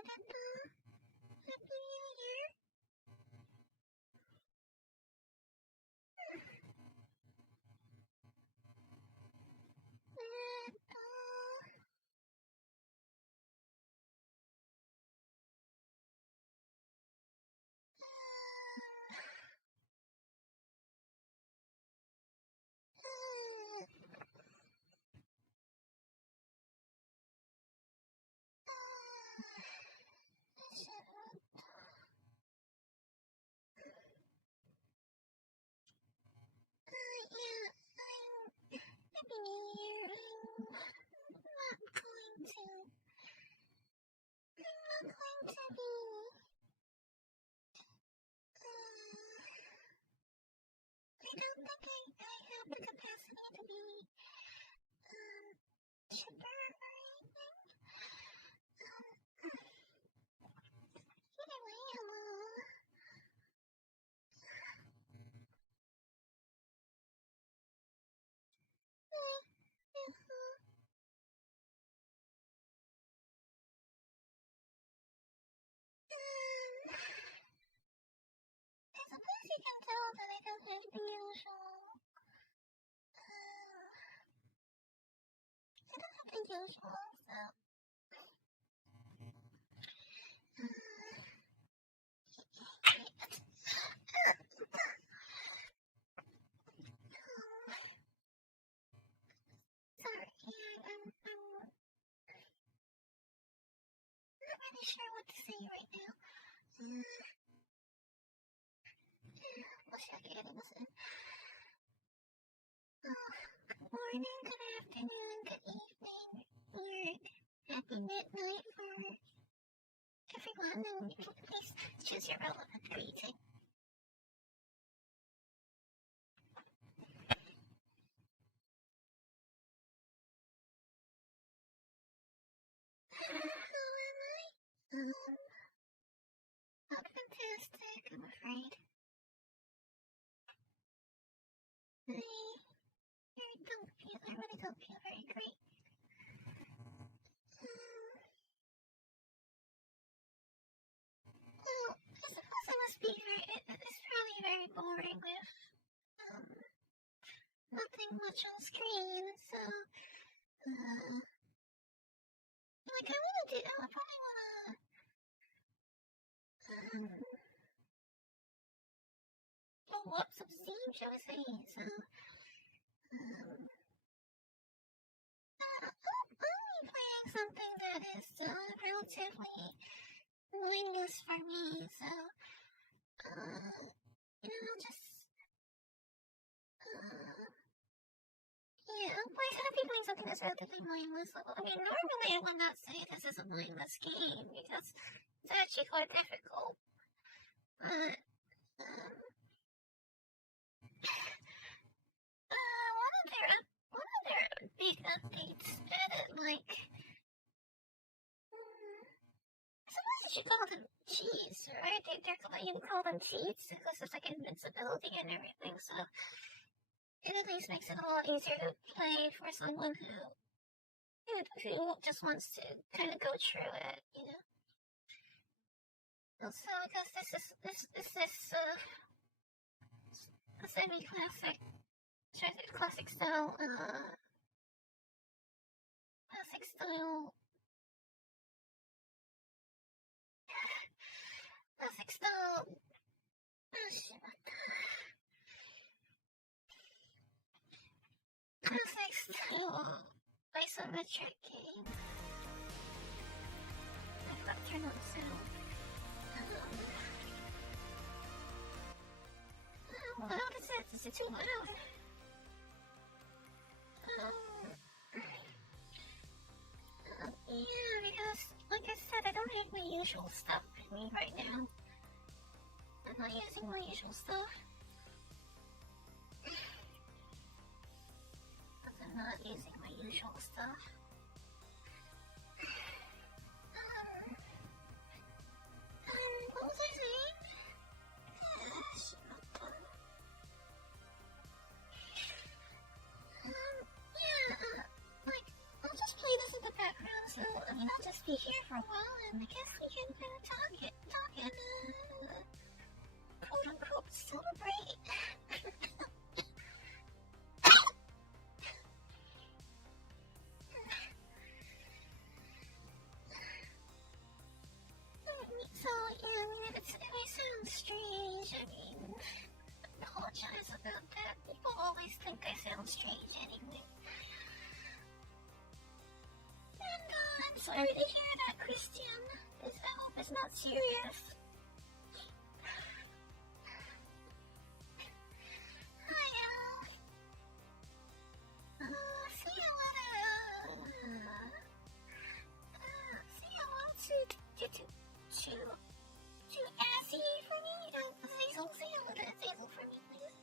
I don't think I have the capacity to be chipper or anything. Anyway, I suppose you can tell that I don't have the usual. I don't have the usual, so. Sorry, I'm not really sure what to say right now. 申し訳ありません。Good morning, good afternoon, good evening, or happy midnight for everyone, and please choose your relevant greeting. Who am I? Not fantastic, I'm afraid. I really don't feel very great. Well, I suppose I must be it's probably very boring with, nothing much on screen, so, like, I probably wanna, blow up some steam, shall we say, so, I'll be playing something that is, relatively mindless for me, so, just, yeah, I'm gonna be playing something that's relatively mindless. I mean, normally I would not say this is a mindless game, because it's actually quite difficult, but, one of their big updates added, like, I suppose you should call them cheats, right? You can call them cheats because it's like invincibility and everything, so it at least makes it a lot easier to play for someone who just wants to kind of go through it, you know? Also, because this is a semi-classic, classic style, classic style isometric game. I've got to turn on the sound. How loud is it? Is it too loud? Yeah, because, like I said, I don't have my usual stuff with me right now. I'm not using my usual stuff. I'm not using my usual stuff. What was I saying? Like, I'll just play this in the background, so, I mean, I'll just be here for a while, and I guess we Sorry to hear that, Christian. This, I hope it's not serious. To Assy for me, Hazel, say hello to Hazel for me, please.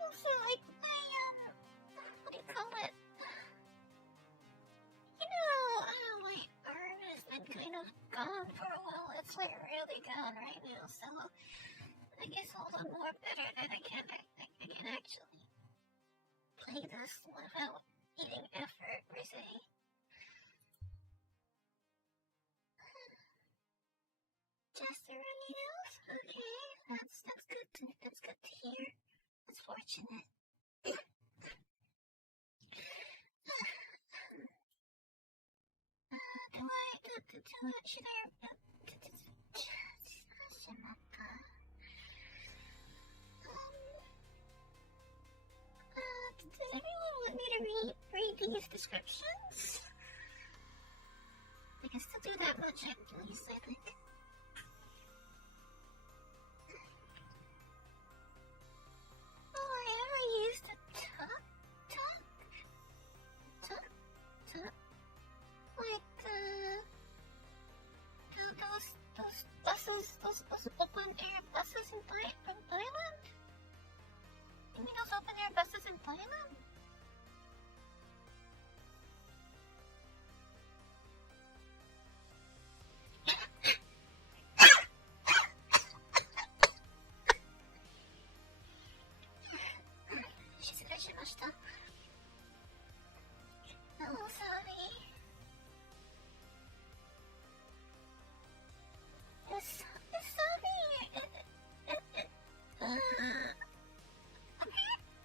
Also, what do you call it? My arm has been kind of gone for a while. It's like really gone right now, so I guess I'll do more better than I can actually play this without needing effort, per se. Just running else? Okay, that's good to hear. That's fortunate. Should I does everyone want me to read these descriptions? I can still do that much at least, I think. Oh, I ever used a tuck? Like, those buses, those open air buses from Thailand? You mean those open air buses in Thailand? Hello, Sabi.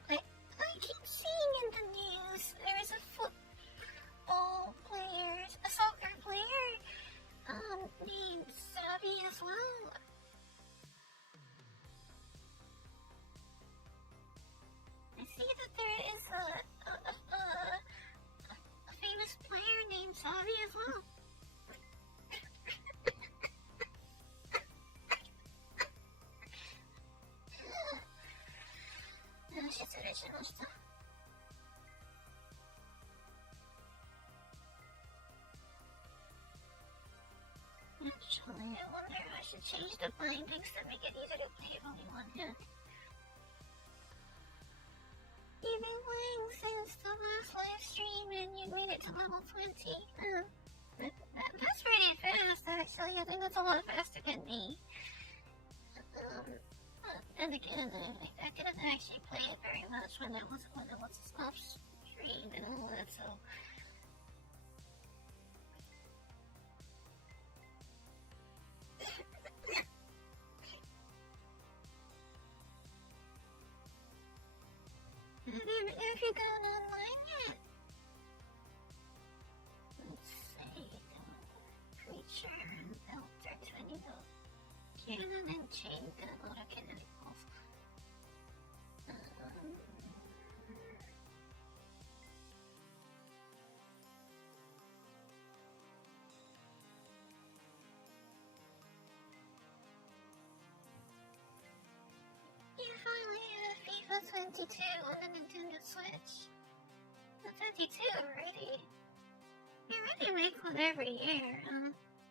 I keep seeing in the news there is a soccer player, named Sabi as well. I see that there is a famous player named Sabi as well. Actually, I wonder if I should change the bindings to make it easier to play with only one hand. You've been playing since the last live stream and you made it to level 20. That's pretty fast, actually. I think that's a lot faster than me. And again, I didn't actually play it very much when it was off stream and all that, so. Have you gone online yet? Let's say, creature and filter 20 vote. Cannon and chain gun, auto kinetic pulse. You finally have FIFA 22 on the Nintendo Switch. The 22 already. You really make one every year.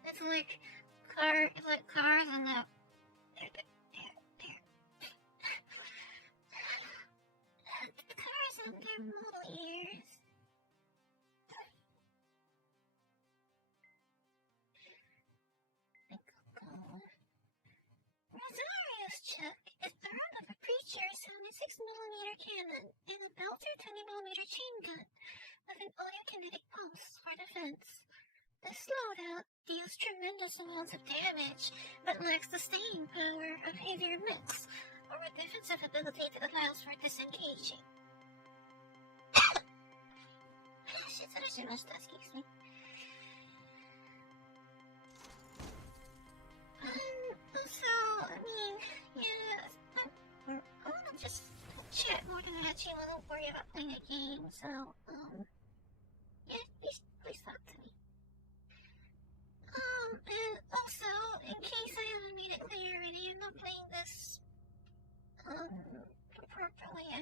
It's like cars and the cars and their model years. Rosario's Chuck is armed with a Preacher 76mm cannon and a Belter 20mm chain gun with an autokinetic pulse for defense. This loadout deals tremendous amounts of damage, but lacks the staying power of heavier mix or a defensive ability that allows for disengaging. Excuse me. So, I mean, yeah, I wanna just chat more than I actually wanna worry about playing a game, so, yeah, please talk to me. And also, in case I haven't made it clear already, I'm not playing this, properly. I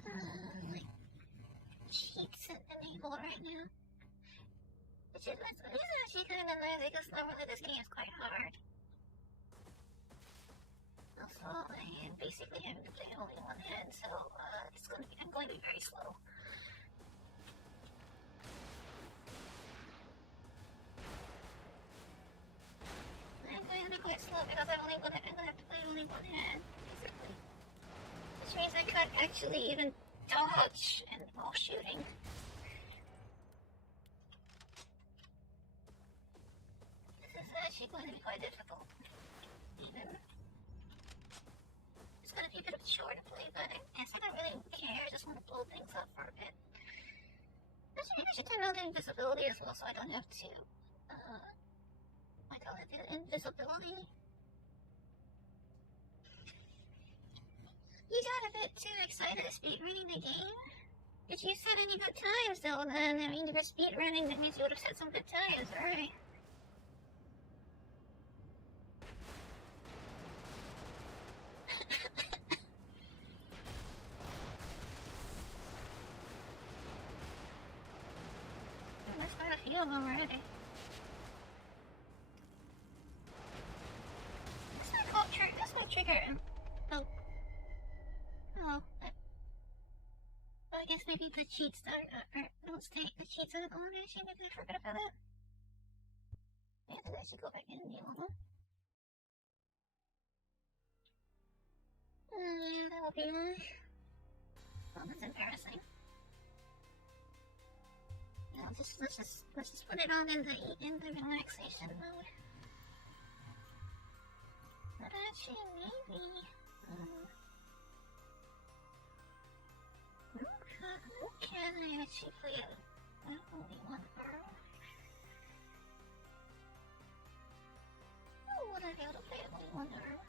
have, like, cheats enabled right now. Which is actually kind of nice because normally this game is quite hard. Also, I am basically having to play only one hand, so, I'm going to be very slow. I'm going to be quite slow because I'm going to have to play only one hand, basically. Which means I can't actually even dodge and while shooting. This is actually going to be quite difficult. Even. It's going to be a bit of a chore to play, but I guess I don't really care. I just want to blow things up for a bit. Actually, I should turn on the invisibility as well so I don't have to, I call it the invisibility. You got a bit too excited to speed reading the game. If you said any good times though, then, I mean, if you're speed running, that means you would have said some good times, right? There's quite a few of them already. That's no trigger. Oh, I guess maybe the cheats don't stay. The cheats are on actually. Maybe I forgot about that. Yeah, I should go back in and deal with them. Yeah, that would be nice. Well, that's embarrassing. Yeah, let's just put it on in the relaxation mode. But actually, maybe. Who can I actually play only one girl? Who would I be able to play only one girl?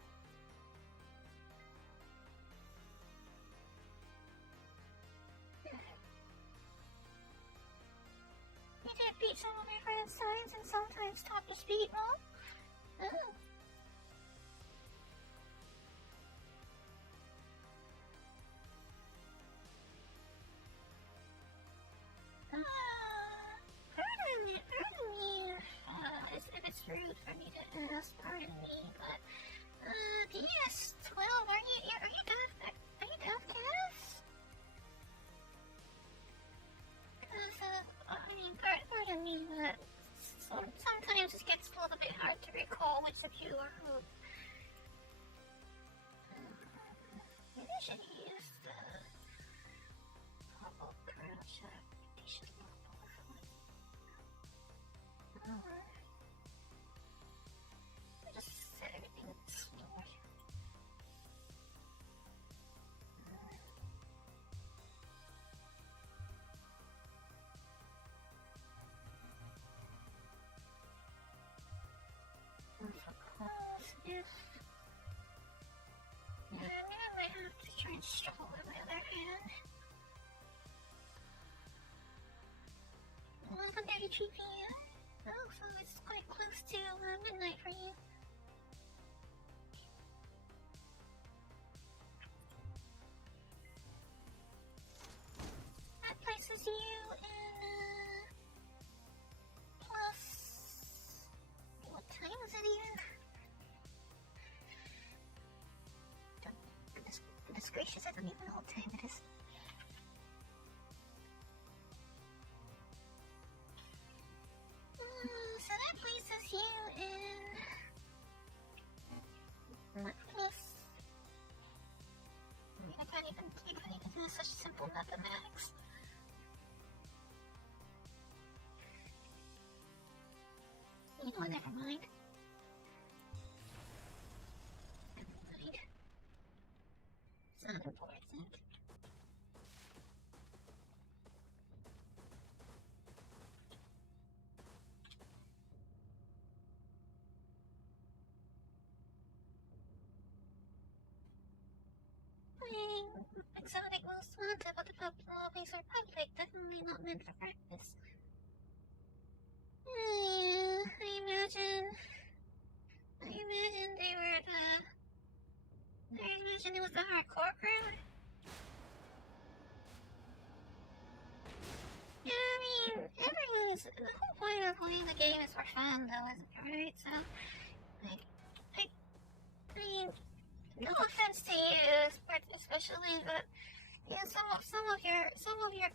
You did beat some of my friends' times and sometimes top your speed roll? Oh. If it's rude for me to ask, pardon me, but, yes, 12, are you deaf, Cass? Because, I mean, pardon me, but sometimes it gets a little bit hard to recall which of you are who. Maybe I should use the bubble crouch application more. Just set everything slower. If yeah, I might have to try and shuffle with my other hand. 11:33 p.m. Oh, so it's quite close to midnight for you. That places you in, plus... What time is it even? Goodness gracious, I don't even know what time it is. So that places you in... what place? I can't even do such simple mathematics. You know, never mind. It's not important. haunted, but the lobbies are public, definitely not meant for practice. I imagine they were I imagine it was the hardcore crowd. Yeah, I mean, the whole point of playing the game is for fun, though, isn't it, right? So, like, I mean, no offense to you, especially, but yeah, some of your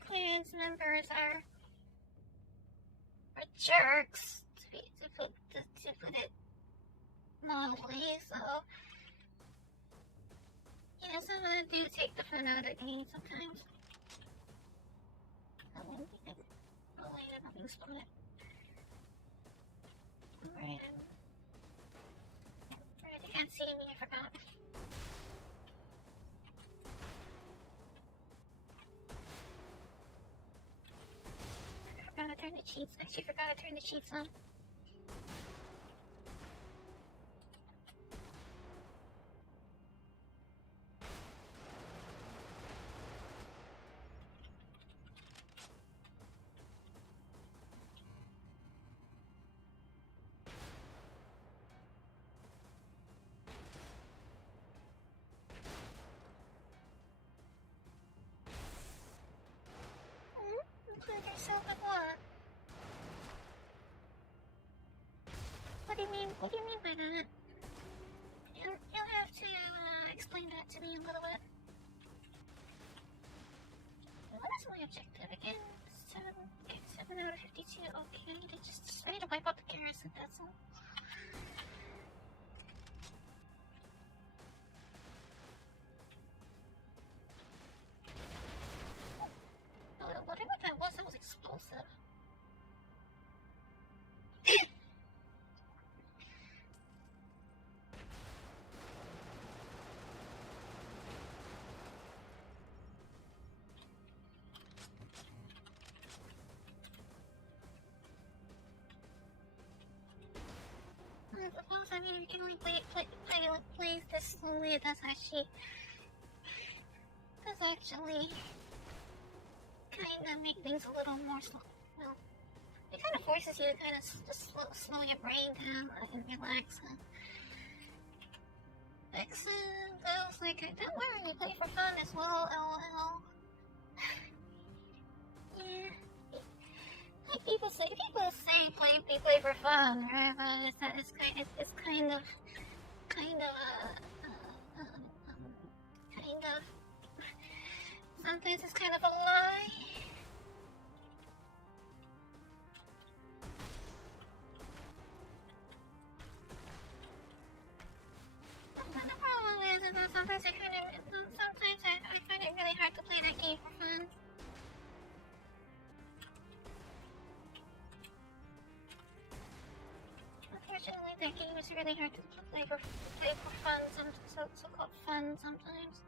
clan's members are jerks, to put it mildly. So, yeah, some of them do take the fun out of the game sometimes. Oh wait, I'm not being spotted. Alright, they can't see me, I forgot. I forgot to turn the cheats. Actually, forgot to turn the cheats on. Include yourself in what? What do you mean by that? You'll have to explain that to me a little bit. What is my objective again? 7 out of 52. Okay, I need to wipe out the garrison, that's all. Whatever that was explosive. I suppose, I mean, you can only play this slowly. It does actually kind of make things a little more slow. Well, it kind of forces you to kind of just slow your brain down and relax. Vixen goes like, don't worry, you play for fun as well, lol. Yeah. Like people say play for fun, right? But it's kind of sometimes it's kind of a lie. But the problem is that sometimes I find it really hard to play that game for fun. Unfortunately, that game is really hard to play for fun, so-called fun sometimes.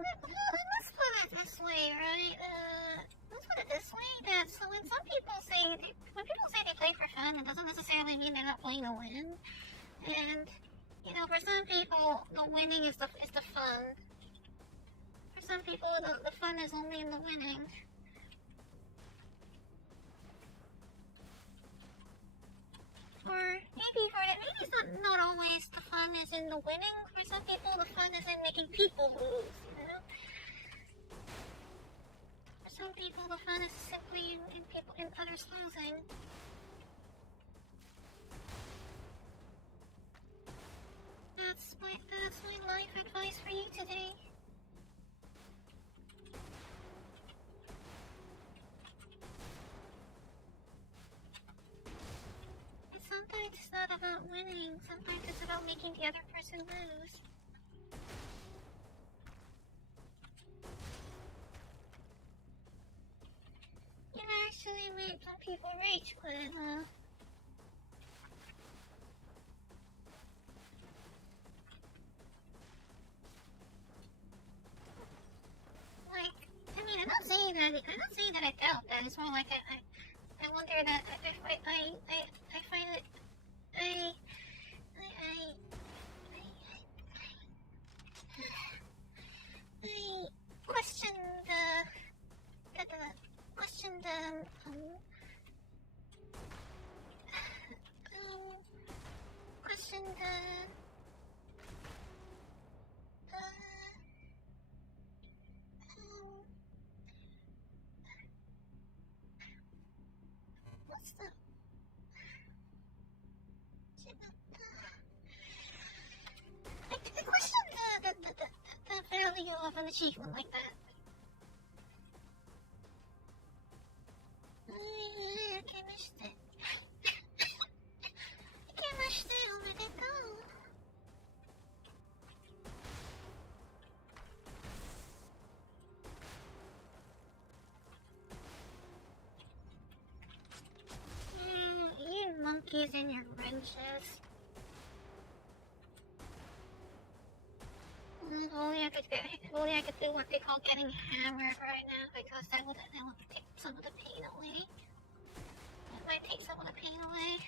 Let's put it this way, right? Let's put it this way, that so when people say they play for fun, it doesn't necessarily mean they're not playing to win. And, you know, for some people, the winning is the fun. For some people, the fun is only in the winning. Or maybe it's not always the fun is in the winning. For some people, the fun is in making people lose, you know? For some people, the fun is simply in others losing. That's my life advice for you today. it's not about winning. Sometimes it's about making the other person lose. You actually made some people rage quit, huh? Like, I mean, I'm not saying that I doubt that. It's more like I wonder that I find it, I question question question what's the I question the value of an achievement like that. Akemashite. Akemashite omedetou. You monkeys and your wrenches. Only I could do what they call getting hammered right now, because that would take some of the pain away. It might take some of the pain away.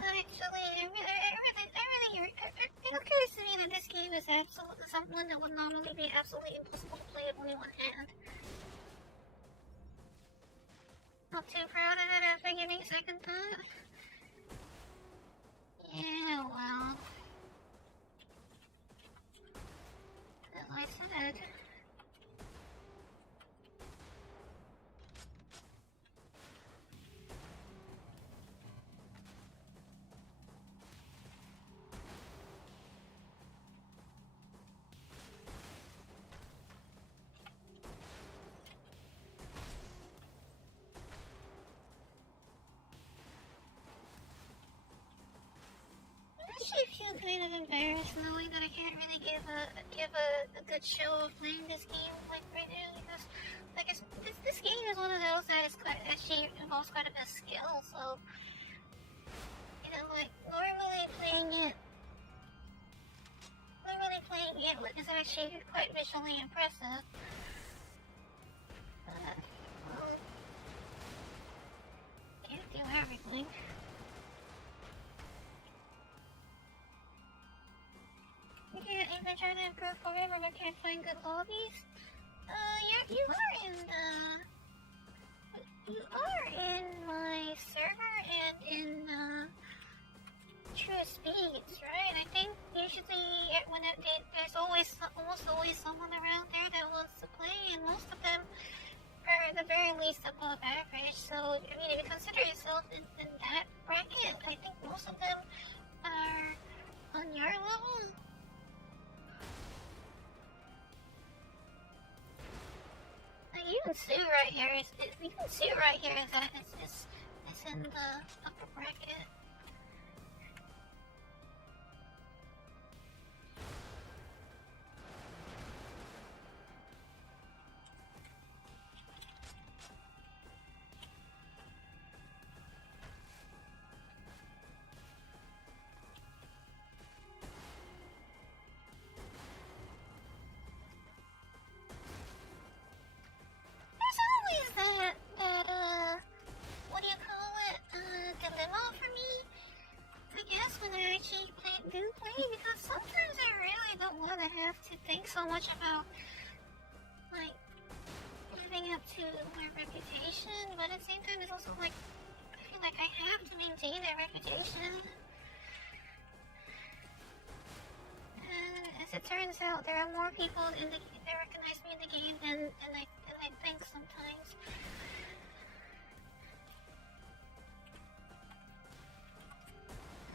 Actually, it occurs to me that this game is absolutely something that would normally be absolutely impossible to play with only one hand. Not too proud of it after giving second thought. Yeah, well. As I said. I feel kind of embarrassed knowing that I can't really give a good show of playing this game like right now, because I guess this game is one of those that actually involves quite a bit of skill. So like normally playing it is actually quite visually impressive. But can't do everything. I've been trying to improve forever, but can't find good lobbies. You are in my server and in True Speeds, right? I think usually there's almost always someone around there that wants to play, and most of them are at the very least above average. So I mean, if you consider yourself in that bracket, I think most of them are on your level. You can see right here. You can see right here that it's in the upper bracket. What do you call it? Dilemma for me? I guess when I actually do play, because sometimes I really don't want to have to think so much about, like, living up to my reputation, but at the same time, it's also like, I feel like I have to maintain that reputation. And as it turns out, there are more people that recognize me in the game than I think sometimes.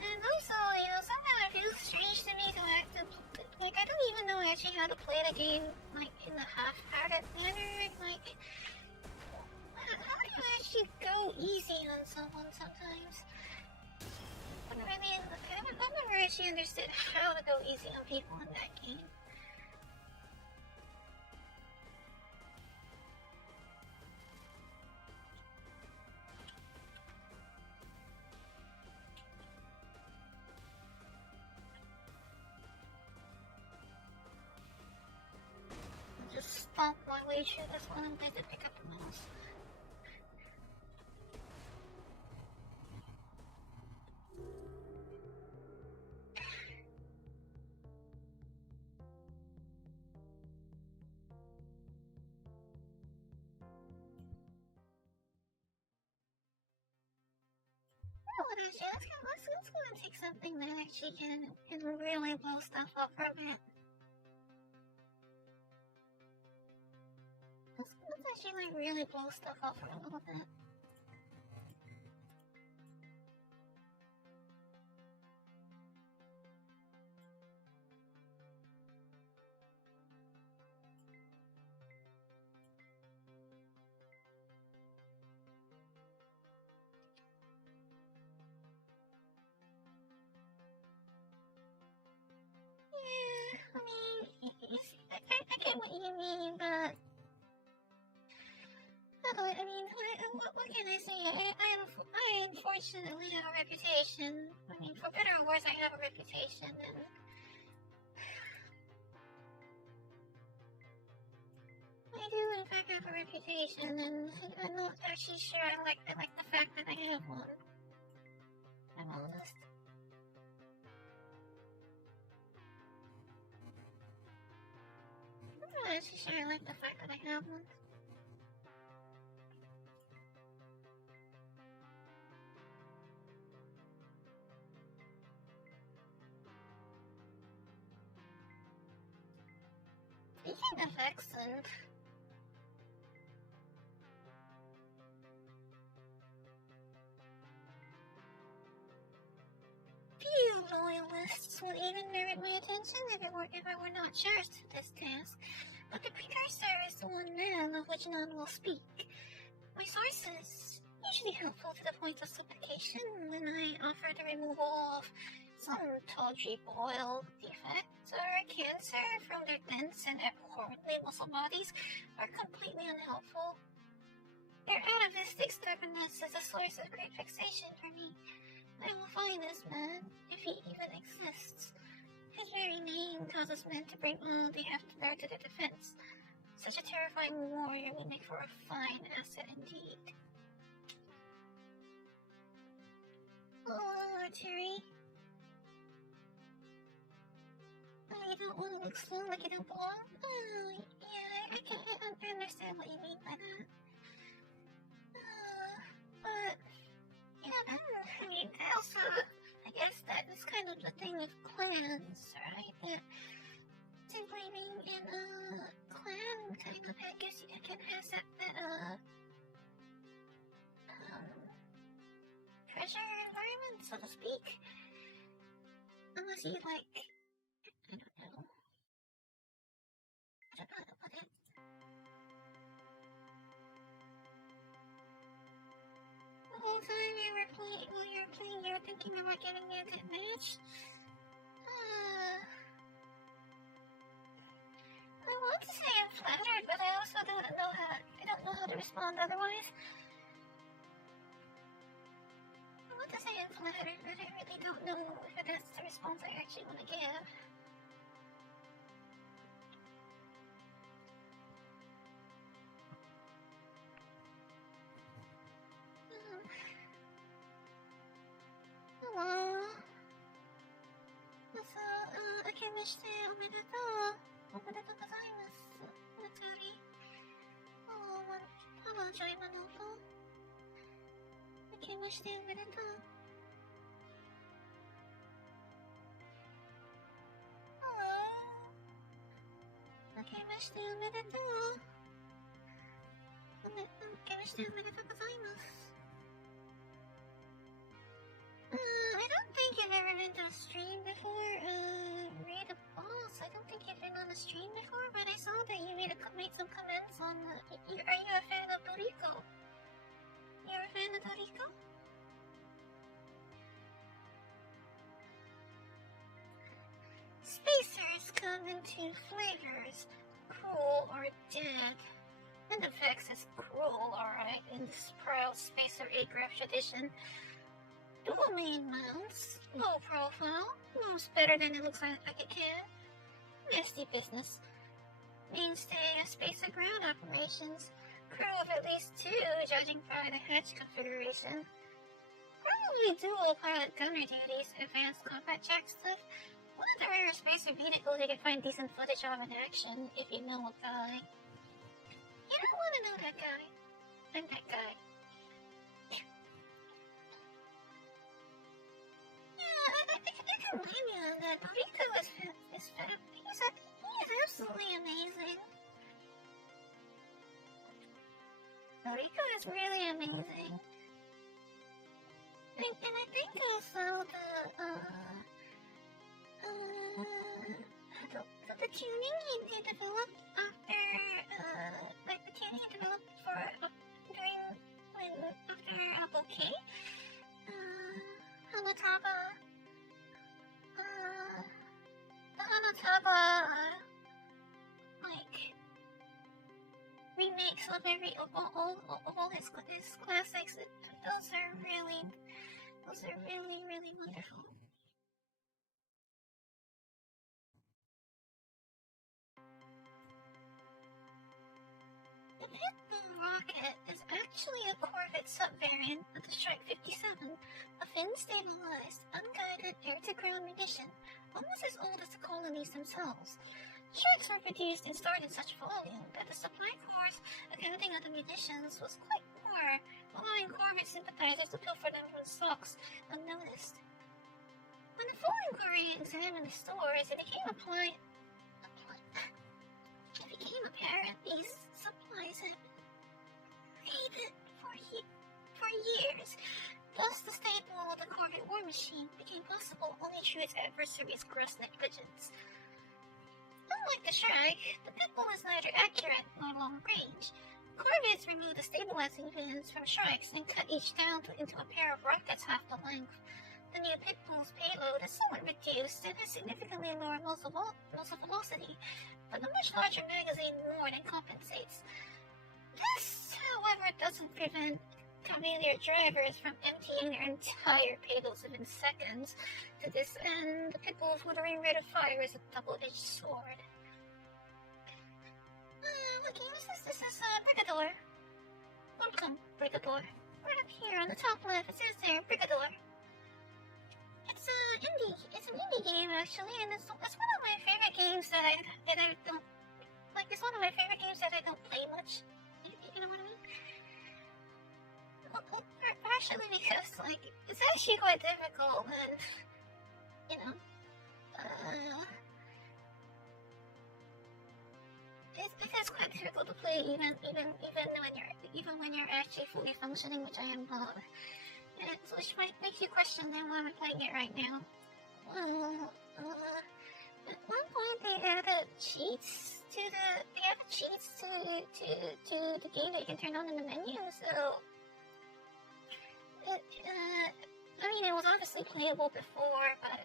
And also, sometimes it feels strange to me to like, I don't even know the game, like, in a half-hearted manner, like, how do you actually go easy on someone sometimes? I mean, I've never actually understood how to go easy on people in that game. Just stomp my way through this one and to pick up the mouse. Let's go and take something that actually can really blow stuff up for a bit. Let's actually like really blow stuff up for a little bit. I get what you mean, but I mean, what can I say? I unfortunately have a reputation. I mean, for better or worse, I have a reputation, and I do in fact have a reputation, and I'm not actually sure I like the fact that I have one. I'm honest. I'm not actually sure I like the fact that I have one. Speaking of accent, few loyalists would even merit my attention if I were not charged with this task, but the precursor is the one man of which none will speak. My sources, usually helpful to the point of supplication when I offer the removal of some tawdry boil defect or cancer from their dense and abhorrently muscle bodies, are completely unhelpful. Their atavistic stubbornness is a source of great vexation for me. I will find this man, if he even exists. His very name causes men to bring all they have to bear to their defense. Such a terrifying warrior would make for a fine asset indeed. Oh, Terry. You don't want to look slow like you don't belong? Oh, yeah, I understand what you mean by that. But, yeah, I mean, I guess that is kind of the thing with clans, right? That simply being in a clan kind of, I guess you can have that, pressure environment, so to speak. Unless you, like, I don't know. I don't know how to put it. The whole time you were playing, while you were playing, you were thinking about getting a good match? I want to say I'm flattered, but I also don't know how to respond otherwise. I want to say I'm flattered, but I really don't know if that's the response I actually want to give. Hello. So, 明けましておめでとう。おめでとうございます。Naturi. Hello, Joy Manopo. 明けましておめでとう。明けましておめでとう。明けましておめでとうございます。I don't think you've ever been to a stream before. Read a boss Destress. I don't think you've been on a stream before, but I saw that you made some comments on. Are you a fan of Doriko? You're a fan of Doriko? Spacers come in two flavors, cruel or dead. And the Vex is cruel, alright, in this proud Spacer 8 graph tradition. Dual main mounts, low profile, moves better than it looks like it can. Nasty business. Mainstay of Spacer ground operations. Crew of at least 2, judging by the hatch configuration. Probably dual pilot gunner duties, advanced combat jack stuff. One of the rare Spacer vehicles you can find decent footage of in action, if you know a guy. You don't want to know that guy. I'm that guy. Yeah, I can blame you on that. Doriko is absolutely amazing. Doriko is really amazing. And I think also the tuning he developed after, the tuning he developed for after Apple K, the Hanataba, remakes of all his classics. Those are really wonderful. The Pitbull rocket is actually a Corvette subvariant of the Strike 57, a fin-stabilized, unguided air-to-ground munition, almost as old as the colonies themselves. Strikes were produced and stored in such volume that the supply corps' accounting of the munitions was quite poor, allowing Corvette sympathizers to pilfer them from stocks unnoticed. When the full inquiry examined the stores, it became apparent these supplies had been faded for years. Thus, the staple of the Corvette war machine became possible only through its adversary's gross negligence. Unlike the Shrike, the Pitbull is neither accurate nor long range. Corvettes remove the stabilizing fins from Shrikes and cut each down into a pair of rockets half the length. The new Pitbull's payload is somewhat reduced and has significantly lower muzzle velocity, but the much larger magazine more than compensates. This, however, doesn't prevent Cavalier drivers from emptying their entire payloads within seconds. To this end, the Pitbull's withering rate of fire is a double-edged sword. What game is this? This is Brigador. Welcome, Brigador. Right up here on the top left, it says there, Brigador. It's an indie game actually, and it's one of my favorite games that I don't like. It's one of my favorite games that I don't play much. You know what I mean? Well, partially because it's actually quite difficult, and it's quite difficult to play even when you're actually fully functioning, which I am not. Which might make you question then why I'm playing it right now. At one point they added cheats to the game that you can turn on in the menu, so it was obviously playable before, but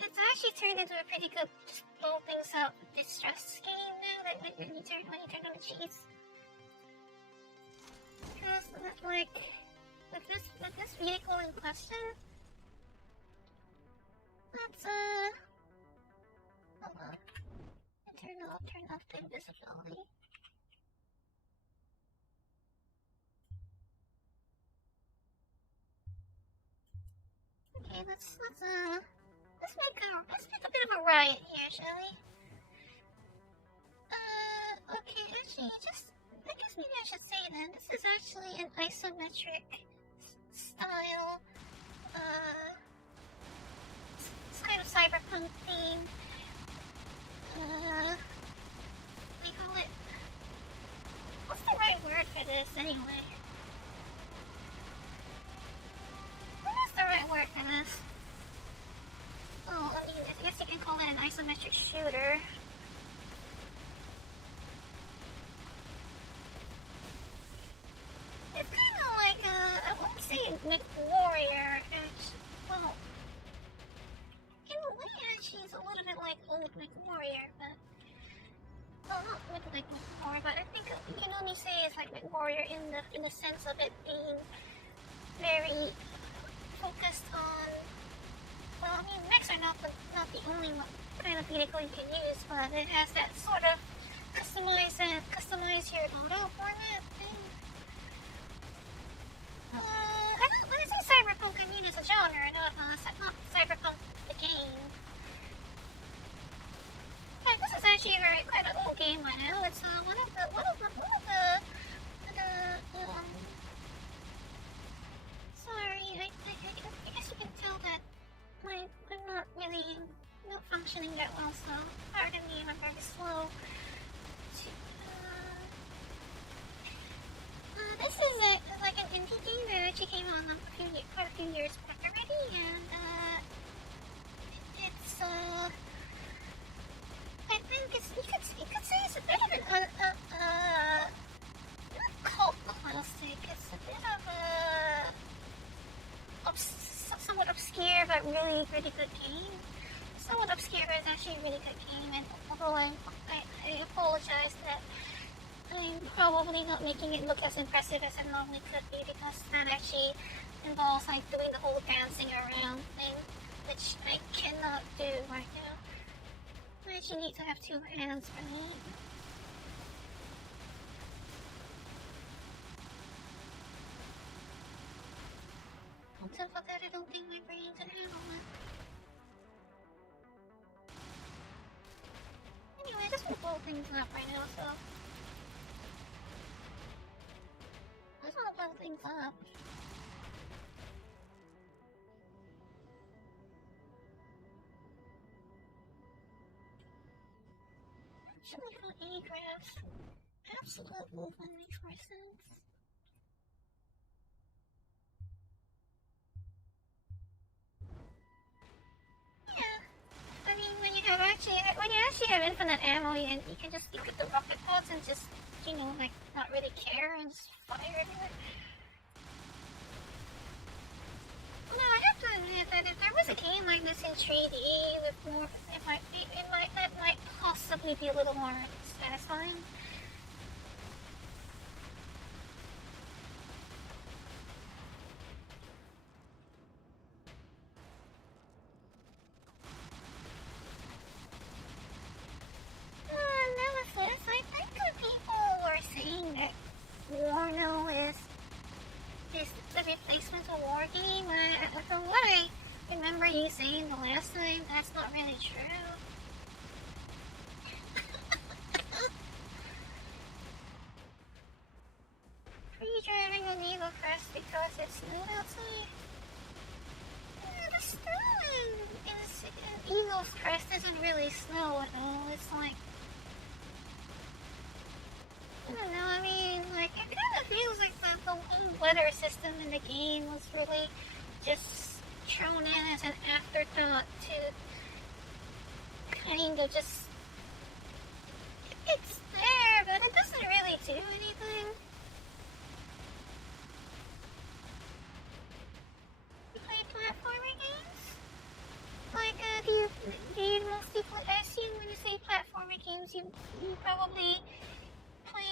it's actually turned into a pretty good just blow things up distress game now that when you turn on the cheats. Because with this vehicle in question, let's hold on. Turn off the invisibility. Okay, let's make a bit of a riot here, shall we? Okay, actually, I guess maybe I should say then, this is actually an isometric style, it's kind of cyberpunk theme. We call it, what's the right word for this anyway? What is the right word for this? Oh, I guess you can call it an isometric shooter. It's kind of like I won't say MechWarrior. Well, in a way, she's a little bit like old MechWarrior, but well, not like MechWarrior, but I think you can only say it's like MechWarrior in the sense of it being very focused on. Well, I mean, mechs are not the only kind of vehicle you can use, but it has that sort of customize your auto format thing. When I say cyberpunk, I mean it's a genre, not cyberpunk the game. Yeah, this is actually quite an old game right now. It's one of the sorry, I guess you can tell that I'm not really functioning that well, so pardon me if I'm very slow. This is like an indie game that actually came on quite a few years back already, and it's I think you could say it's a bit of an not cult classic. It's a bit of a somewhat obscure but really good game. Somewhat obscure, but it's actually a really good game. And although I apologize that I'm probably not making it look as impressive as it normally could be, because that actually involves like doing the whole dancing around thing, which I cannot do right now. I actually need to have two hands for me. On top of that, I don't think my brain can handle it. Anyway, I just want to blow things up right now, so I just want to blow things up. Actually, for A-graphs, absolute movement makes more sense. Yeah, I mean, when you actually have infinite ammo, you can just stick with the rocket pods and just, like not really care and just fire it. No, I have to admit that if there was a game like this in 3D with more, that might possibly be a little more satisfying. Nevertheless, I think that people were saying that Warno is the replacement of War Game. From what I remember you saying the last time, that's not really true. Pre-driving will need a first because it's snowed outside. Yeah, the snow in Eagle's Crest isn't really snow at all. It's like, I don't know, I mean, like, it kind of feels like the whole weather system in the game was really just thrown in as an afterthought to kind of just, it's there, but it doesn't really do anything. You play platformer games? Like, do you mostly play, I assume when you say platformer games, you probably play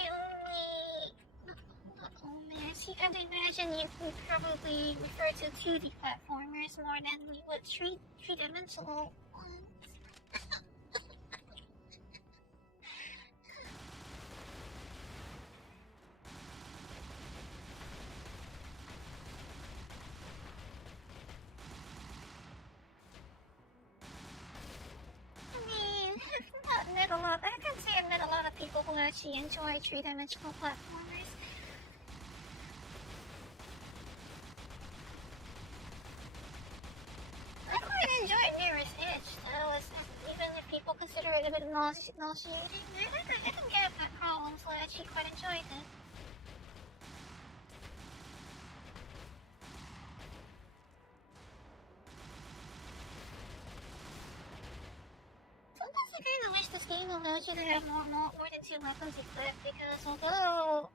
not only, I'd imagine you would probably refer to 2D platformers more than you would three-dimensional ones. I can say I've met a lot of people who actually enjoy three-dimensional platformers. I quite enjoy Mirror's Edge, though, even if people consider it a bit nauseating. I can get that problem, so I actually quite enjoyed it. kinda wish this game allowed you to have more than 2 weapons equipped, because although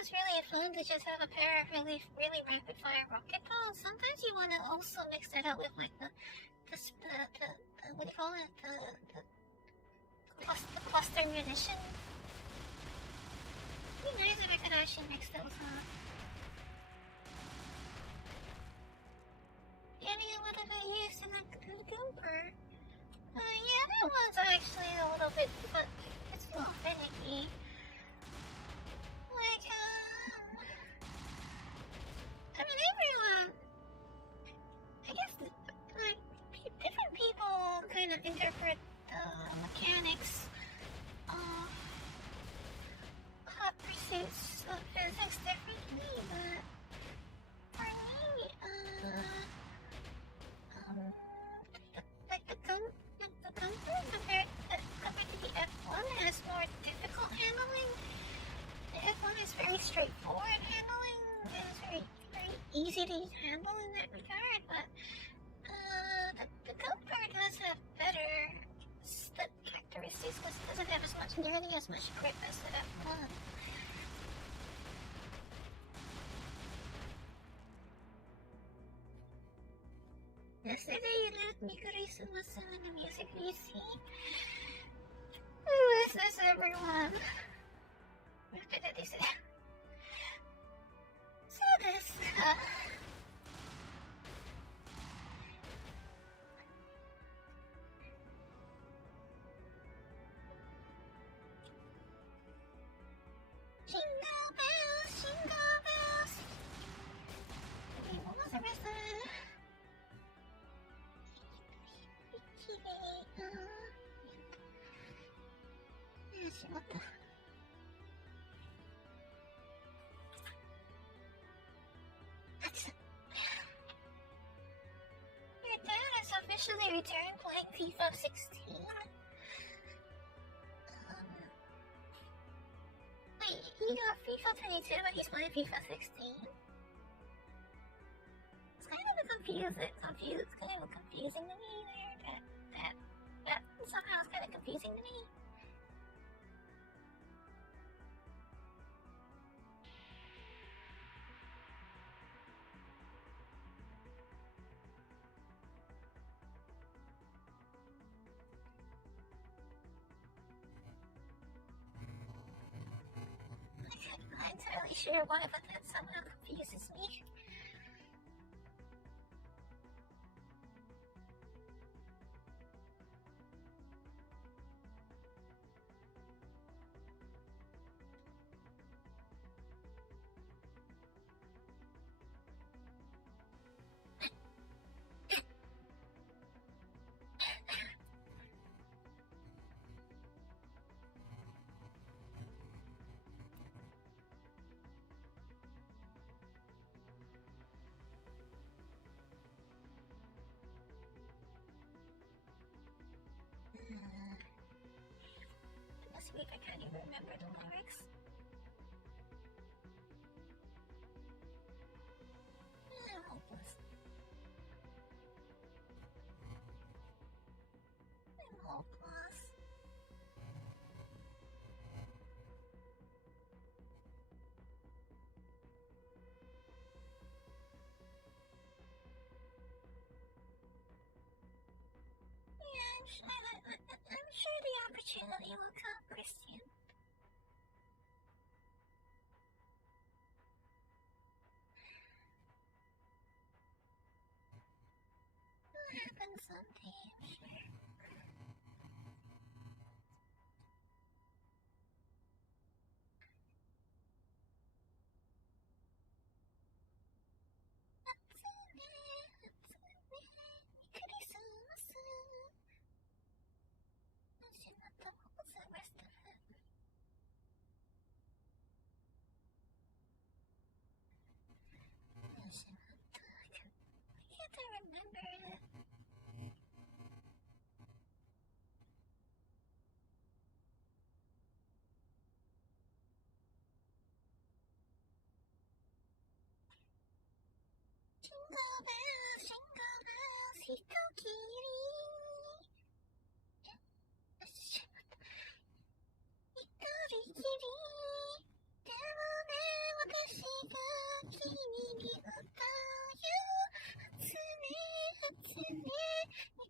it's really fun to just have a pair of really rapid fire rocket bombs, sometimes you want to also mix that up with like the what do you call it, the cluster munition. It'd be nice if I could actually mix those up. Getting a little bit used to that gooper. Yeah, that one's actually a little bit, but it's not finicky. Like, I mean, everyone, I guess, like, different people kind of interpret the mechanics of hot pursuits of physics differently, but for me, the comfort compared to the F1 has more difficult handling. The F1 is very straightforward handling, and it's very easy to handle in that regard, but the comfort does have better slip characteristics because it doesn't have nearly as much grip as the F1. Yesterday you let me listen to the music you see. Who is this, everyone? What did I say? So this, Jingle bells, jingle bells. Okay, what was the rest of it? Your dad has officially returned playing FIFA 16. Wait, he got FIFA 22 but he's playing FIFA 16? It's kind of confusing to me there. That somehow is kind of confusing to me. I'm not entirely sure why, but that somehow confuses me. This week I can't even remember the lyrics. I'm hopeless. I'm hopeless. I'm sure the opportunity will come, Christian. It'll happen someday, I'm sure. Can't I remember it? 人きりしまった一人きりでもね私が君に歌う初音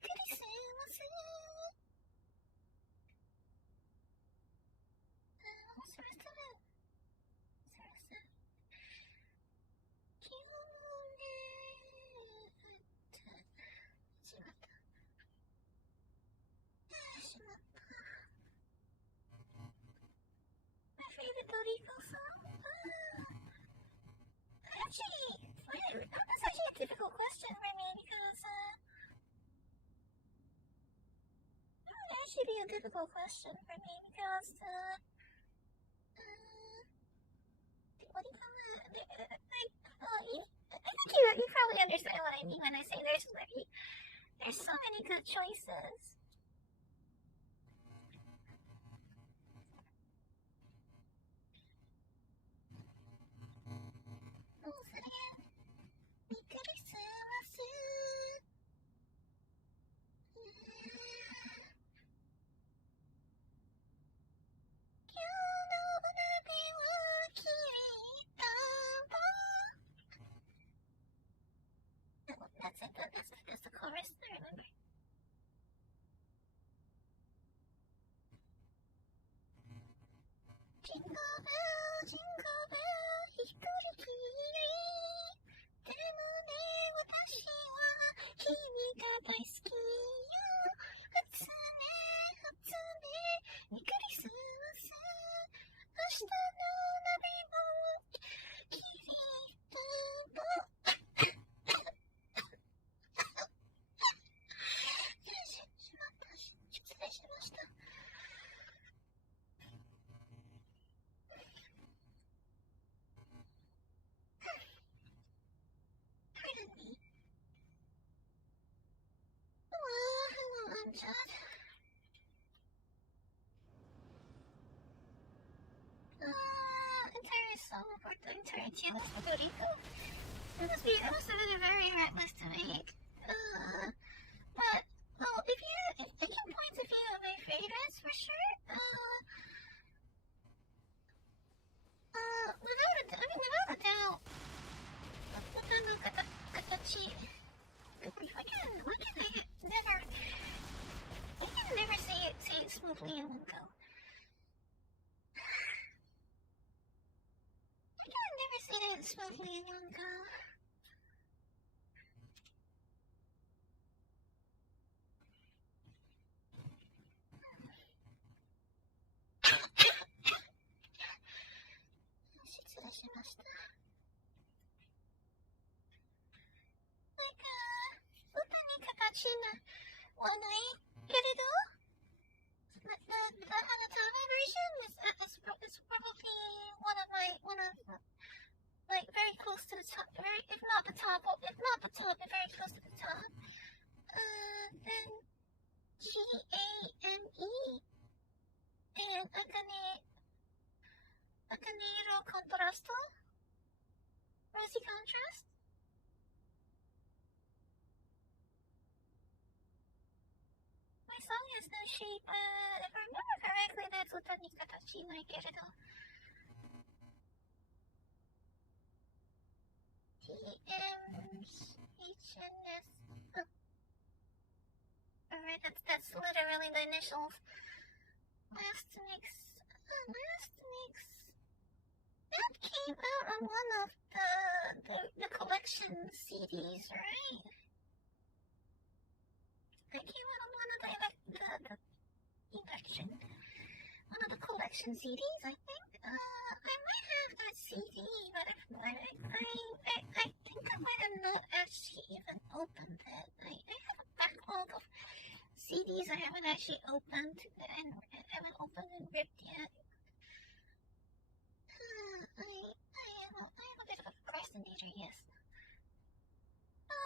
クリスマスそろそろ気をねしまったしまった My favorite illegal song? Actually, that's actually a difficult question for me because that would actually be a difficult question for me because what do you call it? I think you probably understand what I mean when I say there's so many good choices. That's the chorus, I remember. Jingle bell, jingle bell, 一人きりでもね私は君が大好きよ初音クリスマス明日の鍋もきりと失礼しました。Pardon me. Hello, I'm Chad. Entire song for the entire channel is Puerto Rico. It must be a very hard list to make. But well, if I can point a few of my favorites for sure. Without a doubt, I can never say it smoothly in one go. I can never say it smoothly in one go. One way, get it all? The Hanatame version is probably one of like very close to the top, if not the top, very close to the top. Then G-A-N-E and Akanero Contrasto, Rosy Contrast. My song has no shape. If I remember correctly, that's Utani Katachi Naikeredo. T-M-H-N-S. Alright, that's literally the initials. Last mix. That came out on one of the collection CDs, right? That came out on one of one of the collection CDs, I think. I might have that CD, but I think I might have not actually even opened it. I have a backlog of CDs I haven't actually opened and haven't opened and ripped yet. I am a bit of a procrastinator, yes.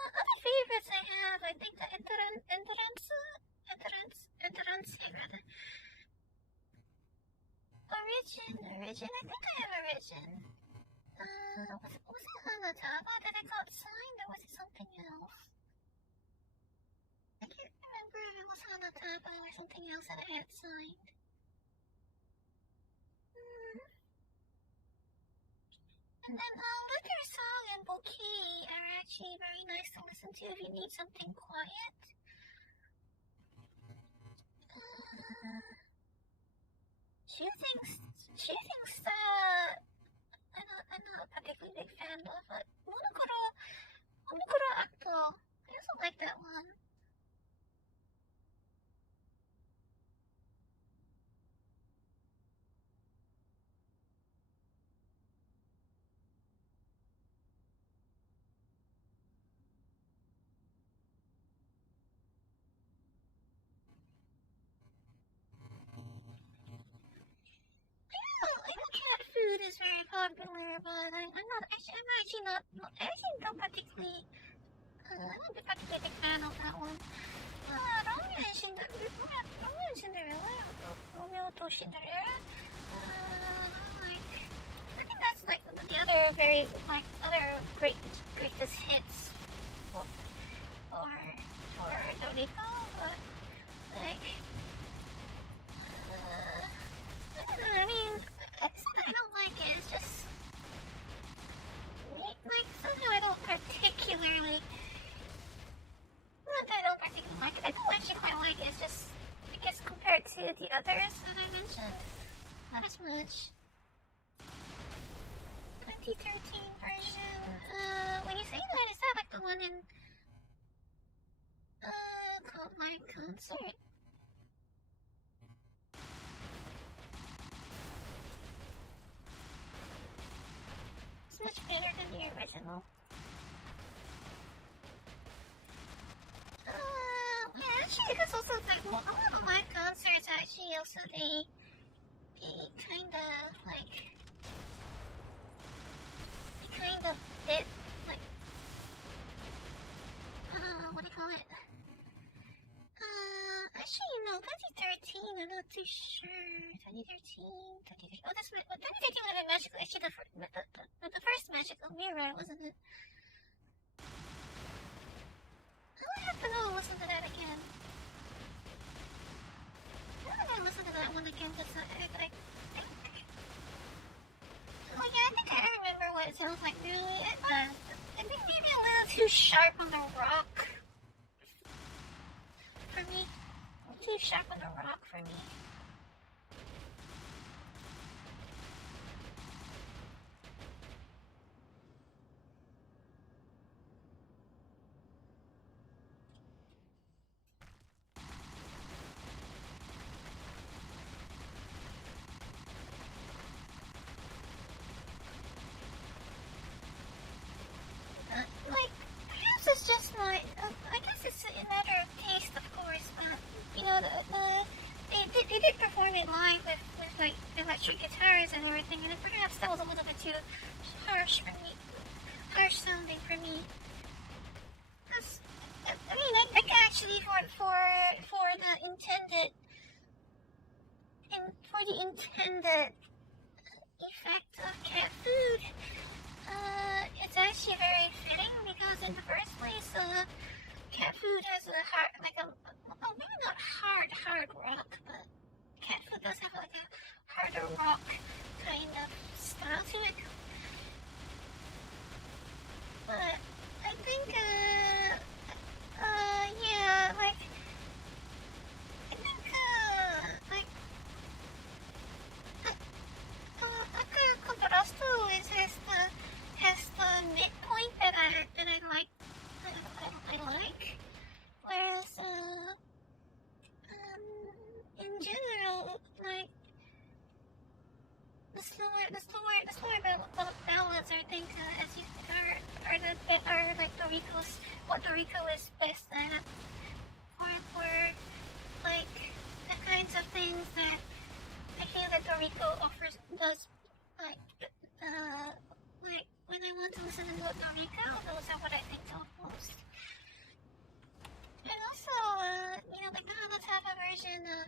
Other favorites I have, I think the Endurance, rather. Origin, I think I have Origin. Was it Hanataba that I got signed, or was it something else? Kana Tabo or something else that I had signed. And then Liquor Song and Bouquet are actually very nice to listen to if you need something quiet. She thinks that I'm not a particularly big fan of, but Monokuro Acto, I also like that one. I know cat food is very popular, but I'm not particularly big fan of that one. Romeo and Cinderella, Romeo to Cinderella. I think that's like the other greatest hits for Dorito, but like. I mean, it's not that I don't like it, it's just like somehow I don't particularly like it. I don't actually quite like it, it's just I guess compared to the others that I mentioned, not as much. 2013 version. When you say that, is that like the one in called My Concert? It's much bigger than the original. Yeah, actually, because also like a lot of my concerts actually also they kind of did like what do you call it? Actually, no, 2013. I'm not too sure. 2013. Oh, that's 2013 was a magical. Actually, the first magical mirror, wasn't it? I would have to go listen to that again. I'm gonna listen to that one again because oh yeah, I think I remember what it sounds like. Really, I think maybe a little too sharp on the rock for me. Too sharp on the rock for me. Like, perhaps it's just like, I guess it's a matter of taste, of course, but, you know, they did perform it live with like, electric guitars and everything, and perhaps that was a little bit too harsh sounding for me. Because, I mean, I think actually for the intended effect of cat food, it's actually very fitting because in the first place, cat food has maybe not hard rock, but cat food does have like a harder rock kind of style to it. But I think, yeah, like, I think, Akira Contrasto has the midpoint that I like, whereas, in general, like, the slower ballads, I think, are like what Doriko is best at, or like the kinds of things that I feel that Doriko does, like when I want to listen to Doriko, those are what I think of most. And also, you know, like the Taba version of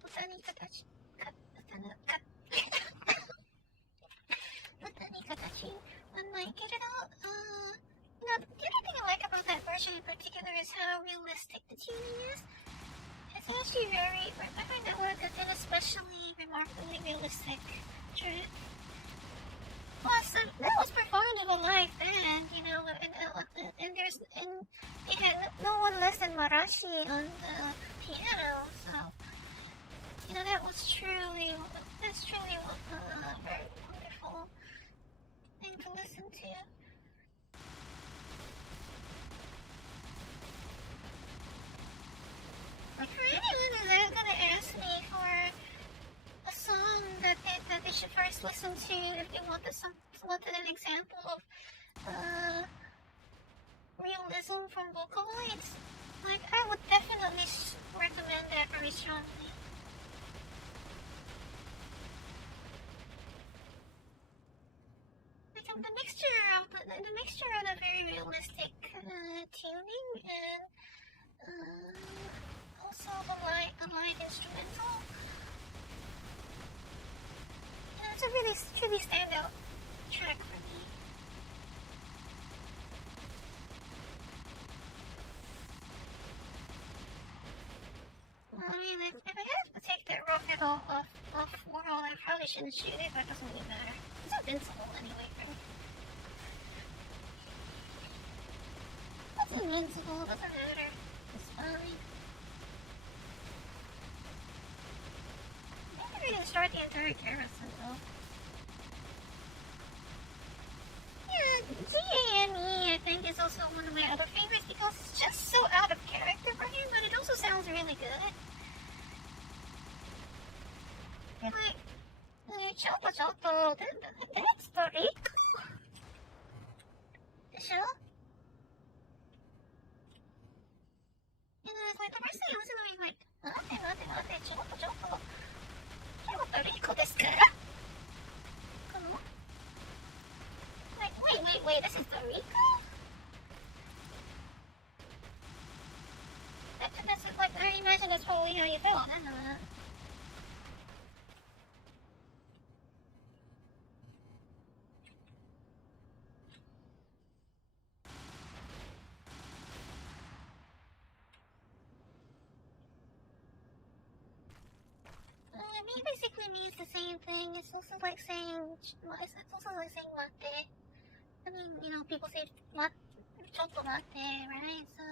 Utani Katachi. Utani Katachi. Unlike it at all, you know, the other thing I like about that version in particular is how realistic the tuning is. actually I find that work an especially remarkably realistic trip. Plus, that was performed in a live band, you know, and they had no one less than Marashi on the piano, so, you know, that's truly a very wonderful thing to listen to. Like, for anyone who's gonna ask me for a song that they should first listen to if they wanted an example of realism from Vocaloids, like, I would definitely recommend that very strongly. Like, the mixture of a very realistic tuning and also the live instrumental. Yeah, it's a really truly standout track for me. Well, I mean, if I had to take that rocket off world, I probably shouldn't shoot it, but it doesn't really matter. It's invincible anyway, right? It's invincible, doesn't matter. It's fine. I think we're gonna start the entire carousel, though. Yeah, GAME, I think, is also one of my other favorites because it's just so out of character for him, but it also sounds really good. Like, Choto, that's pretty cool. Sure? And like, the first thing I was going like, Choto Rico desu kara? Like, wait, this is the Rico? That's like, I imagine that's probably how you felt, I don't know. It basically means the same thing. It's also like saying latte. I mean, you know, people say chocolate latte, right? So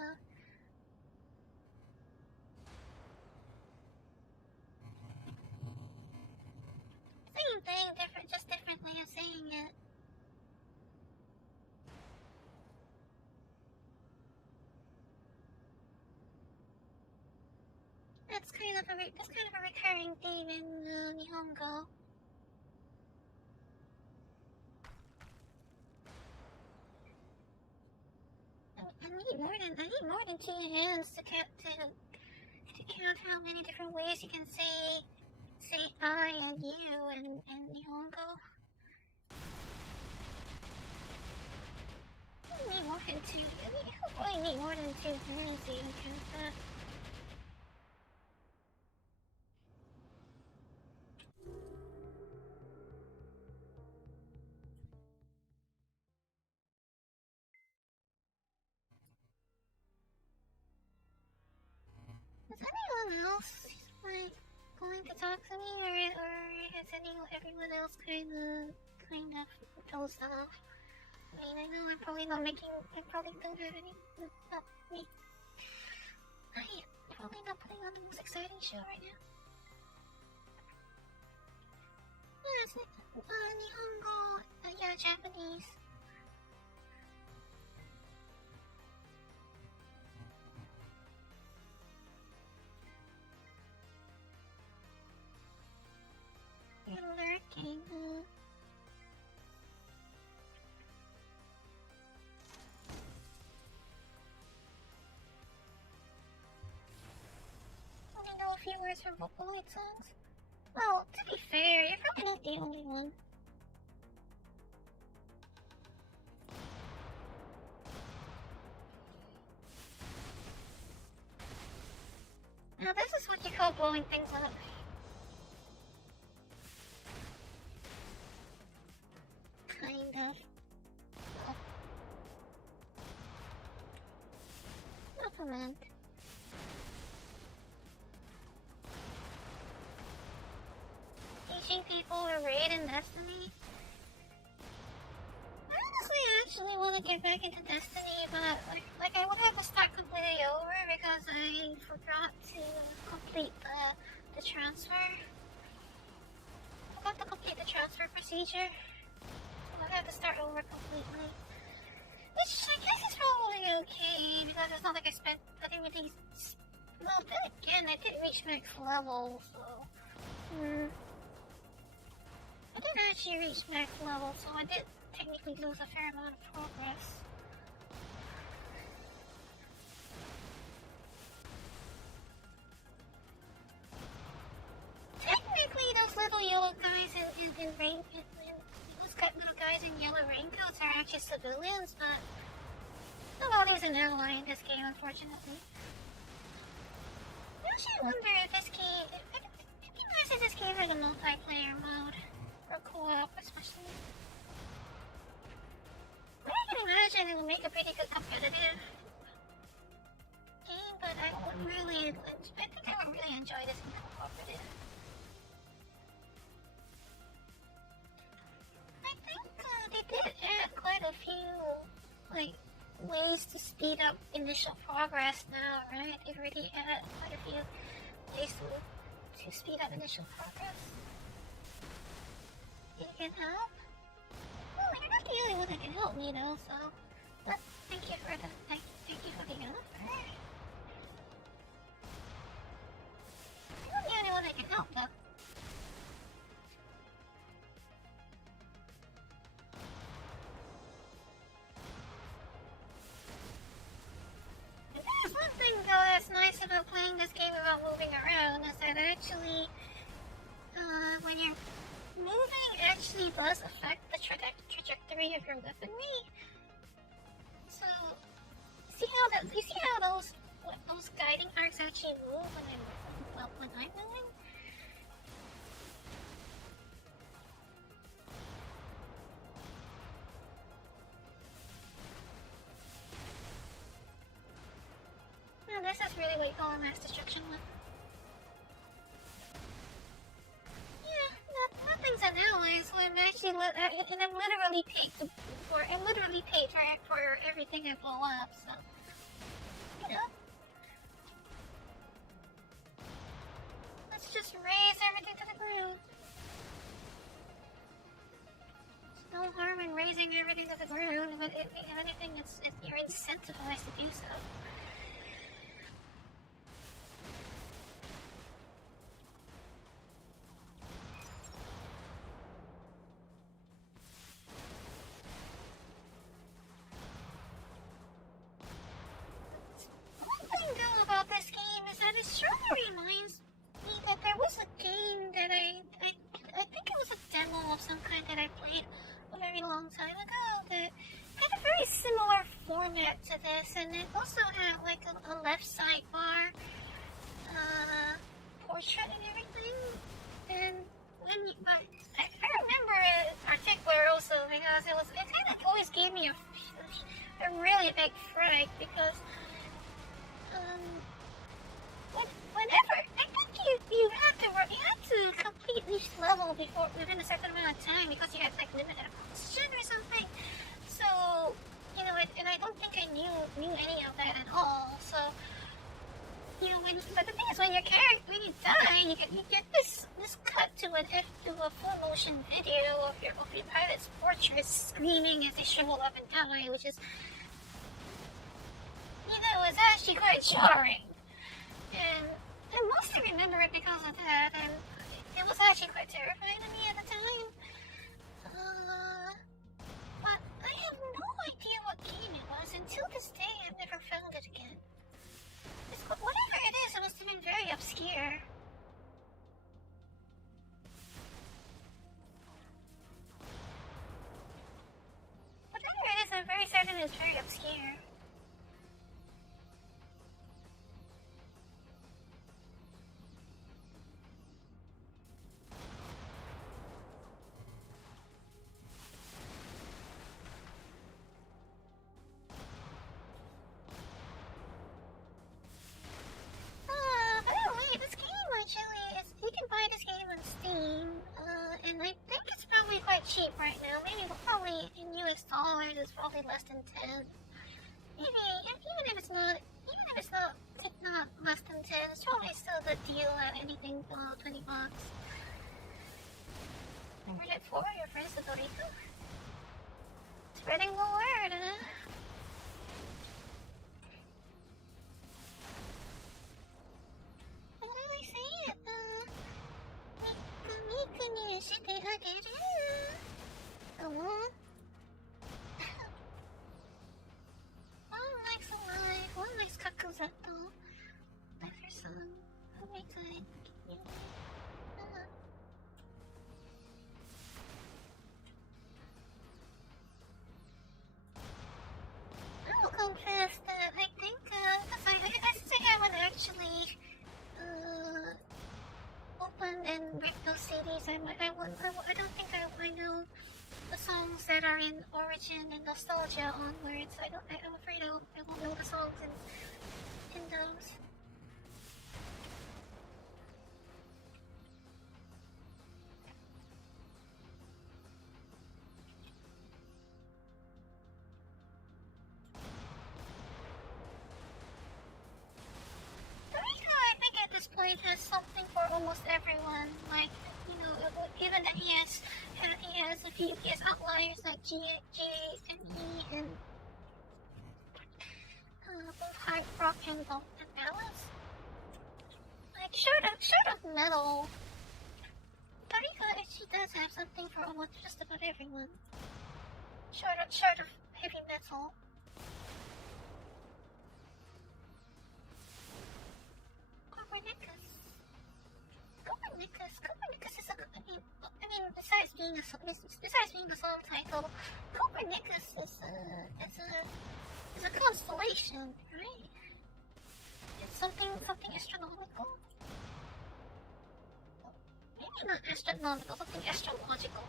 same thing, just different way of saying it. That's kind of a recurring theme in Nihongo. I need more than 2 hands to count how many different ways you can say I and you in Nihongo. I need more than 2. I need more than 2 hands to even count that. Is anyone else like going to talk to me, or has everyone else kind of dozed off? I mean, I know I'm probably don't have any. Not me. I'm probably not putting on the most exciting show right now. Yeah, it's like Nihongo, yeah, Japanese. You're lurking, huh? I know a few words from Vocaloid songs. Well, to be fair, you're probably not the only one. Now this is what you call blowing things up. Kind of. Compliment. for a raid in Destiny. I honestly actually want to get back into Destiny, but like I would have to start completely over because I forgot to complete the transfer. I forgot to complete the transfer procedure. So I have to start over completely. Which I guess is probably okay because it's not like I didn't really. Well, then again, I didn't reach max level, so. I didn't actually reach max level, so I did technically lose a fair amount of progress. Technically, those little yellow guys in rain, those little guys in yellow raincoats are actually civilians, but nobody's an ally in this game, unfortunately. I actually wonder if this game, it'd be nice if this game had a multiplayer mode, or co-op especially. I can imagine it would make a pretty good competitive game, but I think I would really enjoy this in cooperative. I think they did add quite a few, like, ways to speed up initial progress now, right? They've already added quite a few ways to speed up initial progress. You can help? Well, you're not the only one that can help me, though, so... But thank you for the offer. You're not the only one that can help, though. There's one thing, though, that's nice about playing this game without moving around, is that actually, when you're moving actually does affect the trajectory of your weaponry. So, you see how those guiding arcs actually move when I'm moving? No, this is really what you call a mass destruction one. Nothing's an ally, so I'm actually I'm literally paid for everything I blow up, so you know. Let's just raise everything to the ground. There's no harm in raising everything to the ground, but if anything, you're incentivized to do so. It sort of reminds me that there was a game that I think it was a demo of some kind that I played a very long time ago that had a very similar format to this, and it also had like a left sidebar, portrait and everything. And I remember it in particular also because it kind of always gave me a really big fright because whenever I think you had to complete each level within a certain amount of time because you had like limited oxygen or something. So and I don't think I knew any of that at all. So but the thing is when you die, you get this cut to a full motion video of your pilot's portrait screaming as they shrivel up and die, which is it's actually quite jarring. And I mostly remember it because of that, and it was actually quite terrifying to me at the time. But I have no idea what game it was. Until this day, I've never found it again. Whatever it is, it must have been very obscure. Whatever it is, I'm very certain it's very obscure. followers is probably less than 10. Maybe, even if it's not less than 10, it's probably still a good deal at anything below $20. Number 4, your friends to Dorito. Spreading the word, huh? How do I say it? Miku ni shite ageru. One likes alive, one likes kakuzetto. Like her son, who makes it. I'll confess that I think, I would actually open and break those CDs. I don't think I know the songs that are in Origin and Nostalgia onwards. I'm afraid I won't know the songs in those. This point has something for almost everyone. Like, given that he has outliers like G and E and both hard rock and ballads. Like short of metal, Tarika she does have something for almost just about everyone. Short of heavy metal. Copernicus is besides being the song title, Copernicus is a constellation, right? It's something astronomical. Maybe not astronomical, something astrological.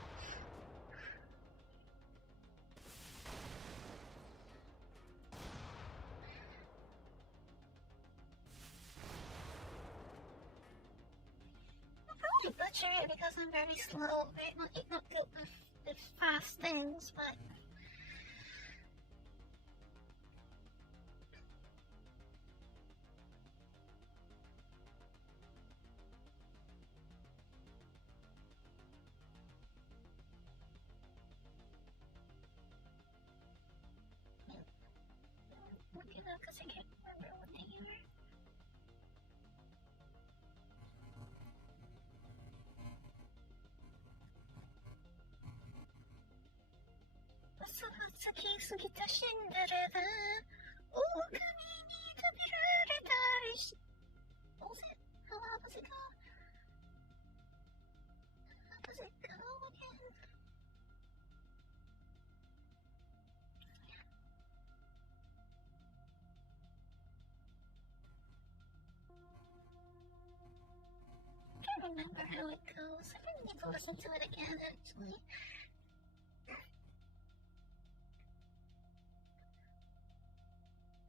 I butcher it because I'm very slow. I'm not good with fast things, but look it up because I can't remember what they were. What was it? How does it go? How does it go again? I can't remember how it goes. I really need to listen to it again, actually.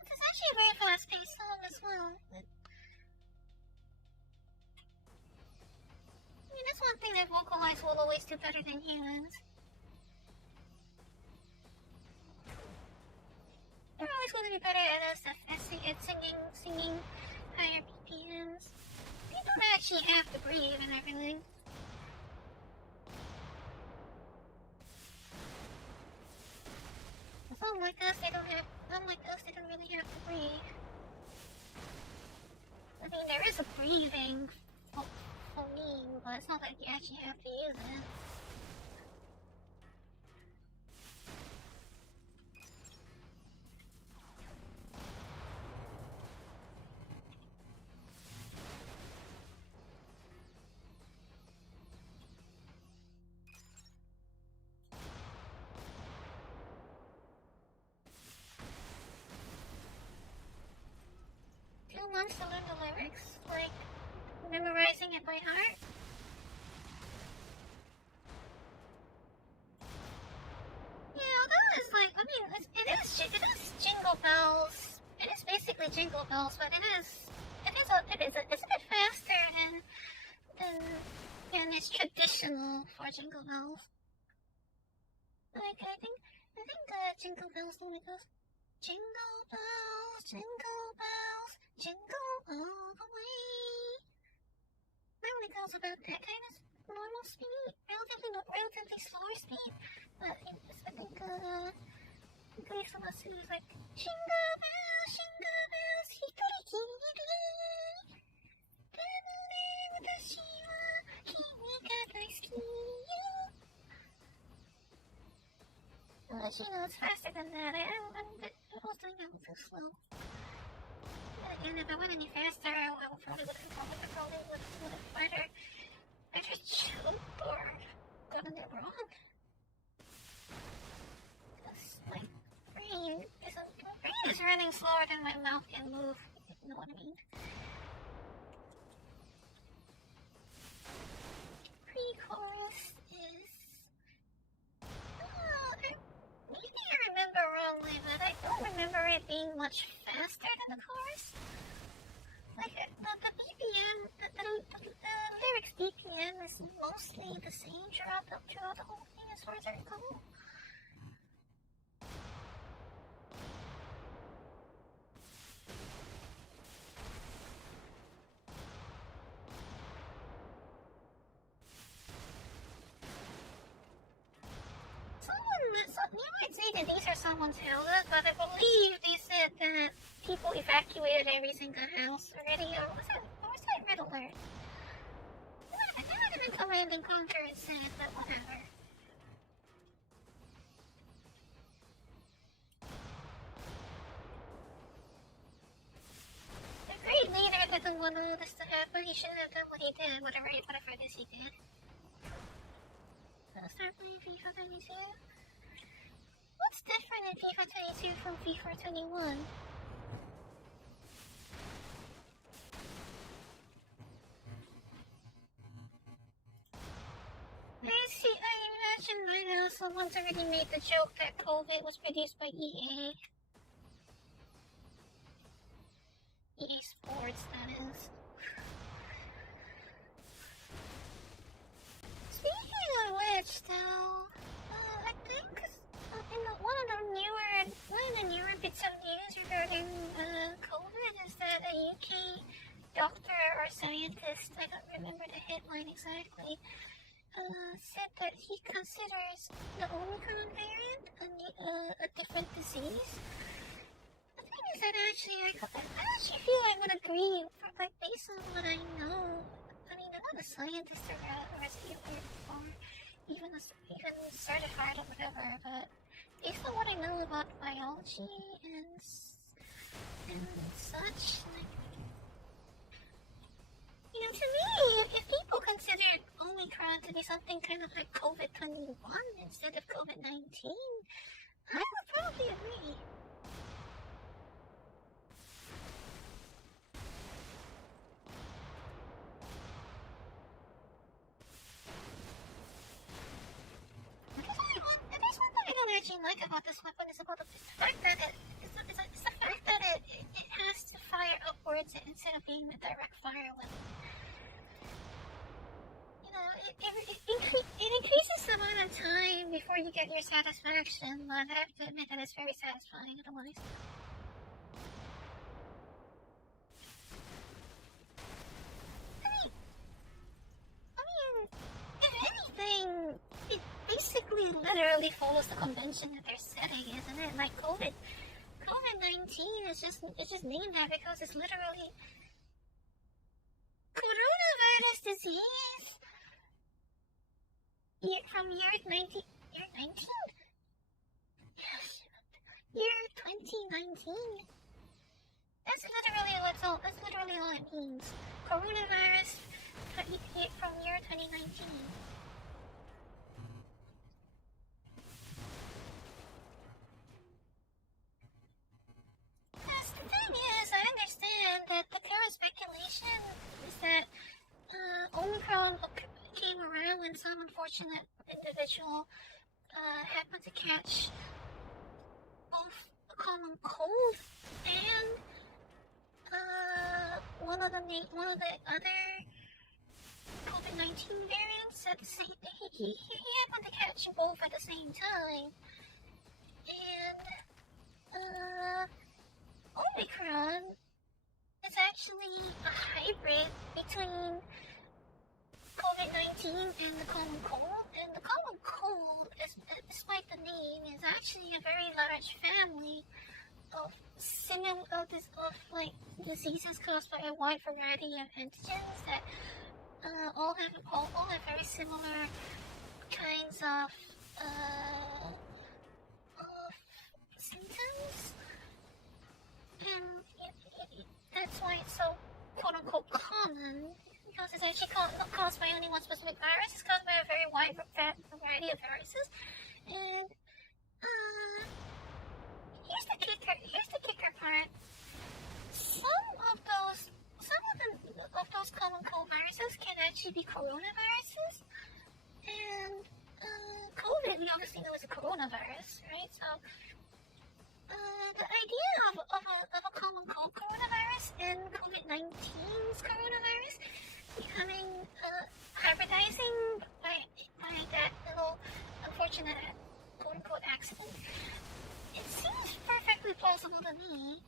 It's actually a very fast-paced song as well. That's one thing that vocalized will always do better than humans. They're always going to be better at us at singing higher BPMs. They don't actually have to breathe and everything. Unlike us, they don't really have to breathe. I mean, there is a breathing phoneme, but it's not like you actually have to use it. Months to learn the lyrics, like memorizing it by heart. Yeah, that is like, it is Jingle Bells. It is basically Jingle Bells, but it's a bit faster than is traditional for Jingle Bells. Like I think think Jingle Bells the one that goes, Jingle bells, jingle all the way. That one goes about that kind of normal speed, relatively slower speed. But I think Glee from us who's like, Jingle bells, hikari-kiri-kiri. She knows faster than that. I was doing that so slow. And if I went any faster, I probably would have better choked or gotten it wrong. Because my brain is running slower than my mouth can move, if you know what I mean. Pre-chorus is... maybe I remember wrongly, but I don't remember it being much faster than the chorus. Like, the BPM, the lyrics BPM is mostly the same throughout the whole thing as far as I recall. You might say that these are someone's houses, but I believe they said that people evacuated every single house already. Or was that Red Alert? That might have been Command and Conquer and said, but whatever. The great leader doesn't want all this to happen. He shouldn't have done what he did, whatever it is he did. So start playing FIFA 22. What's different in FIFA 22 from FIFA 21? I imagine by now someone's already made the joke that COVID was produced by EA. EA Sports, that is. Speaking of which, though, I think one of the newer bits of news regarding COVID is that a UK doctor or scientist, I don't remember the headline exactly, said that he considers the Omicron variant a different disease. The thing is that I actually feel I would agree, like, based on what I know. I mean, I'm not a scientist or even certified or whatever, but based on what I know about biology and such, like, you know, to me, if people considered Omicron to be something kind of like COVID-21 instead of COVID-19, I would probably agree. Actually like about this weapon is about the fact that it has to fire upwards instead of being a direct fire weapon. You know, it increases the amount of time before you get your satisfaction, but I have to admit that it's very satisfying otherwise. I mean, if anything, it basically literally follows the convention that they're setting, isn't it? Like COVID-19 is just named that because it's literally coronavirus disease. From year 2019? Yes. Year 2019. That's literally all it means. Coronavirus from year 2019. The thing is, I understand that the current speculation is that Omicron came around when some unfortunate individual happened to catch both a common cold and one of the other COVID-19 variants at the same. He happened to catch both at the same time. and the common cold. And the common cold, despite the name, is actually a very large family of diseases caused by a wide variety of antigens that all have very similar kinds of symptoms, and that's why it's so quote unquote common, because it's actually not caused by any one specific virus. It's caused by a very wide variety of viruses. And here's the kicker part. Some of those common cold viruses can actually be coronaviruses. And COVID, we obviously know is a coronavirus, right? So the idea of a common cold coronavirus and COVID-19's coronavirus becoming hybridizing by that little unfortunate quote-unquote accident, it seems perfectly plausible to me.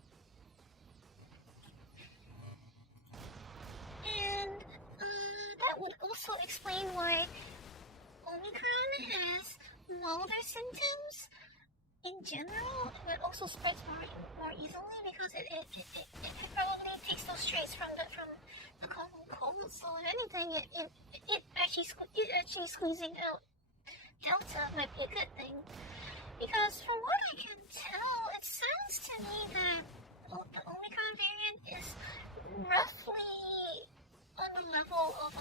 And that would also explain why Omicron has milder symptoms in general, but also spreads more easily, because it probably takes those traits from the common cold. So if anything, it actually squeezing out Delta might be a good thing, because from what I can tell, it sounds to me that the Omicron variant is roughly on the level of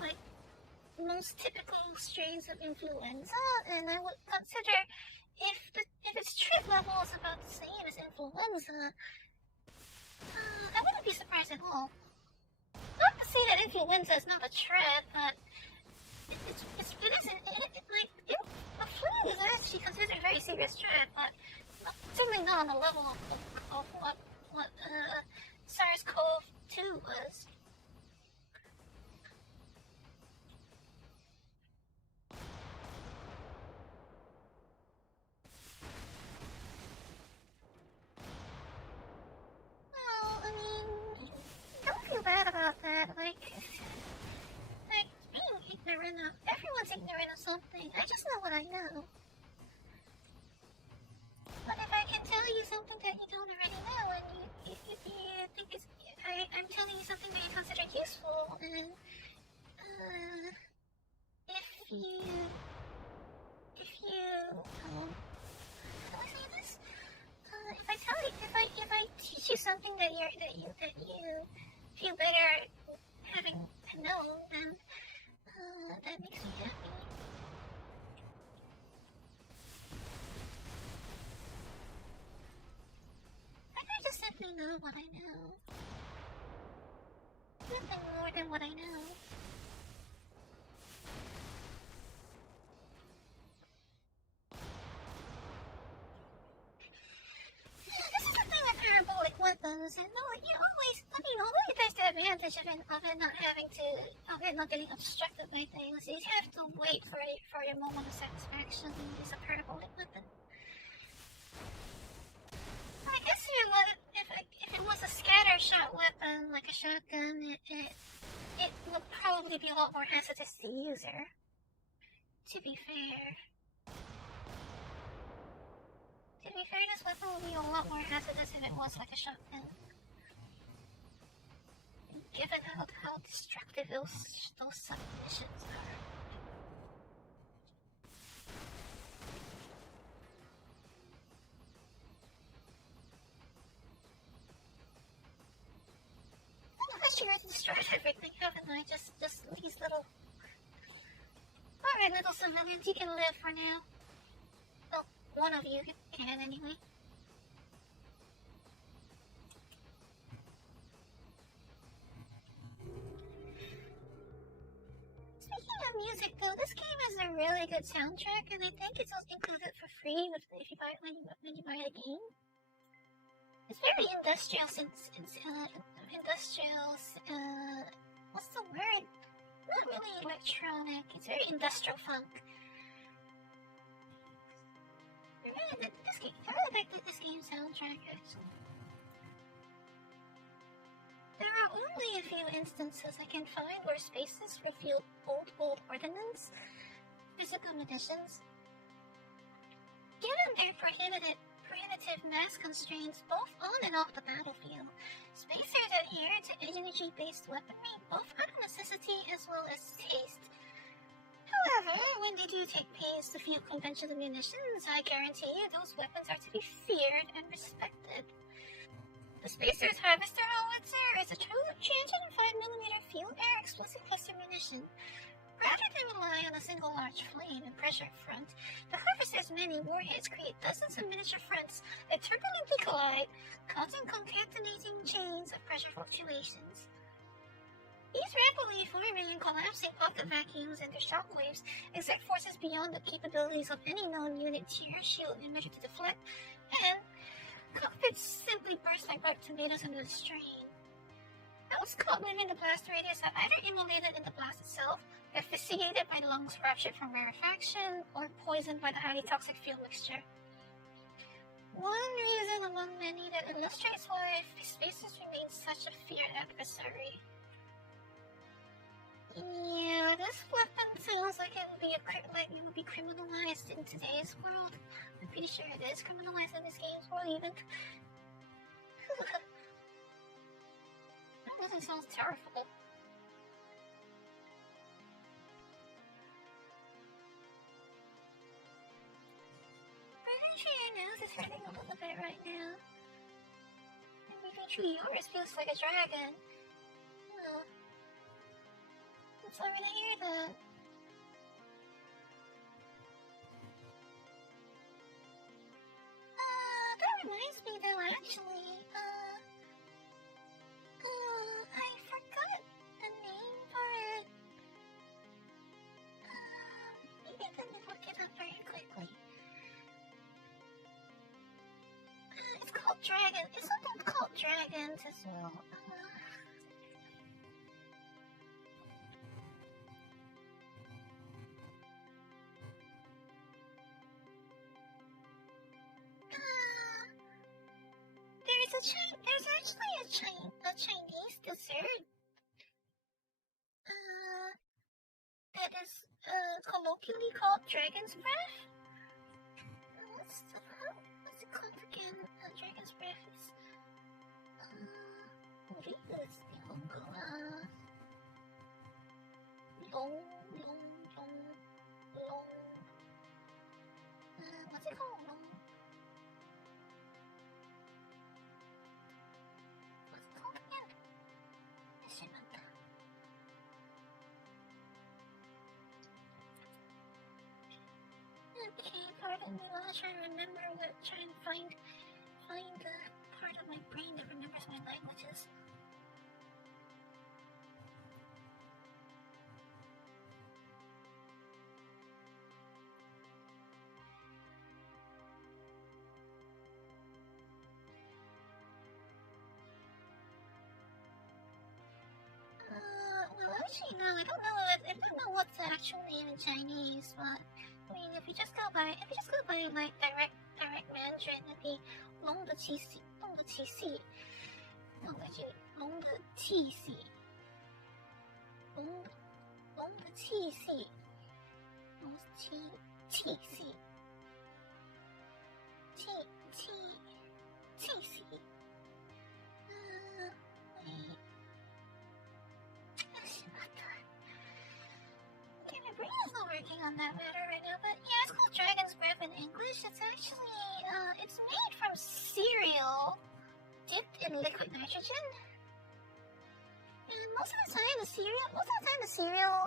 like most typical strains of influenza, and I would consider if its trait level is about the same as influenza, I wouldn't be surprised at all. Not to say that influenza is not a threat, but the flu is actually considered a very serious threat, but certainly not on the level of what SARS-CoV-2 was. Bad about that, like being ignorant of, everyone's ignorant of something. I just know what I know. But if I can tell you something that you don't already know, and you think it's, I'm telling you something that you consider useful, and if you how do I say this? If I teach you something that you feel better having known, then that makes me happy. I just simply know what I know. Nothing more than what I know. Weapons, and although there's the advantage of it not getting obstructed by things, you have to wait for your moment of satisfaction and use a parabolic weapon. I guess if it was a scatter shot weapon like a shotgun, it would probably be a lot more hazardous to the user. To be fair, this weapon would be a lot more hazardous if it was like a shotgun. Given how destructive those submissions are. I've tried to destroy everything, haven't I? Just these little... Alright, little civilians, you can live for now. Well, one of you can anyway. Speaking of music, though, this game has a really good soundtrack, and I think it's included for free when you buy the game. It's very industrial, what's the word? Not really electronic. It's very industrial funk. I really like this game's soundtrack, actually. There are only a few instances I can find where spaces refute old world ordinance, physical munitions. Given their prohibitive mass constraints both on and off the battlefield, spacers adhere to energy-based weaponry both out of necessity as well as taste. However, when they do take pains to field conventional munitions, I guarantee you those weapons are to be feared and respected. The Spacer's Harvester Howitzer is a 305mm field air explosive cluster munition. Rather than rely on a single large flame and pressure front, the Harvester's many warheads create dozens of miniature fronts that turbulently collide, causing concatenating chains of pressure fluctuations. These rapidly forming and collapsing pocket vacuums and their shockwaves exert forces beyond the capabilities of any known unit tier, shield, and measure to deflect, and cockpits simply burst like ripe tomatoes under the strain. Those caught within the blast radius are either immolated in the blast itself, asphyxiated by lungs ruptured from rarefaction, or poisoned by the highly toxic fuel mixture. One reason among many that illustrates why spacers remain such a feared adversary. Yeah, this weapon sounds like it would be criminalized in today's world. I'm pretty sure it is criminalized in this game's world even. That weapon sounds terrible. Pretty sure your nose is hurting a little bit right now. And pretty sure yours feels like a dragon. Oh. I'm sorry to hear that. That reminds me though, actually, I forgot the name for it. Maybe I can look it up very quickly. It's called Dragon. It's something called Dragons as well. There's actually a Chinese dessert that is colloquially called dragon's breath. What's it called again? Dragon's breath is what is long. What's it called? Okay, pardon me while I try to remember try and find the part of my brain that remembers my languages. Well, actually, no, I don't know what's the actual name in Chinese, but I mean, if you just go by like direct Mandarin, it'd be long the qi xi. Working on that matter right now, but yeah, it's called Dragon's Breath in English. It's actually, it's made from cereal dipped in liquid nitrogen. And most of the time, the cereal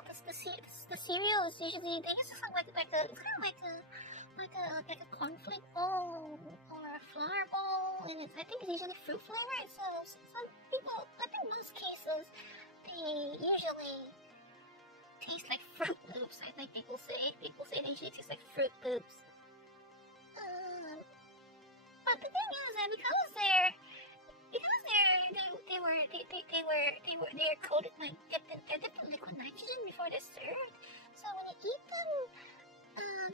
is usually, they use something like a cornflake bowl or a flour bowl, and I think it's usually fruit flavored. So some people, I think most cases, they usually taste like Fruit Loops. I think people say they usually taste like Fruit Loops. But the thing is that because they're coated like they're dipped in liquid nitrogen before they're served. So when you eat them,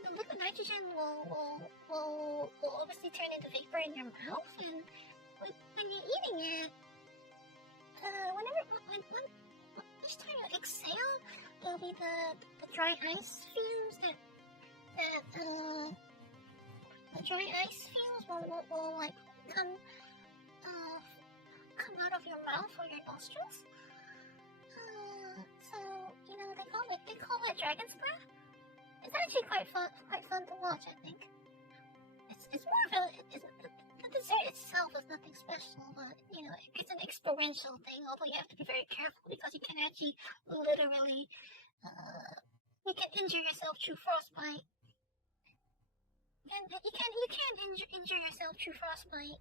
the liquid nitrogen will obviously turn into vapor in your mouth, and when you're eating it, when each time you exhale, it'll be the dry ice fumes that the dry ice fumes will like come out of your mouth or your nostrils. So you know they call it dragon's breath. It's actually quite fun to watch. I think it's more of the dessert itself is nothing special, but you know it's an experiential thing. Although you have to be very careful because you can actually literally you can injure yourself through frostbite. And you can injure yourself through frostbite.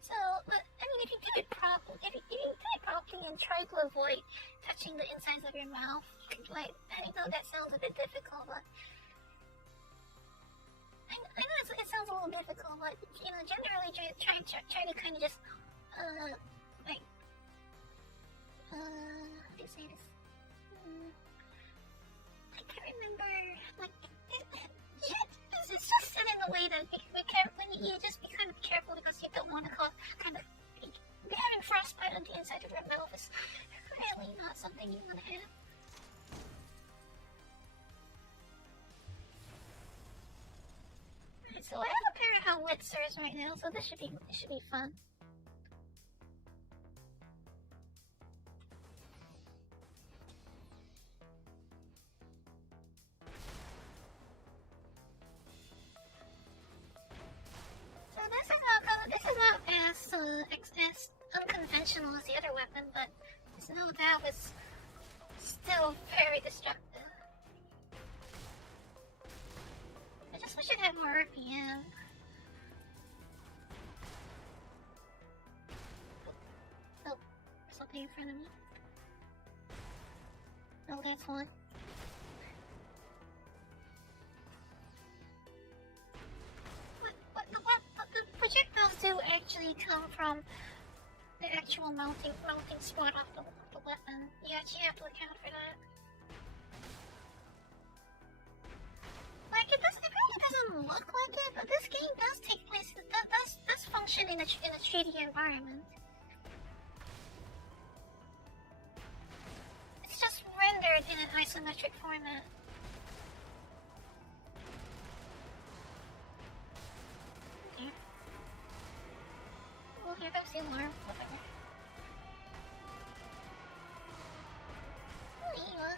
So, but I mean, if you do it properly, and try to avoid touching the insides of your mouth, like I know that sounds a bit difficult, but I know it sounds a little difficult, but you know, generally try to kind of just like how do you say this? I can't remember. Like it's just said in a way that you just be kind of careful because you don't want to kind of be having frostbite on the inside of your mouth is really not something you want to have. Alright, so I have a pair of howitzers right now, so this should be fun. This is not as unconventional as the other weapon, but there's no doubt it's still very destructive. I just wish it had more RPM. Oh, there's something in front of me. Oh, that's one. Projectiles do actually come from the actual mounting spot of the weapon. You actually have to account for that. Like it really doesn't look like it, but this game does take place. Does function in a 3D environment. It's just rendered in an isometric format. Oh, here comes the alarm. Whatever. Oh, yeah.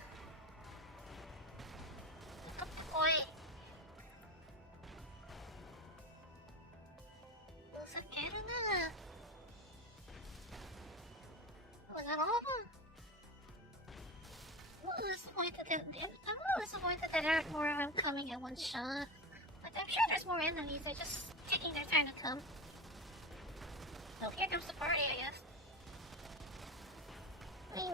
Good boy. What's up, Anna? Was that all of them? I'm a little disappointed that there aren't more of them coming at one shot. Like, I'm sure there's more enemies, they're just taking their time to come. Oh, here comes the party, I guess. I mean,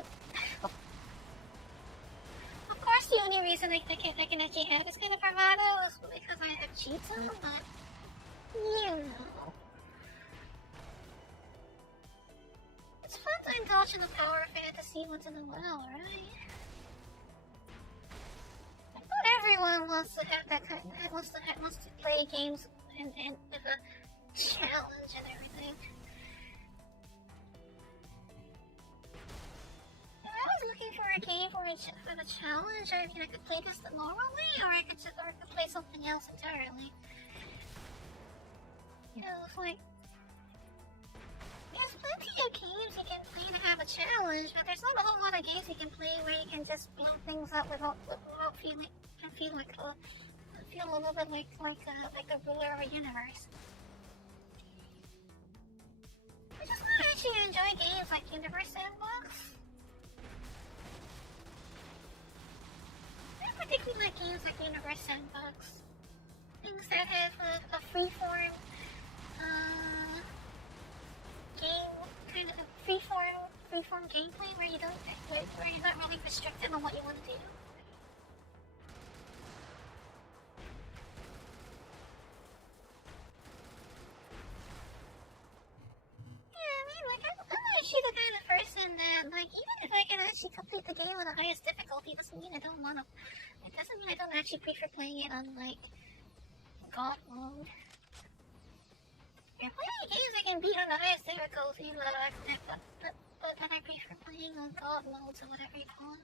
of course the only reason I can actually have this kind of bravado is because I have cheats on, but you know. It's fun to indulge in the power of fantasy once in a while, right? Not everyone wants to have that kind of, wants to play games and with a challenge and everything. I was looking for a game for the challenge. I mean, I could play this the normal way, or I could play something else entirely. You know, it's like there's plenty of games you can play to have a challenge, but there's not a whole lot of games you can play where you can just blow things up without feeling. I feel a little bit like a ruler of a universe. I just actually enjoy games like Universe Sandbox. I particularly like games like Universe Sandbox. Things that have a freeform game, kind of freeform gameplay where you're not really restricted on what you want to do. The kind of person that, like, even if I can actually complete the game on the highest difficulty, doesn't mean I don't actually prefer playing it on, like, God mode. You're playing games that can beat on the highest difficulty, but I prefer playing on God modes or whatever you call it.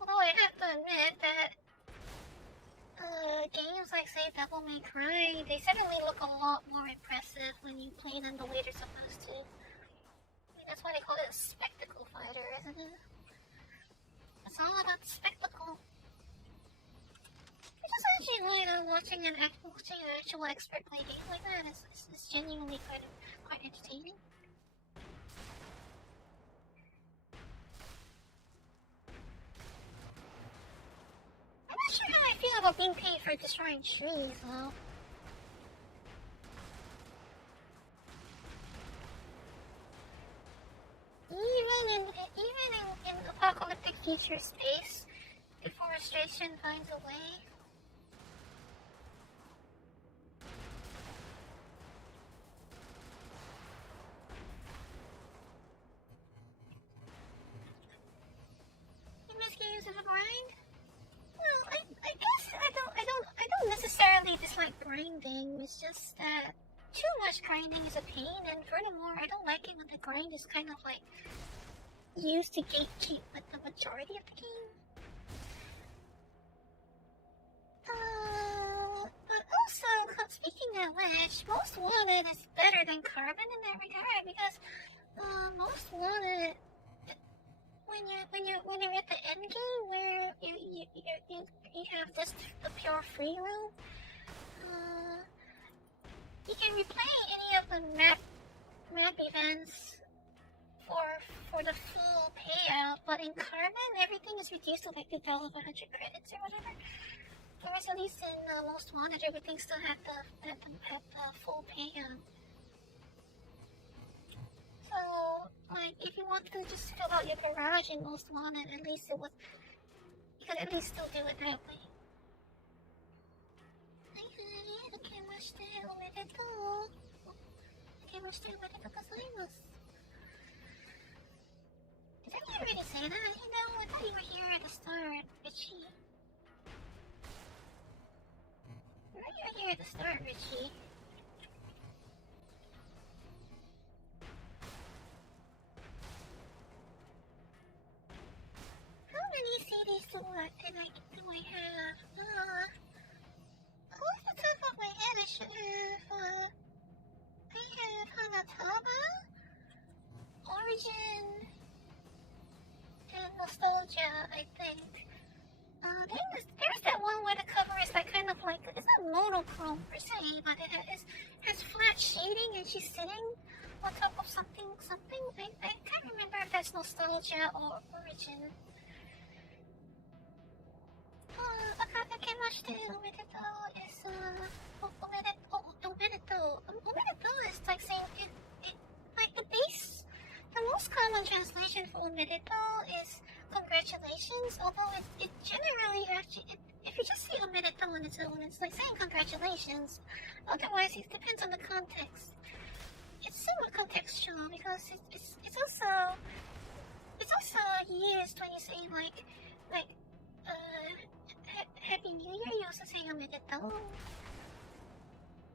Although I have to admit that games like, say, Devil May Cry, they certainly look a lot more impressive when you play them the way they're supposed to. I mean, that's why they call it a spectacle fighter, isn't it? It's all about spectacle. I just actually like watching an actual expert play games like that. It's genuinely quite entertaining. I'm not sure how I feel about being paid for destroying trees, though. Even in apocalyptic future space, deforestation finds a way. You miss games of a grind? Well, I guess I don't necessarily dislike grinding. It's just that too much grinding is a pain, and furthermore, I don't like it when the grind is kind of like used to gatekeep like the majority of the game. But also, speaking of which, Most Wanted is better than Carbon in that regard because Most Wanted, when you're at the end game where you have just a pure free roam, you can replay any of the map events for the full payout, but in Carbon, everything is reduced to like 2,100 credits or whatever. Whereas at least in Most Wanted, everything still had the full payout. So, like, if you want to just fill out your garage in Most Wanted, at least you could at least still do it that way. Did I already say that? You know, I thought you were here at the start, Richie. I thought you were here at the start, Richie. How many CDs do I have? Off the top of my head, I should have, I have Hanataba, Origin, and Nostalgia, I think. There's that one where the cover is like kind of like, it's not monochrome per se, but it has flat shading and she's sitting on top of something. I can't remember if that's Nostalgia or Origin. Akemashite omedetou is, omedetou is like saying, like the base, the most common translation for omedetou is congratulations, although it generally actually, if you just say omedetou on its own, it's like saying congratulations. Otherwise, it depends on the context. It's somewhat contextual because it's also used when you say like Happy New Year, you also say omedetou.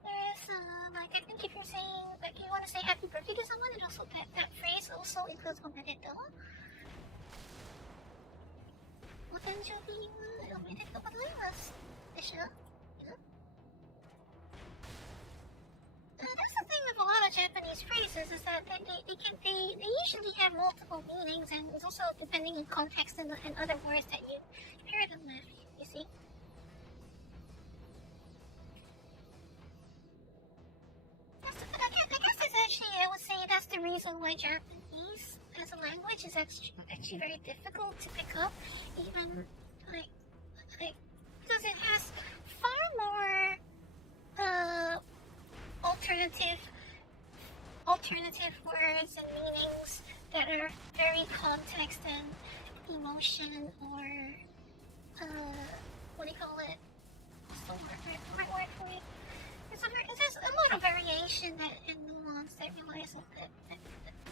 Whereas, like, I think if you're saying, like, you want to say happy birthday to someone, it also, that phrase also includes omedetou. Otanjoubi wa omedetou gozaimasu. Desho? Yeah. That's the thing with a lot of Japanese phrases is that they usually have multiple meanings, and it's also depending on context and other words that you pair them with, you see? I guess that's actually, I would say that's the reason why Japanese as a language is actually very difficult to pick up, even like because it has far more alternative words and meanings that are very context and emotion or what do you call it? What's the right word for it? There's a lot of variation and nuance that relies on that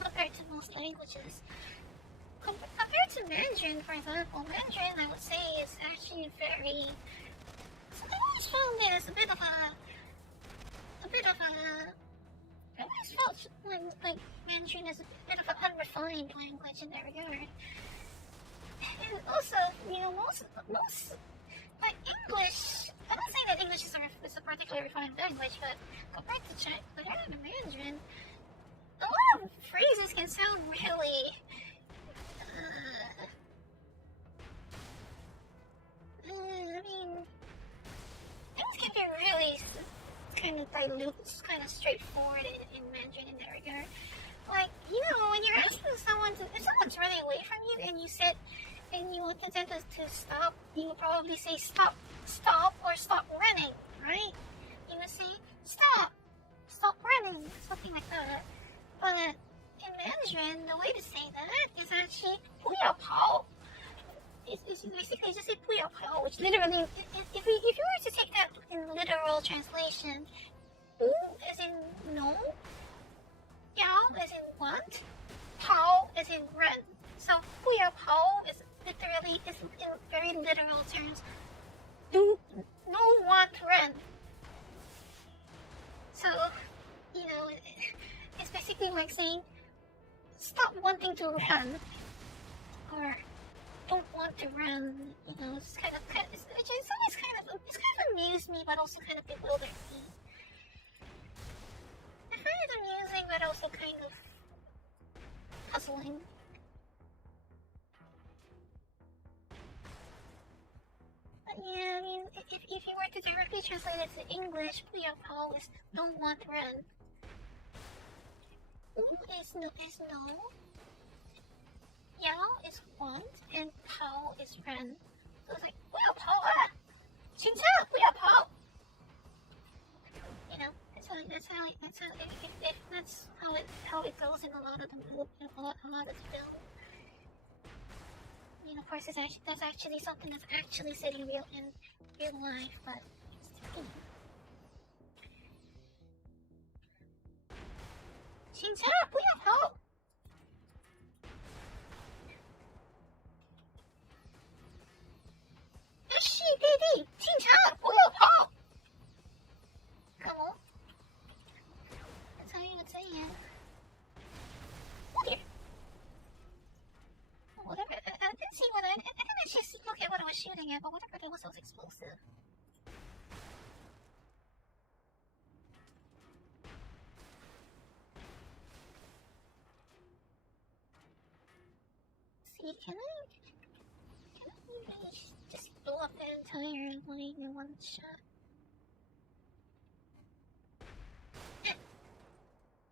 compared to most languages. Compared to Mandarin, for example, Mandarin I would say is actually very. So I always found it as a bit of a. I always felt like Mandarin is a bit of an unrefined language in that regard. And also, most like English. I don't say that English is a particularly refined language, but compared to Mandarin, a lot of phrases can sound really. I mean, things can be really kind of dilute, kind of straightforward in Mandarin in that regard. Like, when you're asking someone if someone's running away from you and you sit and you want them to stop, you would probably say stop, or stop running, right? You would say stop running, something like that. But in Mandarin, the way to say that is actually 不要跑. It's basically just say 不要跑, which literally, if you were to take that in literal translation, 不 as in no, 要 as in want, 跑 as in run. So 不要跑 is literally, is in very literal terms, no want run. So, it's basically like saying stop wanting to run, or don't want to run. It's always kind of amused me, but also kind of bewildered me. I find it amusing, but also kind of puzzling. But yeah, I mean, if you were to directly translate it to English, 不要跑 is don't want to run. 不 is no. 要 is want, and 跑 is run. So it's like 不要跑啊，停车，不要跑。That's how it goes in a lot of the film. Of course, that's actually something that's actually said in real life, but still. 停车，不要跑。弟，停车，不要跑。Come on. That's how you would say it. Oh dear. Whatever. I didn't see what I didn't actually look at what I was shooting at, but whatever it was explosive. See, can I maybe just blow up the entire line in one shot?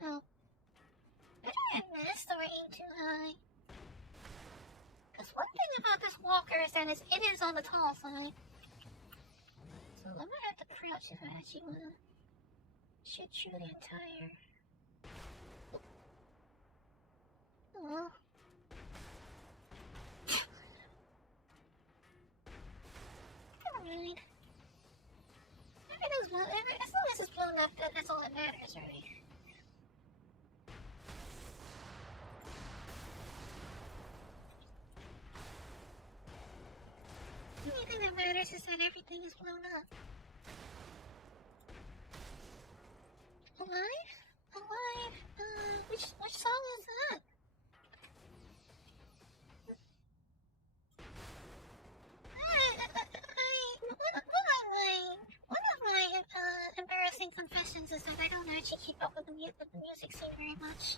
No. Maybe I missed or aim too high. Because one thing about this walker is that it is on the tall side. So I'm gonna have to crouch if I actually wanna shoot through the entire. Oh. Never mind. As long as it's blown up, that's all that matters, right? The only thing that matters is that everything is blown up. Alive? Alive? Which song is that? One of my embarrassing confessions is that I don't actually keep up with the music scene very much.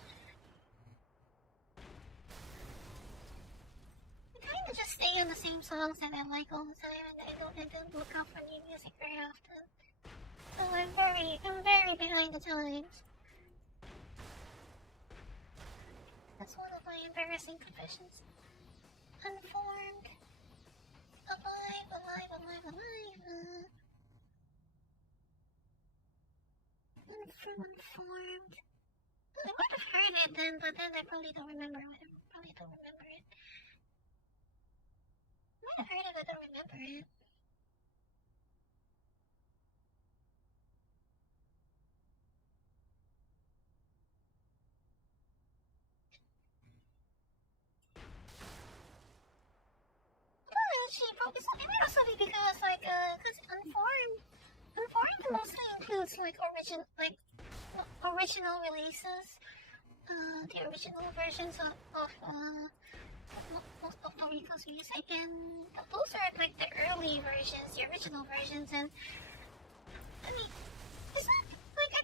I kind of just stay on the same songs that I like all the time, and I don't look out for new music very often. So I'm very behind the times. That's one of my embarrassing confessions. Unformed. Alive. Unformed. I might have heard it then, but then I probably don't remember it. Might have heard it, but don't remember it. it might also be because, like, because Unformed mostly includes, like, original releases, the original versions of most of Noriko's music, and those are, like, the early versions, the original versions, and, I mean, it's not, like,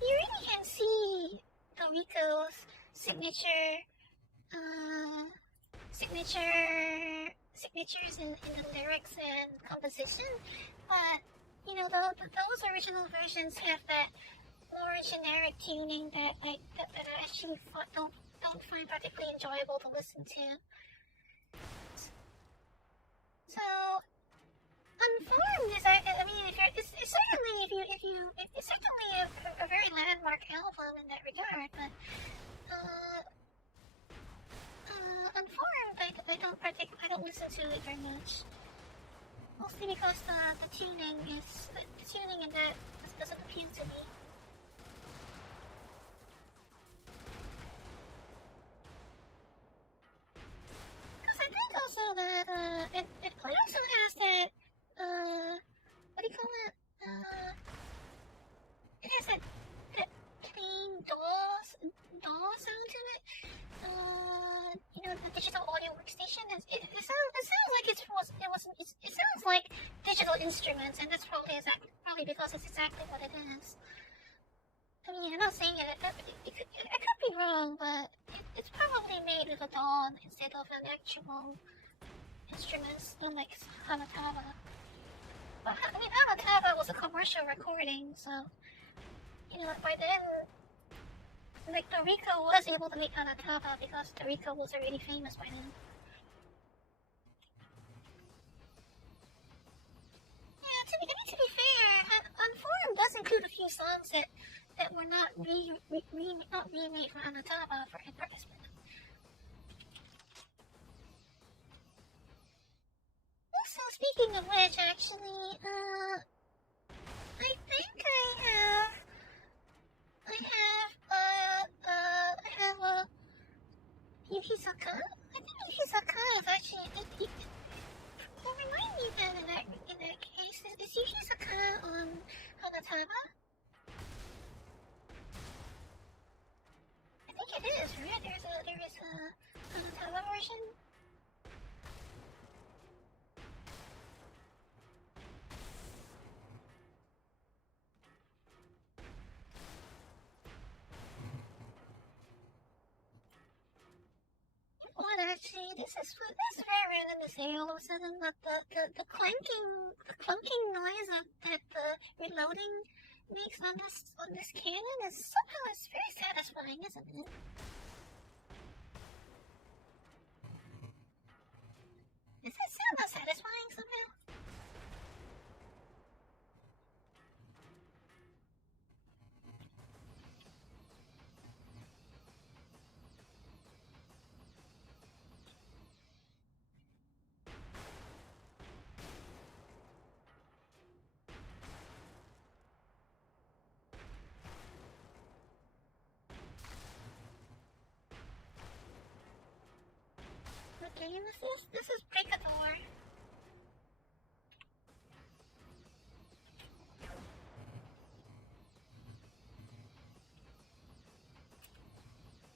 you really can see Noriko's signatures in the lyrics and composition, but you know those original versions have that more generic tuning that I actually don't find particularly enjoyable to listen to. So Unformed is, I mean, it's certainly a very landmark album in that regard, but Unformed, I don't listen to it very much. Mostly because the tuning in that doesn't appeal to me. Because I think also that it also has that what do you call it? It has that clean DAW sound to it. You know, the digital audio workstation. It sounds like it sounds like digital instruments, and that's probably because it's exactly what it is. I mean, I'm not saying I could be wrong, but it's probably made with a DAW instead of an actual instruments, like Hanataba. But I mean, Hanataba was a commercial recording, so you know, by then, like, Noriko was able to make Hanataba because Noriko was already famous by then. Yeah, to be fair, Unformed does include a few songs that were not remade for Hanataba for advertisement. Also, speaking of which, actually, I think I have Yuhisaka. I think Yuhisaka is actually. Remind me that in that case, is Yuhisaka on Hanataba? I think it is, right? There is a Hanataba version. What actually? This is very random to say all of a sudden, but the clunking noise that the reloading makes on this cannon is somehow very satisfying, isn't it? Does that sound not satisfying somehow? What game is this? This is Picador.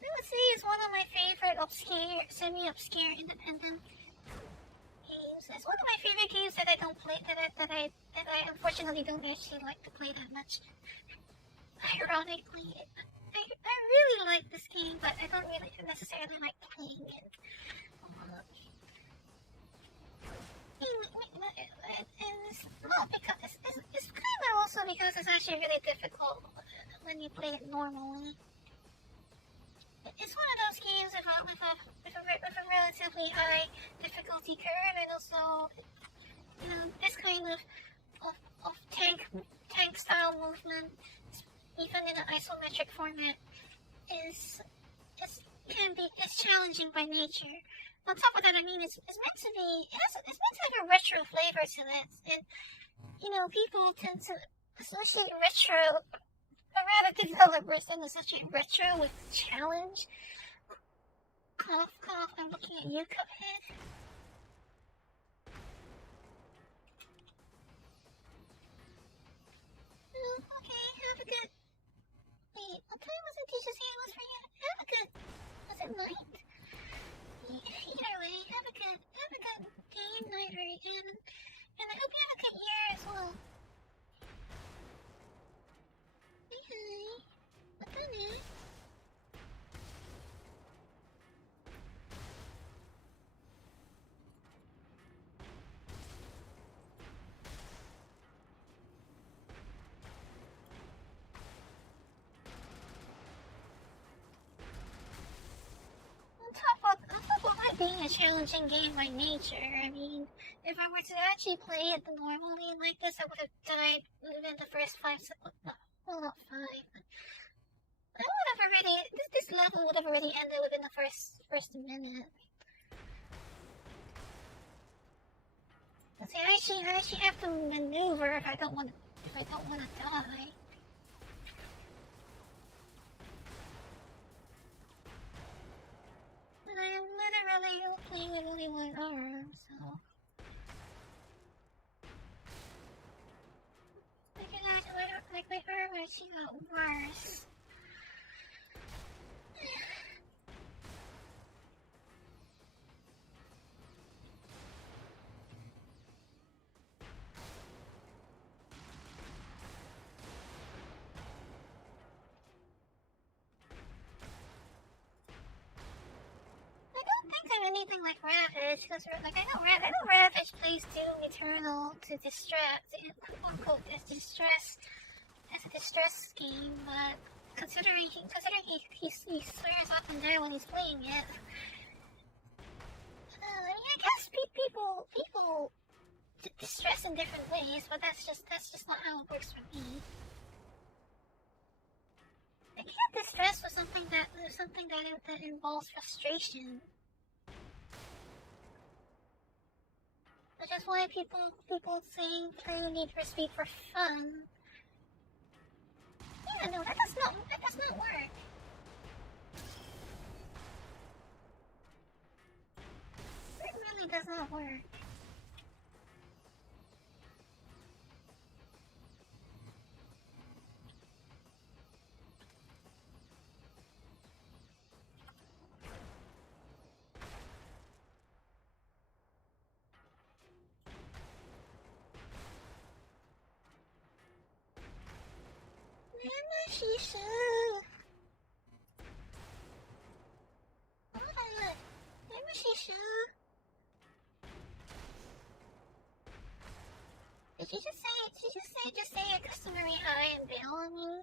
I would say it's one of my favorite semi-obscure independent games. It's one of my favorite games that I don't play, that I unfortunately don't actually like to play that much. Ironically, I really like this game, but I don't really necessarily like playing it. It's kind of also because it's actually really difficult when you play it normally. It's one of those games with a relatively high difficulty curve, and also, you know, this kind of tank style movement, even in an isometric format, is challenging by nature. On top of that, I mean, it's meant to have a retro flavor to it, and you know, people tend to associate retro, or rather developers tend to associate retro with challenge. Cough, cough, I'm looking at you, Cuphead. at night. Either way, have a good day and night, and I hope you have a good year as well. Hi. What's on it? On top of it being a challenging game by nature, I mean, if I were to actually play it normally like this, I would have died within the first 5 seconds. Well, not 5. I would have already. This level would have already ended within the first minute. See, I actually have to maneuver if I don't want to die. And I am literally playing with only one arm, so. Like my arm actually got worse. I'm anything like Ravage, because like I know Ravage plays Doom Eternal to distress, quote unquote, distress as a distress game, but considering he swears up and down when he's playing it, I guess people distress in different ways, but that's just not how it works for me. I can't distress with something that involves frustration. Which is why people saying play Need for Speed for fun. Yeah, no, that does not work. It really does not work. Shisha. Shisha. Did you just say a customary hi and bail on me?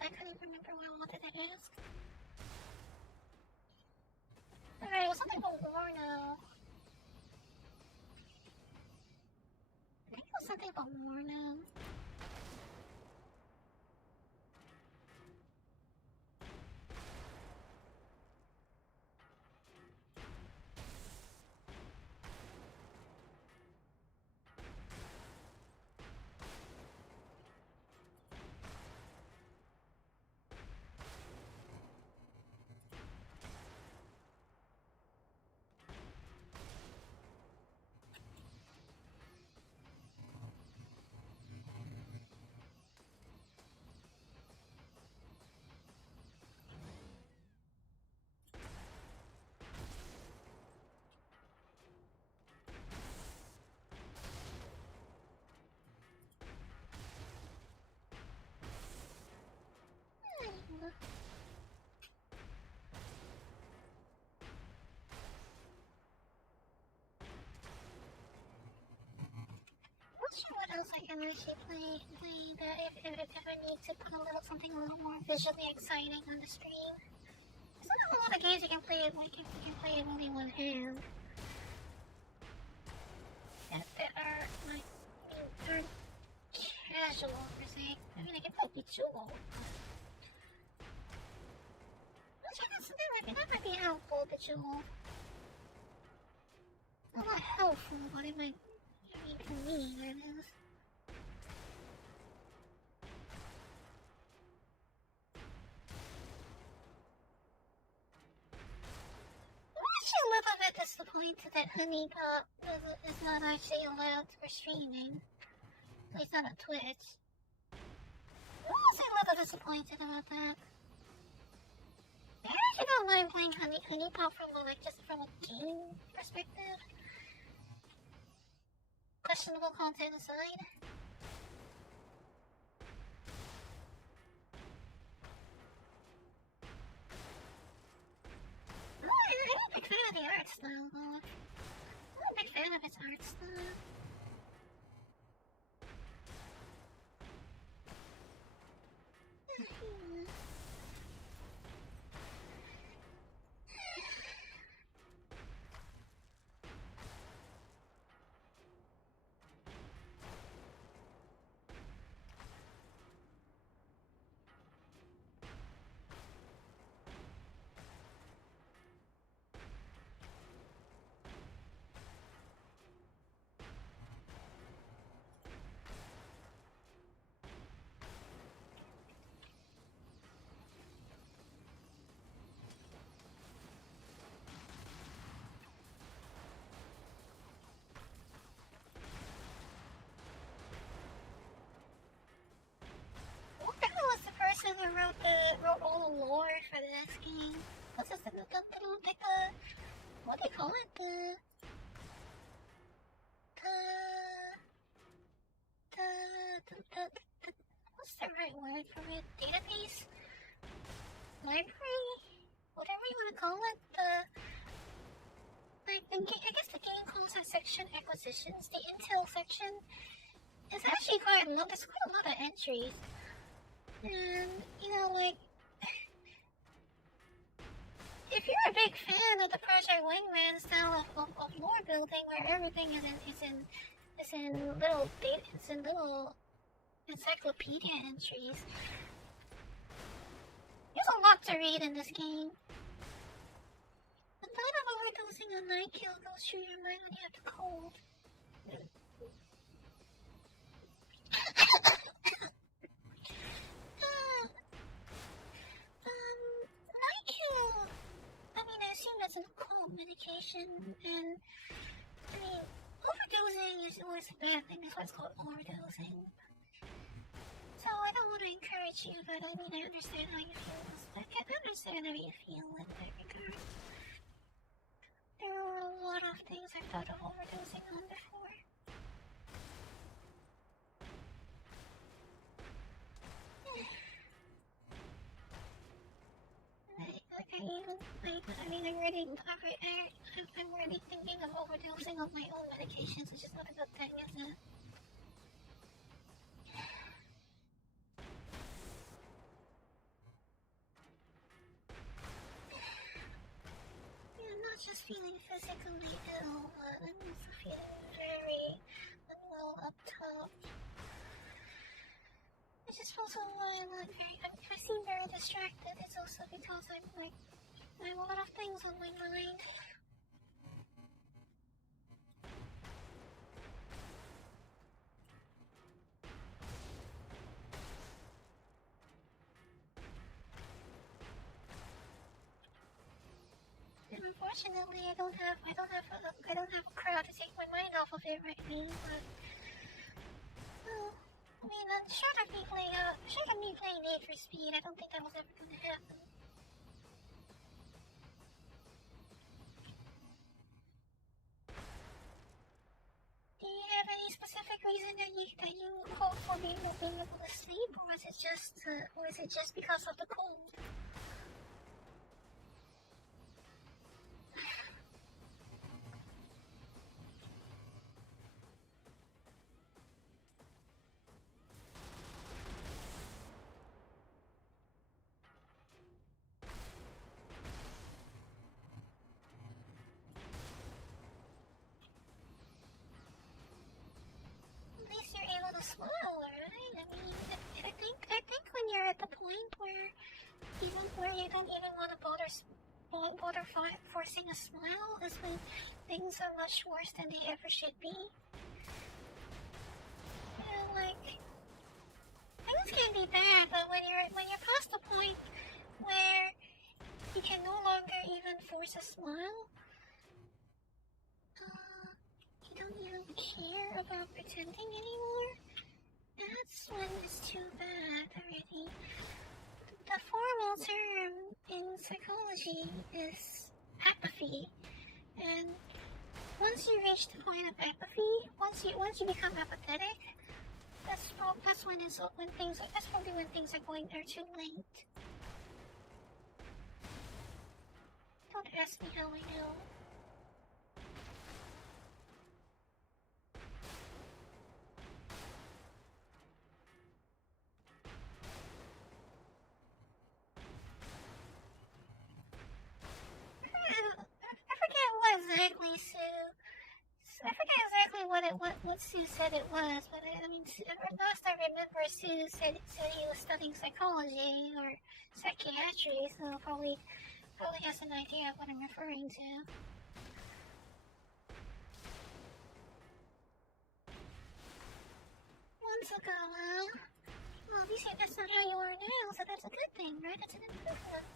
I couldn't remember what I wanted to ask. Alright, well, something about war now. I think it was something about war now. Not sure what else I can actually play that if I need to put something a little more visually exciting on the stream. There's not a lot of games you can play it in only one hand. That are like they're casual per se. I mean I can play Pichuo. That might be helpful, Pichuo. Well, not helpful, but it might convenient, I guess. I actually love how this disappointed that Honeypot is not actually allowed for streaming. At least not on Twitch. I'm also a little disappointed about that. I actually don't mind playing Honeypot from just from a game perspective. Questionable content aside. I'm a big fan of the art style though. I'm a big fan of its art style. Who wrote all the lore for this game? What's this? What do you call it? What's the right word for it? Database? Library? Whatever you want to call it. I guess the game calls that section acquisitions. The intel section is actually quite a lot. There's quite a lot of entries. And, you know, like, if you're a big fan of the Project Wingman style of lore building, where everything is in little encyclopedia entries, there's a lot to read in this game. The thought of overdosing on night kill goes through your mind when you have to cold. As a cold medication, and I mean, overdosing is always a bad thing. That's why it's called overdosing. So I don't want to encourage you, but I mean, I understand how you feel. I understand how you feel in that regard. There are a lot of things I've thought of overdosing on before. I'm already thinking of overdosing on my own medications, which is not a good thing, is it? I'm not just feeling physically ill, but I'm also feeling very unwell up top. It's just also why I'm like I seem very distracted. It's also because I have a lot of things on my mind. And unfortunately, I don't have a crowd to take my mind off of it right now. But well, I mean, short of me playing Need for Speed, I don't think that was ever going to happen. Do you have any specific reason that you hope for being able to sleep, or is it just because of the cold? Smile, right? I mean, I think when you're at the point where you don't even want to bother forcing a smile is when things are much worse than they ever should be. You know, like, things can be bad, but when you're past the point where you can no longer even force a smile, care about pretending anymore, that's when it's too bad already. The formal term in psychology is apathy, and once you reach the point of apathy, once you become apathetic, that's probably when things are too late. Don't ask me how I know. I forget exactly what Sue said it was, but last I remember Sue said he was studying psychology or psychiatry, so probably has an idea of what I'm referring to. Once ago, well, you see, that's not how you are now, so that's a good thing, right? That's an improvement.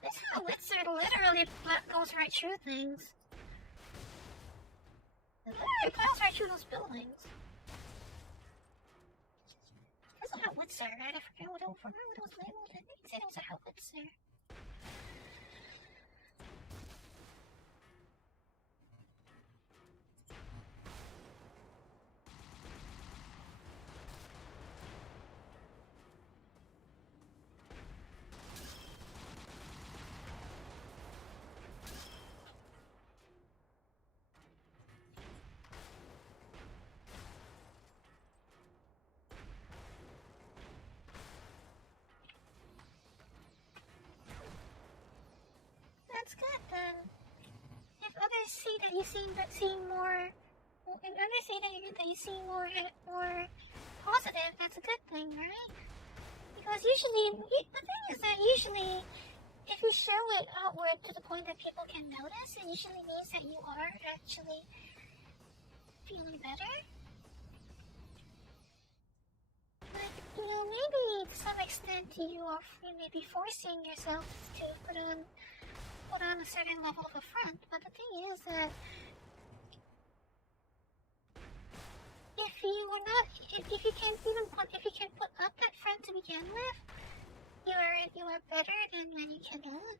That's how Witzer literally goes right through things. It literally plows right through those buildings. That's a howitzer, right? I forget what it was labeled. I think it said it was a howitzer. That's good then. If others see that you seem more, if others see that you seem more positive, that's a good thing, right? Because usually, the thing is that usually, if you show it outward to the point that people can notice, it usually means that you are actually feeling better. But, maybe to some extent you may be forcing yourself to put on a certain level of a front, but the thing is that if you can put up that front to begin with, you are better than when you cannot.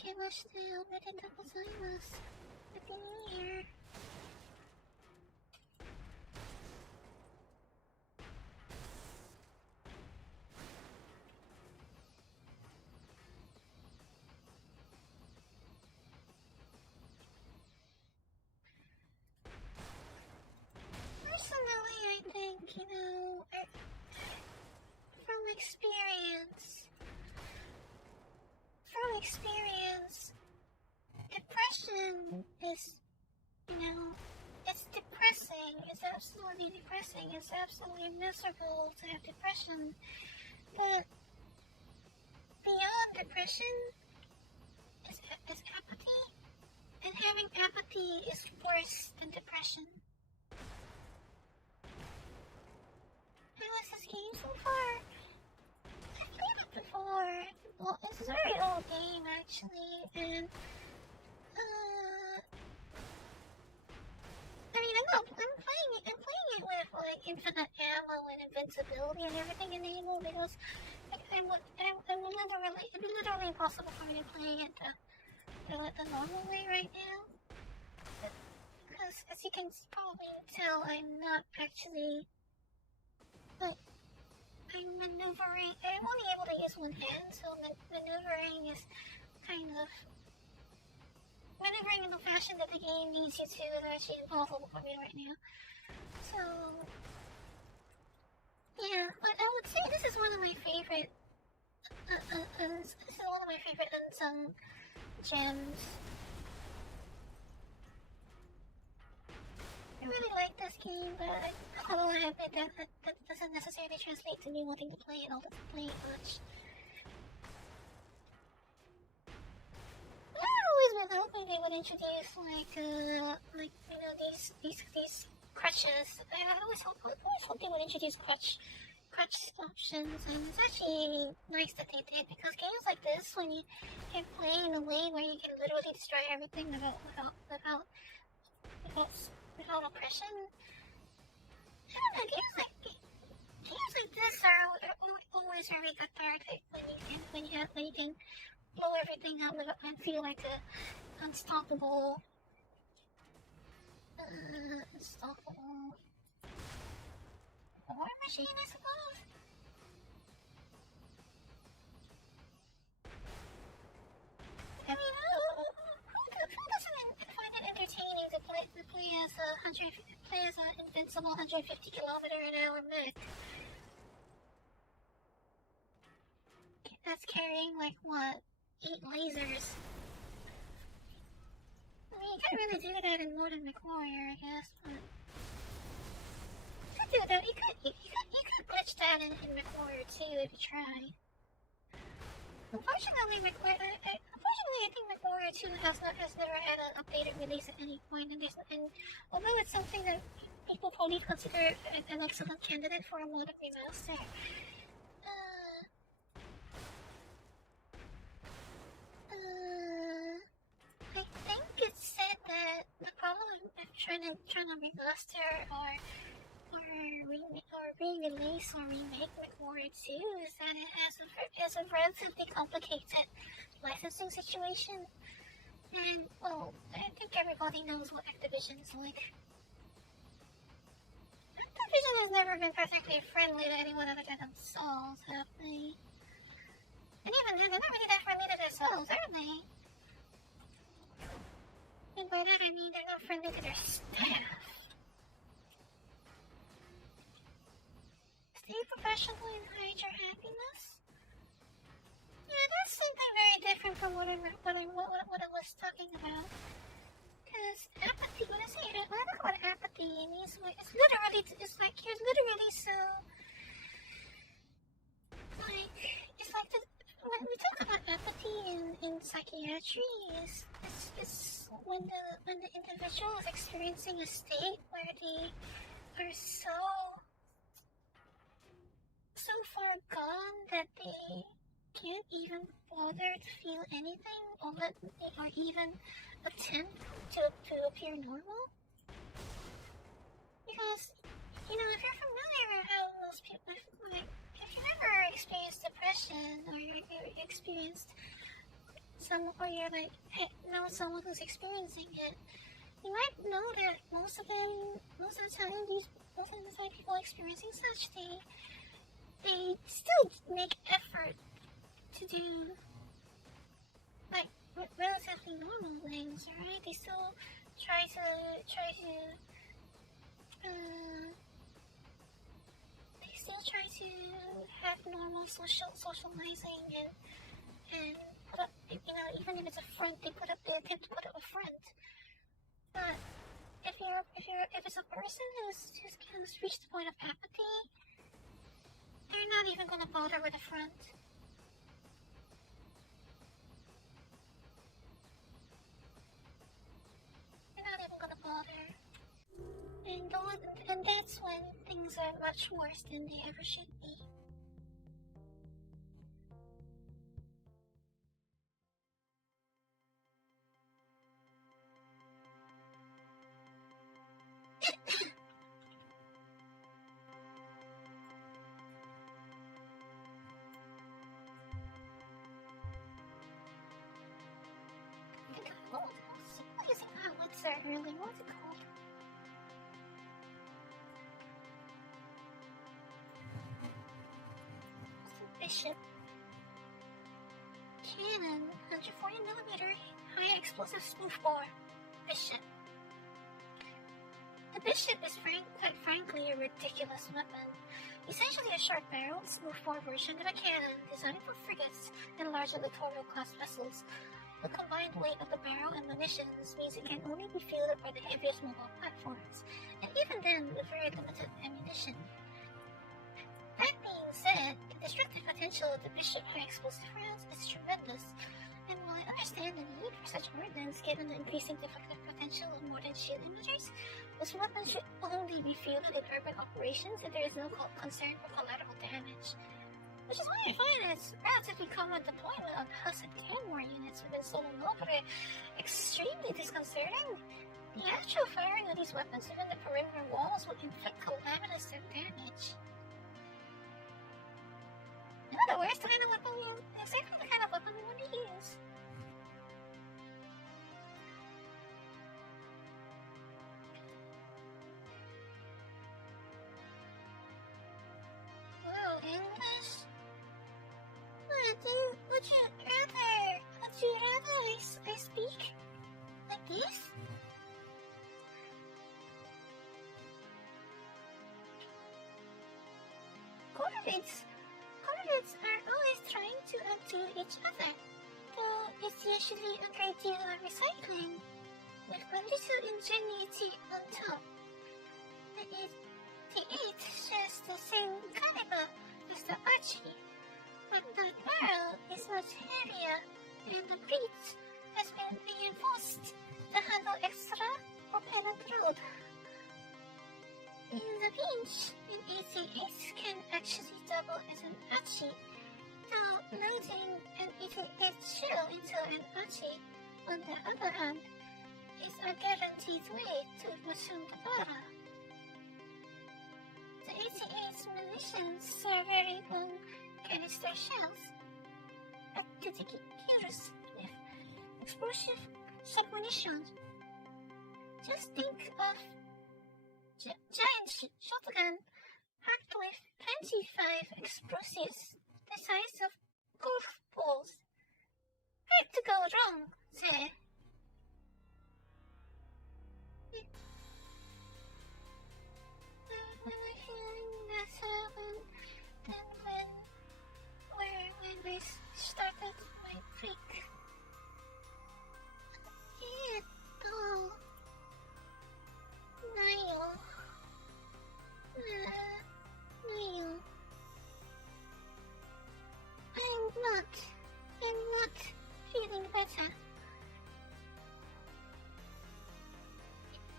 Akemashite omedetou gozaimasu. Happy New Year. Personally, I think, from experience, depression is, it's depressing. It's absolutely depressing. It's absolutely miserable to have depression. But beyond depression is apathy. And having apathy is worse than depression. How is this game so far? I've played it before. Well, it's a very old game actually, and I'm playing it with like infinite ammo and invincibility and everything enabled because it'd be literally impossible for me to play it the normal way right now. Because as you can probably tell, I'm not actually I'm maneuvering. I'm only able to use one hand, so maneuvering is kind of maneuvering in the fashion that the game needs you to is actually impossible for me right now. So yeah, but I would say this is one of my favorite. This is one of my favorite unsung gems. I really like this game, but although I admit that doesn't necessarily translate to me wanting to play it all play it much. I've always been hoping they would introduce like you know these crutches. I always hope they would introduce crutch options, and it's actually nice that they did, because games like this, when you can play in a way where you can literally destroy everything without oppression. I don't know, games like this are always very cathartic when you can blow everything up and feel like a unstoppable war machine, I suppose. I mean, who doesn't find it entertaining to play as an invincible 150km/h mech that's carrying like what, 8 lasers? I mean, you can't really do that in Modern McWarrior, I guess, but you could do that. You could glitch that in McWarrior 2 if you try. Unfortunately, I think McWarrior 2 has never had an updated release at any point, and although it's something that people probably consider an excellent candidate for a modern remaster, I think it's said that the problem with trying to remaster or re-release or remake McWarrior 2 is that it has a relatively complicated licensing situation. And, well, I think everybody knows what Activision is like. Activision has never been particularly friendly to anyone other than themselves, have they? And even then, they're not really that friendly to themselves, are they? And by that I mean they're not friendly to their staff. Stay professional and hide your happiness? Yeah, that's something very different from what I was talking about. Because apathy, when I talk about apathy, it means it's literally so, like, it's like when we talk about apathy in psychiatry, it's when the individual is experiencing a state where they are so far gone that they can't even bother to feel anything or even attempt to appear normal. Because, you know, if you're familiar with how most people, like, if you've ever experienced depression or you experienced you're like, hey, know someone who's experiencing it, you might know that most of the time people experiencing such, they still make effort to do, like, relatively normal things, right? They still try to have normal socializing and put up, you know, even if it's a front, they attempt to put up a front. But if it's a person who's just kind of reached the point of apathy, they're not even gonna bother with a front. They're not even gonna bother. And that's when things are much worse than they ever should be. What is it? What's that really? What's it called? Bishop. Cannon, 140mm high explosive smoothbore. Bishop. The Bishop is quite frankly a ridiculous weapon. Essentially a short-barreled, smoothbore version of a cannon designed for frigates and larger littoral-class vessels. The combined weight of the barrel and munitions means it can only be fielded by the heaviest mobile platforms, and even then with very limited ammunition. That being said, the destructive potential of the Bishop high-explosive rounds is tremendous, and while I understand the need for such ordnance given the increasing deflective potential of modern shield emitters, this weapon should only be fielded in urban operations if there is no concern for collateral damage. Which is why I find its relatively common deployment on Huss and Taymor units within Solo Nobere extremely disconcerting. The actual firing of these weapons within the perimeter walls would inflict calamitous damage. In other words, exactly the kind of weapon we want to use. Well, English? Would you rather I speak like this? Corvids are always trying to outdo each other, though it's usually a great deal of recycling, with a little ingenuity on top. The 8 shares the same caliber as the Archie, but the barrel is much heavier, and the breech has been reinforced to handle extra propellant load. In the pinch, an AC-8 can actually double as an Archie, though loading an 88 shell into an Archie, on the other hand, is a guaranteed way to consume the barrel. The 88's munitions are very long canister shells, but ridiculous with explosive submunition. Just think of giant shotgun packed with 25 explosives the size of golf balls. Where to go wrong, there? When I feeling that then when I started my break. I'm not feeling better.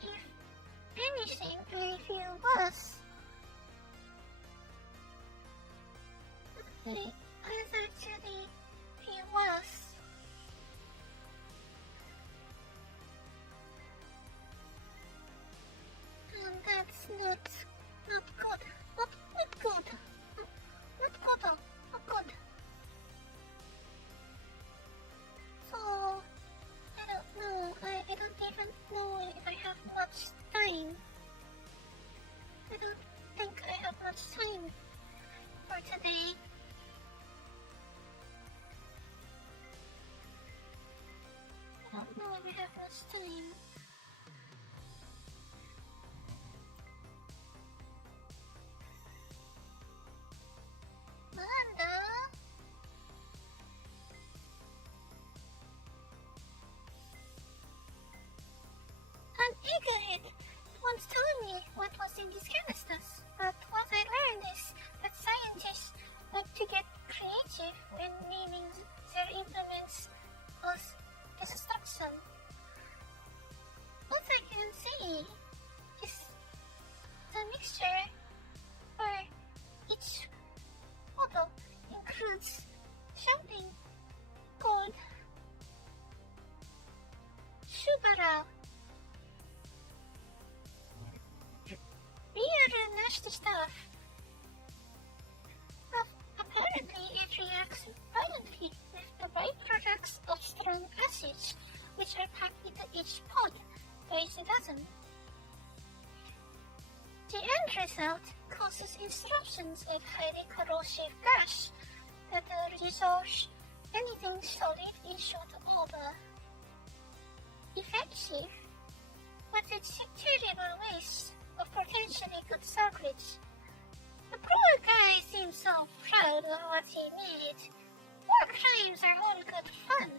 If anything, I feel worse. I actually feel worse. And that's not good. Not good. Not good. So, I don't know. I don't even know if I have much time. I don't think I have much time for today. I don't know if I have much time. Manda? An egghead once told me what was in these canisters, but what I learned is that scientists like to get creative when naming their implements as destruction. What I can say is the mixture for each model includes something called Shubara. Really nasty stuff. Apparently it reacts violently with the byproducts of strong acids, which are packed into each pod by the dozen. The end result causes eruptions of highly corrosive gas that the resource, anything solid in short order. Effective, but it's a terrible waste of potentially good salvage. The poor guy seems so proud of what he made. War crimes are all good fun,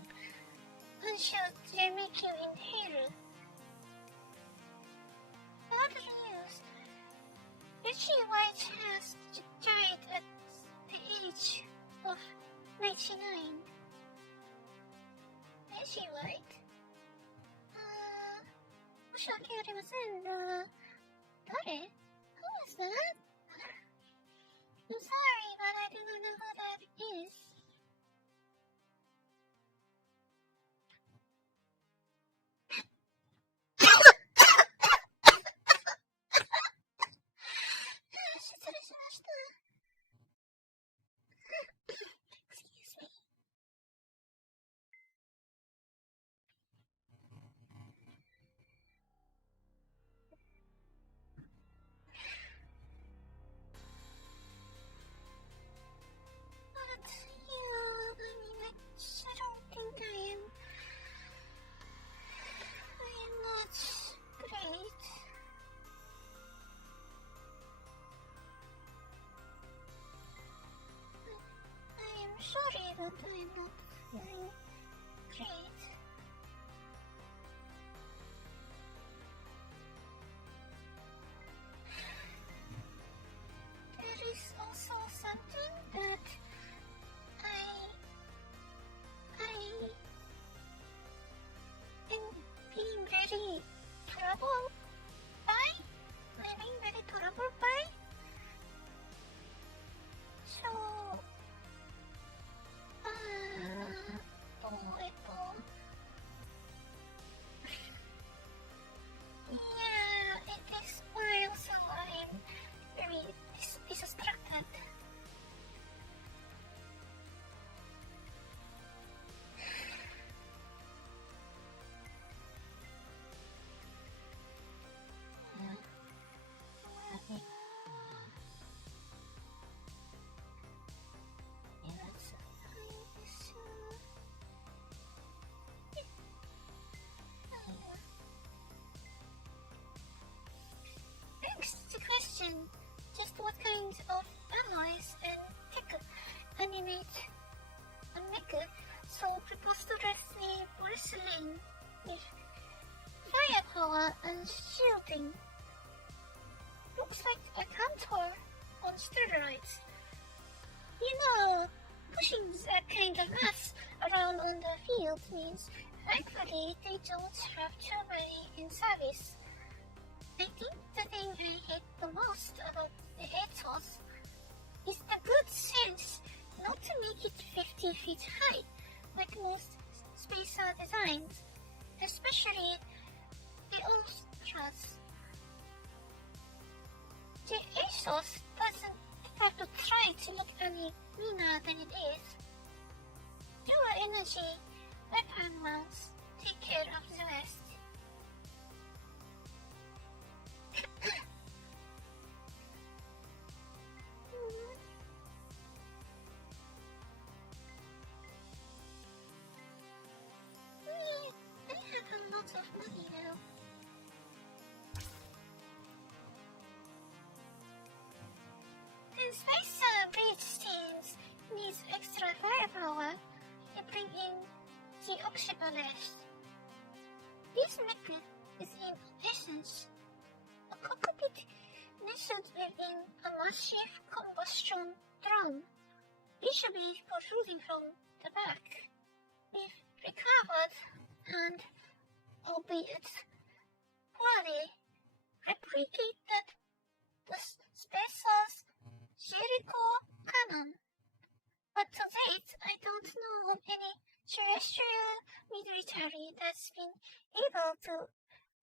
until they make you inhale. Other news, Richie White has died at the age of 99. Richie White? 申し訳ありませんが、誰? Who is that? I'm sorry, but I do not know who that is. Excuse me. I don't think I am not great. I am sorry that I am not very great. There is also something that I am being very troubled by. I'm being very troubled by. So, yeah, it is why also I'm very distracted. Next question, just what kind of alloys and tech animate a mecha so preposterously bristling with firepower and shielding? Looks like a Cantor on steroids. You know, pushing that kind of mass around on the field means thankfully they don't have too many in service. I think the thing I hate the most about the ethos is the good sense not to make it 50 feet high like most spacer designs, especially the Ultras. The ethos doesn't have to try to look any meaner than it is. Pure energy, weapon mounts take care of the rest. I have a lot of money now. Since Spacer Bridge teams needs extra firepower, they bring in the Oxybalist. This mecha is in essence a cockpit nestled within a massive combustion drum, visually protruding from the back, with recovered and, albeit poorly, replicated the Spacer's Jericho cannon. But to date, I don't know of any terrestrial military that's been able to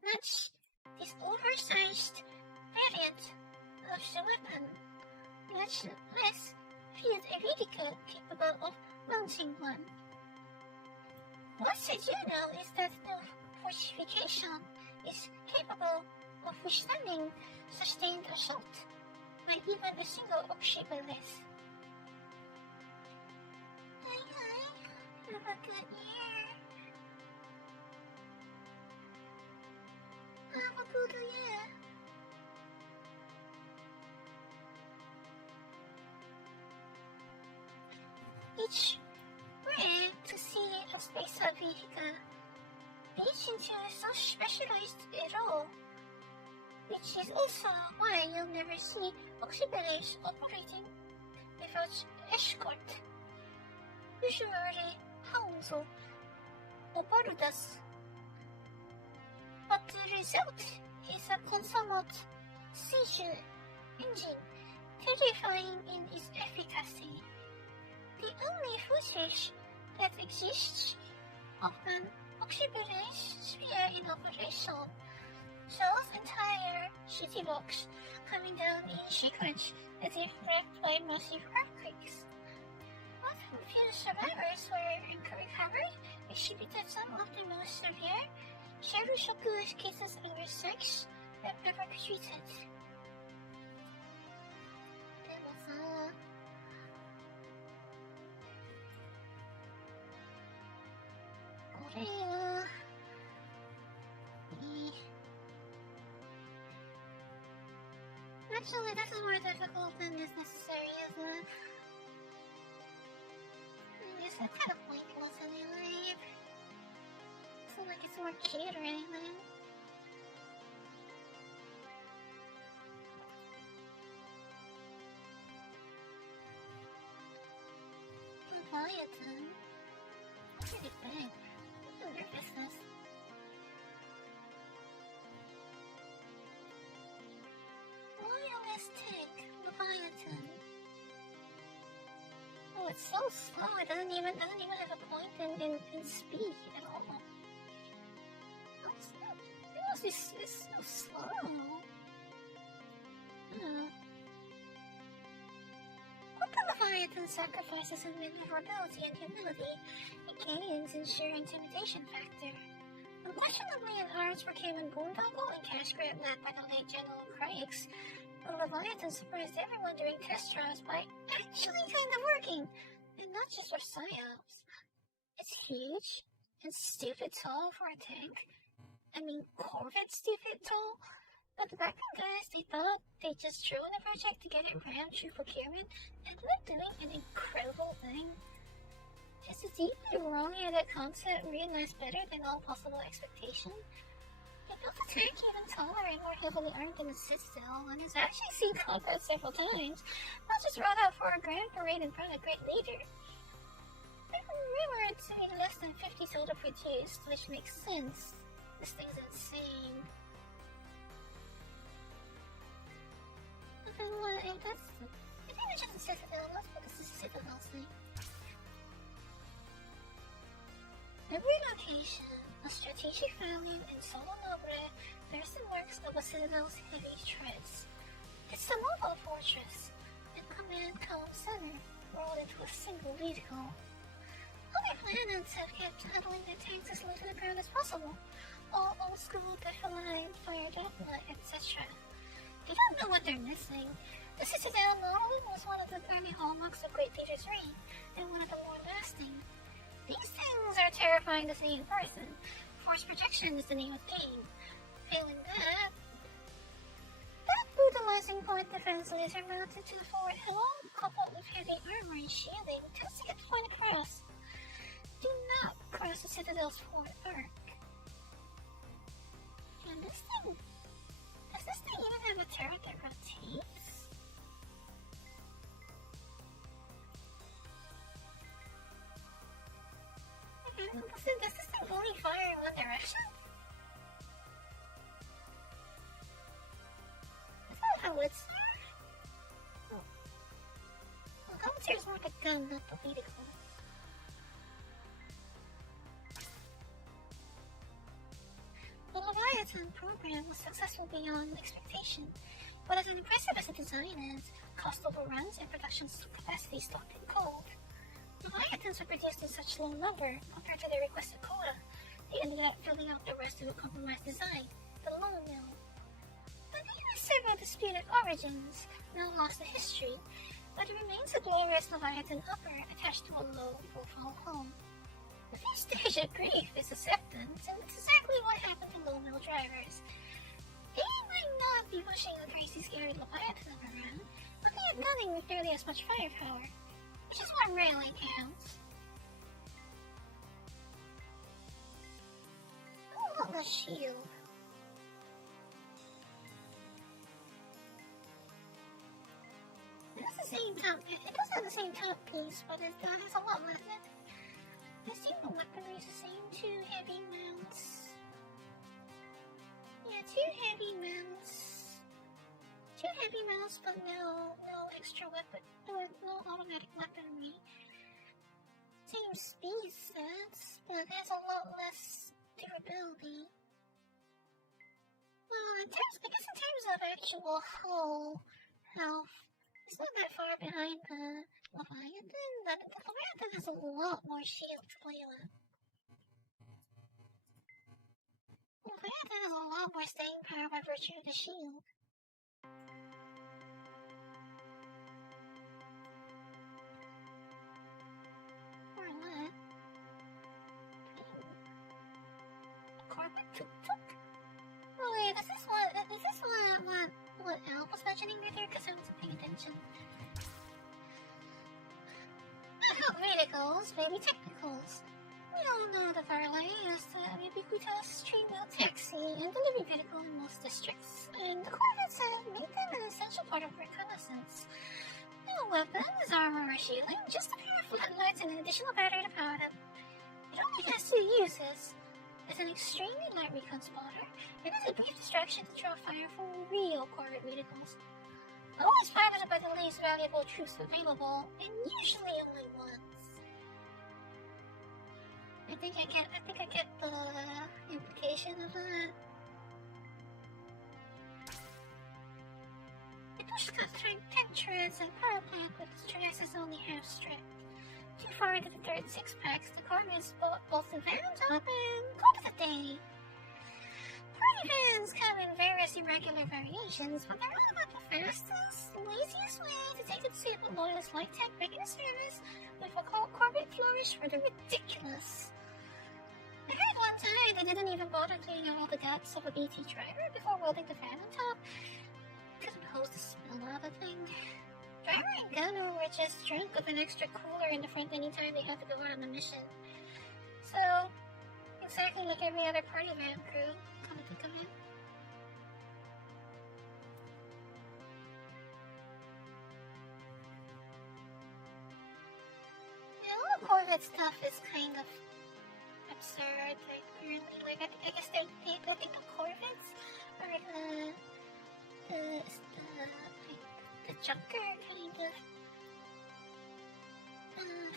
match this oversized variant of the weapon, much less field a vehicle capable of mounting one. What I do know is that the fortification is capable of withstanding sustained assault by even a single Oxybalist. Have a good year. Have a good year. Each rare to see a space vehicle. Each into so specialized at all. Which is also why you'll never see auxiliaries operating without escort. Usually hounds or borudas. But the result is a consummate siege engine, terrifying in its efficacy. The only footage that exists of an auxiliary sphere in operation shows entire city blocks coming down in sequence as if wrecked by massive earthquakes. But few survivors were recovered, exhibited some of the most severe shell shock cases of sex that ever treated. でもさ、これは、Actually, this is more difficult than is necessary, isn't it? It's kind of pointless anyway. It's not like it's more cute or anything. Leviathan? Pretty big. What nervousness. Leviathan. Oh, it's so slow. It doesn't even have a point in speed at all. It's so slow. What the Leviathan sacrifices in maneuverability and humility, it gains in sheer intimidation factor. Unquestionably, an arts became a boondoggle and cash grab led by the late General Craigs. The Leviathan surprised everyone during test trials by actually kind of working, and not just for psyops. It's huge and stupid tall for a tank. I mean, Corvette stupid tall. But back then, guys, they thought they just threw in a project to get it rammed through procurement, and they're doing an incredible thing. Is it deeply wrong here that concept realized better than all possible expectation? He built a tank even taller and more heavily armed than a Citadel, and has actually seen combat several times, not just brought out for a grand parade in front of a great leader. They're rumored to be less than 50 soda produced, which makes sense. This thing's insane. But then what? I think it's just a Citadel. Let's put this is a Citadel thing. Every location, a strategic value in Solo Nobre, bears the marks of a Citadel's heavy treads. It's a mobile fortress, and command column center, rolled into a single vehicle. Other planets have kept huddling their tanks as low to the ground as possible, all old school defiline, fire dogma, etc. They don't know what they're missing. The Citadel model was one of the early hallmarks of Great Leader's reign, and one of the more lasting. These things are terrifying to see in person. Force projection is the name of the game. Failing that brutalizing point defense laser mounted to the forward hill, coupled with heavy armor and shielding, tends to get the point across. Do not cross the Citadel's forward arc. And does this thing even have a turret that rotates? Does this thing only fire in one direction? Is that how it's there? Oh. Well, howitzer's more like a gun, not the vehicle. The Leviathan program was successful beyond expectation, but as impressive as the design is, cost overruns and production capacity stopped in cold. Leviathans were produced in such low number compared to their requested quota, they ended up filling out the rest of a compromised design, the low mill. But even several disputed origins, now lost to history, but it remains a glorious Leviathan upper attached to a low-profile hull. of grief is acceptance, and it's exactly what happened to low-mill drivers. They might not be pushing the crazy, scary Leviathan around, but they have nothing with nearly as much firepower, which is what really counts. I want the shield. It does have the same top piece, but it has a lot less. I assume the weaponry is the same. 2 heavy mounts. Yeah, 2 heavy mounts. 2 heavy mounts, but no extra weapon, no automatic weaponry. Same speed sets, but it has a lot less durability. Well, in terms of actual hull health, it's not that far behind the Leviathan, but the Leviathan has a lot more shield to play with. The Leviathan has a lot more staying power by virtue of the shield. Or not. Corbett tuk-tuk? Oh wait, is this what Al was mentioning right there? Because I wasn't paying attention. Not radicals, maybe technicals. We all know that Varley is the ubiquitous train-wheel taxi and delivery vehicle in most districts, and the Corvettes have made them an essential part of reconnaissance. No weapons, armor, or shielding, just a pair of floodlights and an additional battery to power them. It only has 2 uses. As an extremely light recon spotter, and as a brief distraction to draw fire from real Corvette vehicles. Always piloted by the least valuable troops available, and usually only once. I think I get the implication of that. It pushed cut through 10 treads and power plant with its chassis only half stripped. Too far into the third 6-packs, the car is both the vans up and call it a day. Party vans come in various irregular variations, but they're all about the fastest, laziest way to take it to see if the loyalist light tech back into service with a Corvette flourish for the ridiculous. I heard one time they didn't even bother cleaning out all the guts of a BT driver before welding the fan on top. Couldn't hose the smell out of the thing. Driver and gunner were just drunk with an extra cooler in the front anytime they had to go out on a mission. So, exactly like every other party van crew, come to think of it. Yeah, all the Corvette stuff is kind of absurd, like, currently. Like, I guess I think the Corvettes are the junker kind of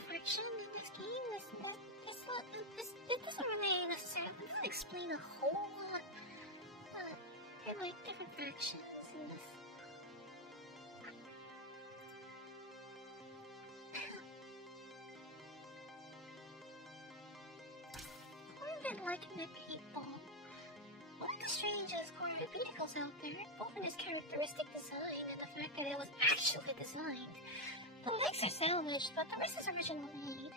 friction in this game. It doesn't really necessarily explain a whole lot, but they're like different factions in this. Corvette like a paintball. One of the strangest Corvette vehicles out there, both in its characteristic design and the fact that it was actually designed. The legs are salvaged, but the rest is original made.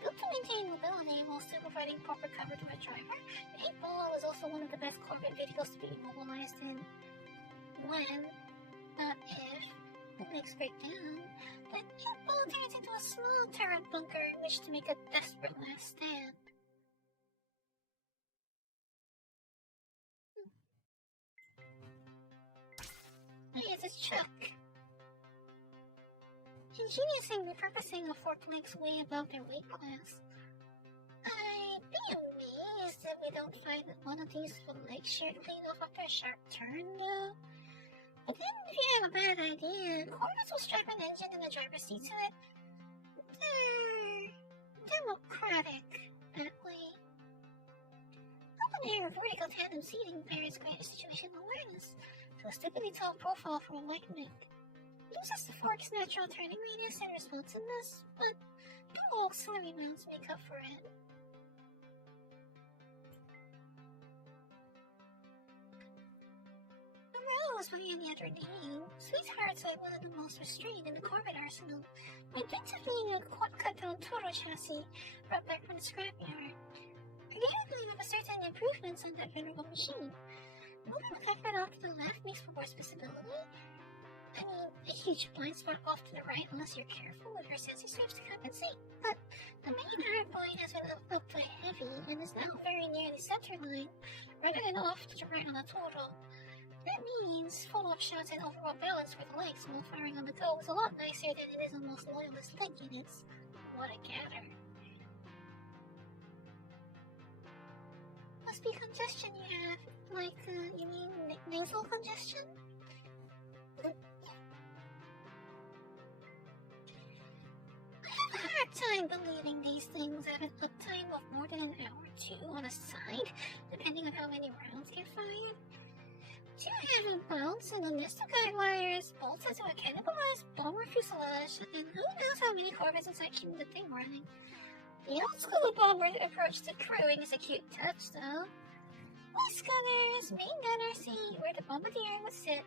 Built to maintain mobility while still providing proper cover to a driver, the 8-ball is also one of the best Corvette vehicles to be immobilized in. When, not if, the legs break down, the 8-ball turns into a small turret bunker in which to make a desperate last stand. It's a chuck. Ingeniously repurposing a forked legs way above their weight class. I'd be amazed if we don't find one of these with legs sheared clean off after a sharp turn, though. But then, if you have a bad idea, Corvettes will strap an engine in the driver's seat to it. They're democratic that way. Open-air vertical tandem seating bears greater situational awareness. A stupidly tall profile for a leg neck. Loses the fork's natural turning radius and responsiveness, but the little auxiliary mounts make up for it. Umbrella was by any other name. Sweetheart's like one of the most restrained in the Corvette arsenal. My bits of being a quad cut down Toro chassis brought back from the scrapyard. of certain improvements on that venerable machine. Moving the cockpit off to the left makes for worse visibility. I mean, a huge blind spot off to the right unless you're careful with your sensor swipes to compensate. But the main hard point has been up by heavy and is now very near the center line, rather than off to the right on the total. That means full-up shots and overall balance for the legs while firing on the go is a lot nicer than it is on most loyalist leg units. What a gather. Must be congestion you have. Like, you mean nasal congestion? I have a hard time believing these things have an uptime of more than an hour or two on a side, depending on how many rounds get fired. 2 heavy bolts and a nest of guide wires bolts into a cannibalized bomber fuselage, and who knows how many corvettes inside keeping the thing running. The old school bomber approach to crewing is a cute touch, though. West gunners, main gunner seat where the bombardier would sit.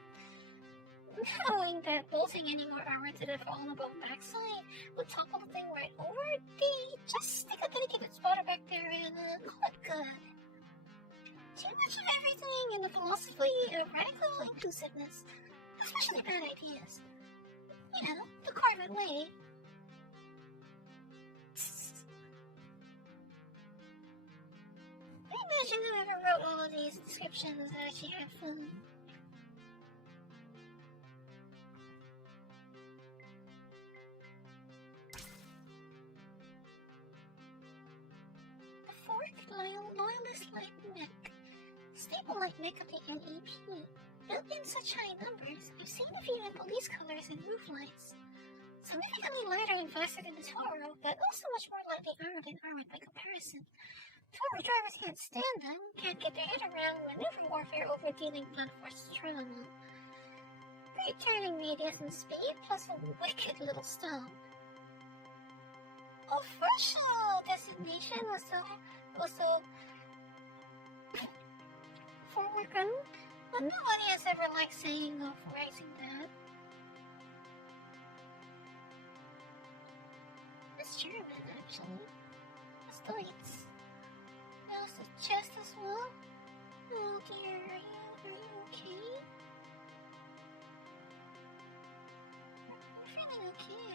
Knowing that bolting any more armor to the vulnerable backside would topple the thing right over, they just stick a dedicated spotter back there and call it good. Too much of everything and the philosophy of radical inclusiveness, especially bad ideas. You know, the Corvette way. I imagine whoever wrote all of these descriptions actually had fun. The forked loyalist light neck. Staple like neck of the NEP. Built in such high numbers, I've seen a few in police colors and roof lights. Significantly lighter and faster than the Toro, but also much more lightly armored and armored by comparison. Toro drivers can't stand them, can't get their head around maneuver warfare over dealing blunt force trauma. Great turning radius and speed, plus a wicked little stone. Official designation was also forward run, but nobody has ever liked saying of rising that. It's German, actually. It's Deutsch. Knows the chest as well. Oh dear, are you okay? I'm feeling okay.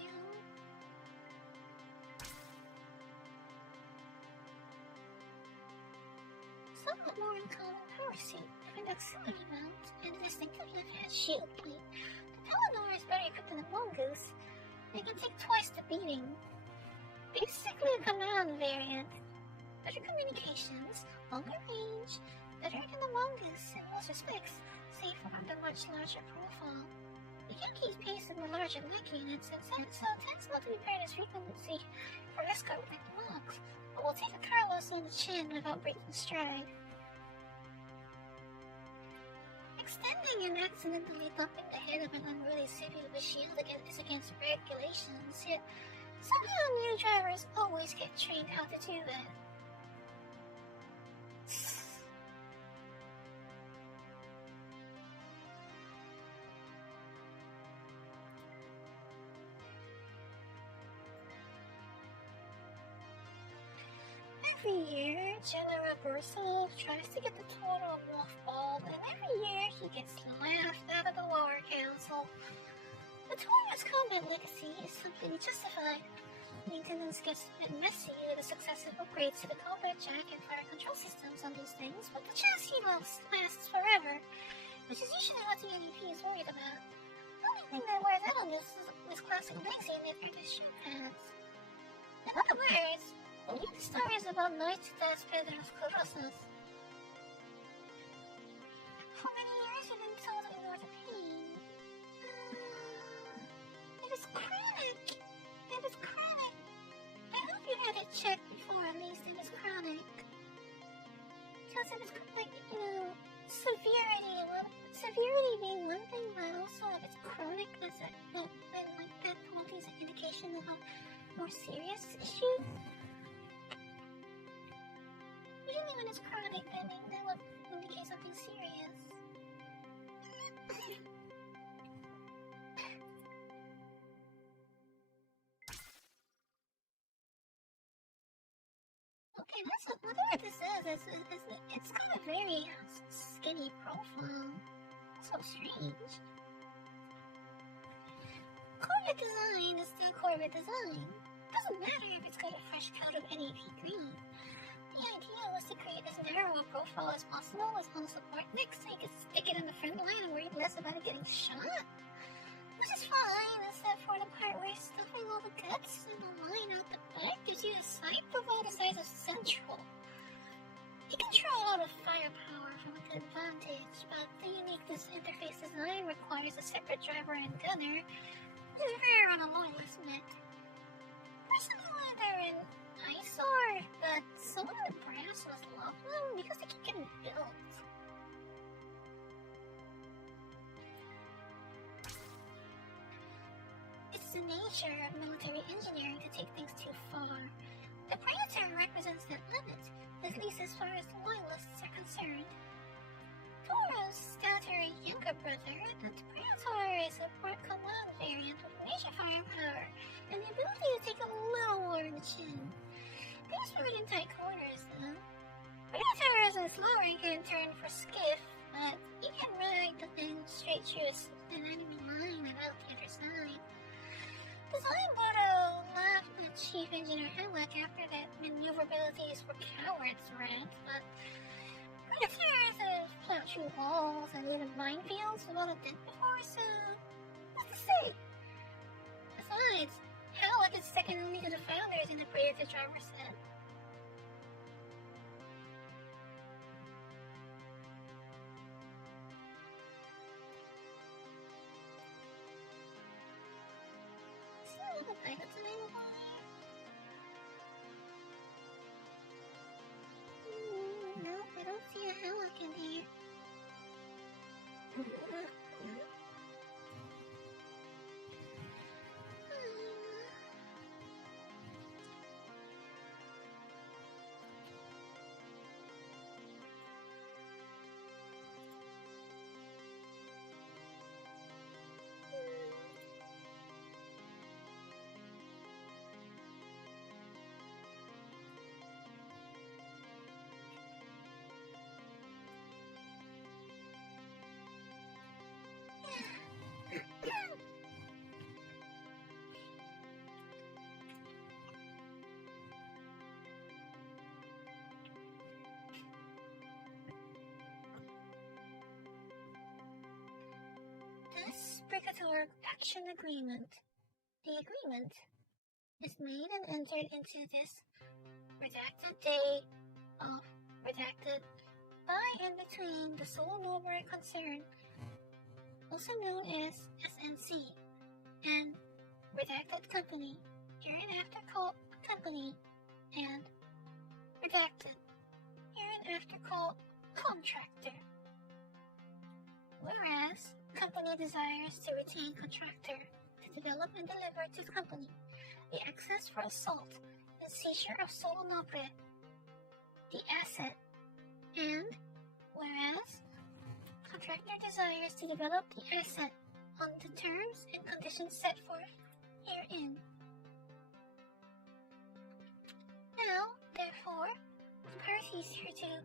Somewhat more uncommon power suit, with an auxiliary mount, and a distinctive left-hand shield plate. The Pelennor is better equipped than the Mongoose. They can take twice the beating. Basically a command variant. Better communications, longer range, better than the Mongoose in most respects, save for the much larger profile. You can keep pace with the larger leg units, and so tends not to be paired as frequently for escort with the monks, but will take a Carlos in the chin without breaking stride. Extending and accidentally thumping the head of an unruly civvy with a shield is against regulations, yet somehow new drivers always get trained how to do that. Every year, General Bursel tries to get the Toro mothballed, and every year he gets laughed out of the Lower Council. The Toro's combat legacy is simply justified. Maintenance gets a bit messy with the successive upgrades to the combat jack and fire control systems on these things, but the chassis lasts forever, which is usually what the NEP is worried about. The only thing that wears out on this classic legs unit are the shoe pads. In other words, believe the stories about Knights that spread their sclerosis. How many years have been told in order to pain? It is chronic! It is chronic! I hope you had it checked before, at least it is chronic. Because it is like, severity being one thing, but also if it's chronic, then that probably is an indication of a more serious issue. Usually when it's chronic, then that would indicate something serious. Okay, that's whatever this is. It's got a very skinny profile. So strange. Corvette design is still Corvette design. Doesn't matter if it's got a fresh coat of NAP green. The idea was to create as narrow a profile as possible with one support next so you could stick it in the front line and worry less about it getting shot. Which is fine, except for the part where stuffing all the guts in the line out the back gives you a side profile the size of central. You can throw a lot of firepower from a good vantage, but the uniqueness interface design requires a separate driver and gunner, which is rare on a loyalist mech. Personally, they're an eyesore, but some of the brass must love them because they keep getting built. It's the nature of military engineering to take things too far. The Praetor represents that limit, at least as far as the loyalists are concerned. Toro's scouter a younger brother, and Praetor is a port command variant with major firepower and the ability to take a little more in the chin. These were in tight corners, though. Praetor isn't slow ranker in turn for skiff, but he can ride the thing straight through an enemy line and out the other side. Design Bordeaux laughed at Chief Engineer Hemlock after that maneuverability is for cowards rant, but Praetor's have plowed through walls and even minefields without a dent before, so what's to say? Besides, Hemlock is second only to the founders in the Praetor driver set. The pilots available here? Nope, I don't see a Hemlock in here. This Brigator Action Agreement. The agreement is made and entered into this redacted day of redacted by and between the sole Nobre concern, also known as SNC, and redacted company, hereinafter called company, and redacted, hereinafter called contractor. Whereas company desires to retain contractor to develop and deliver to the company the access for assault and seizure of sole Nobre, the asset, and whereas contractor desires to develop the asset on the terms and conditions set forth herein. Now, therefore, the parties hereto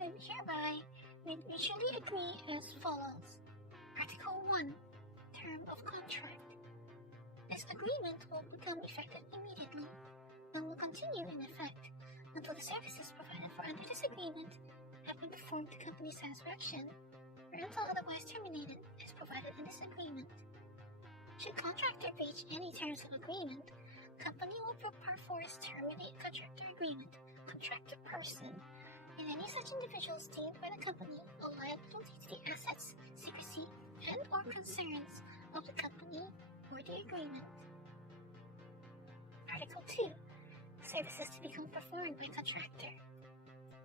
and hereby mutually agree as follows. Article 1, Term of Contract. This agreement will become effective immediately and will continue in effect until the services provided for under this agreement have been performed to company's satisfaction or until otherwise terminated as provided in this agreement. Should contractor breach any terms of agreement, company will perforce terminate contractor agreement, contractor person, and any such individuals deemed by the company a liability to the assets, secrecy, and or concerns of the company or the agreement. Article 2. Services to become performed by contractor.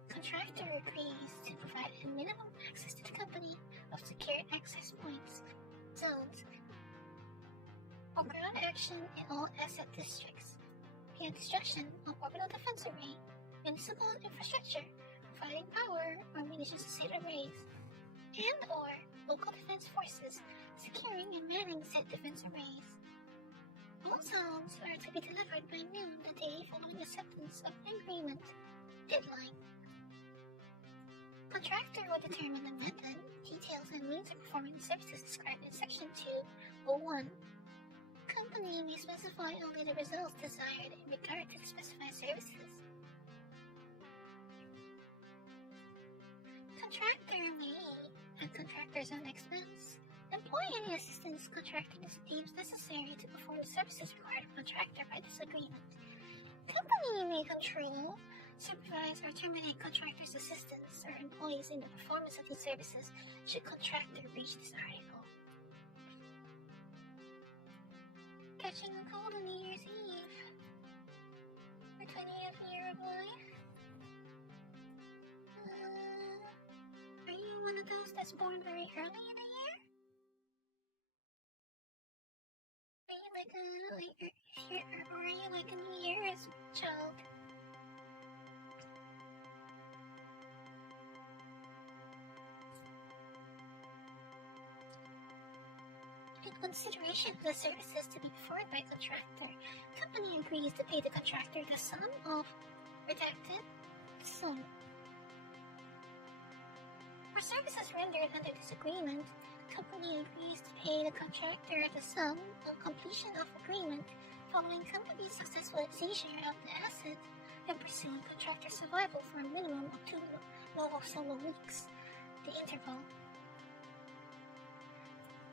Contractor agrees to provide a minimum access to the company of secured access points, zones, or ground action in all asset districts, via destruction of orbital defense array, municipal infrastructure, providing power or munitions to said arrays, and or local defense forces securing and manning said defense arrays. All zones are to be delivered by noon the day following acceptance of the agreement, Contractor will determine the method, details, and means of performing the services described in Section 201. Company may specify only the results desired in regard to the specified services. Contractor may, at contractor's own expense, employ any assistance contractor deems necessary to perform the services required of contractor by this agreement. Company may control, supervise, or terminate contractor's assistants or employees in the performance of these services should contractor reach this article. Catching a cold on New Year's Eve. Our 20th year of life. Are you one of those that's born very early in the year? Are you like a New Year's child? In consideration of the services to be performed by contractor, company agrees to pay the contractor the sum of redacted sum. For services rendered under this agreement, company agrees to pay the contractor the sum on completion of agreement following company's successful seizure of the asset and pursuing contractor survival for a minimum of 2 solo weeks. The interval.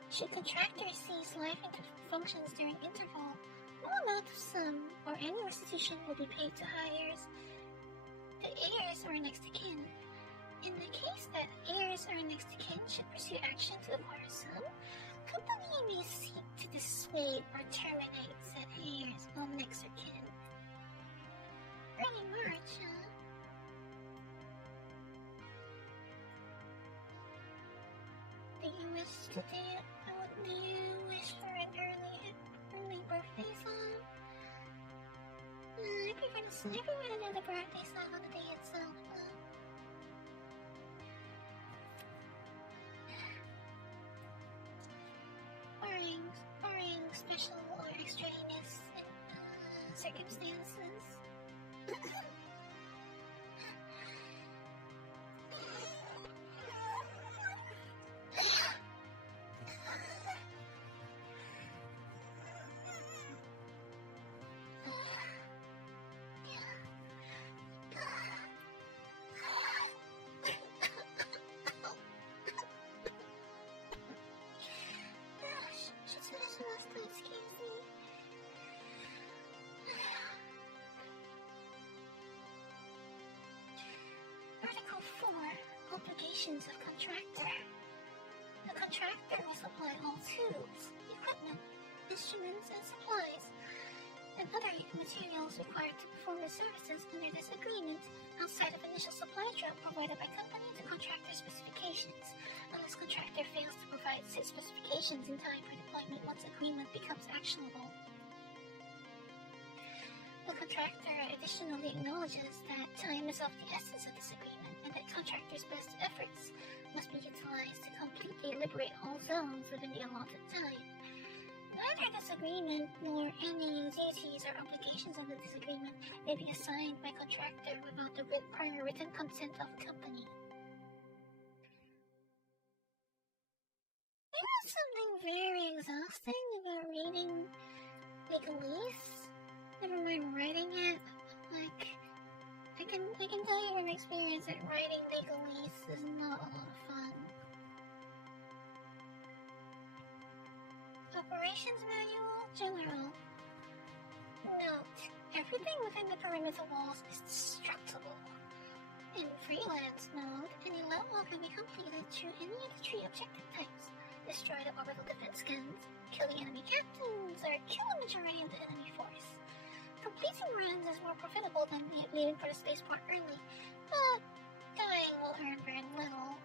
Should contractor cease life functions during interval, no amount of sum or any restitution will be paid to the heirs or next of kin. In the case that heirs or next of kin should pursue action to acquire sum, company may seek to dissuade or terminate said heirs or next of kin. Early March, Do you wish for an early birthday song? I prefer to do the birthday song on the day itself. Barring special or extraneous circumstances. Article 4. Obligations of contractor. The contractor will supply all tools, equipment, instruments, and supplies, and other materials required to perform the services under this agreement outside of initial supply drop provided by company to contractor specifications, unless contractor fails to provide said specifications in time for deployment once agreement becomes actionable. The contractor additionally acknowledges that time is of the essence of this agreement and that contractors' best efforts must be utilized to completely liberate all zones within the allotted time. Neither this agreement nor any duties or obligations under this agreement may be assigned by contractor without the prior written consent of the company. You know something very exhausting about reading legalese? Never mind writing it. Like, I can tell you from experience that writing legalese is not a lot of fun. Operations Manual General. Note: everything within the perimeter walls is destructible. In freelance mode, any level can be completed through any of the 3 objective types: destroy the orbital defense guns, kill the enemy captains, or kill the majority of the enemy force. Completing runs is more profitable than leaving for the spaceport early, but dying will earn very little.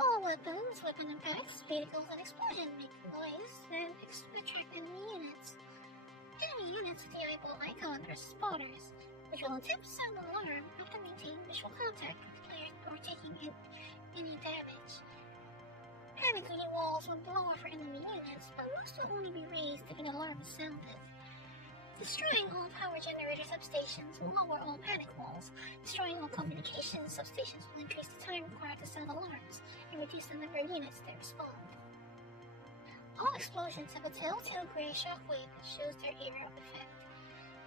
All weapons, weapon impacts, vehicles, and explosions make noise and attract enemy units. Enemy units with the eyeball icon are spotters, which will attempt to sound an alarm after maintaining visual contact with players or taking any damage. Heavy-duty walls will blow for enemy units, but most will only be raised if an alarm is sounded. Destroying all power generator substations will lower all panic walls. Destroying all communications substations will increase the time required to sound alarms and reduce the number of units that respond. All explosions have a telltale gray shockwave that shows their era of effect.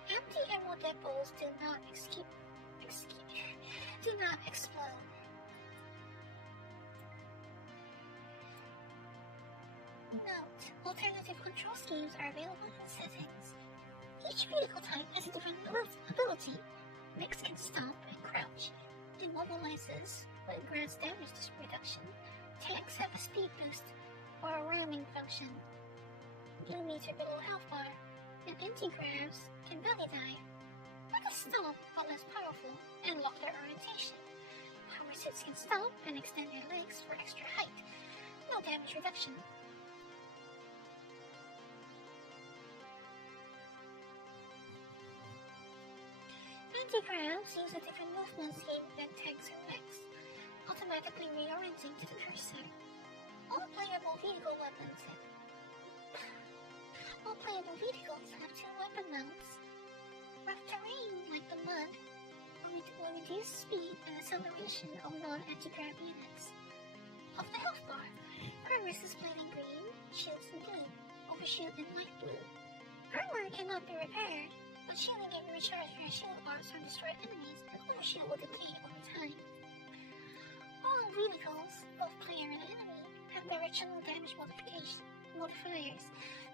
Empty emerald depots do not explode. Note: alternative control schemes are available in settings. Each vehicle type has a different ability. Mix can stomp and crouch. Immobilizes, but grants damage reduction. Tanks have a speed boost or a ramming function. Blue meter below health bar. And anti-gravs can belly dive. Like a stomp, but less powerful, and lock their orientation. Power suits can stomp and extend their legs for extra height. No damage reduction. Anti-gravs use a different movement scheme than tanks or mechs, automatically reorienting to the cursor. All playable vehicles have 2 weapon mounts. Rough terrain like the mud will reduce speed and acceleration of non-anti-grav units. Of the health bar, armor is displayed in green, shields in blue, overshield in light blue. Armor cannot be repaired, but shielding can be recharged via shield arcs from destroyed enemies, and overshield will decay over time. All vehicles, both player and enemy, have directional damage modifiers,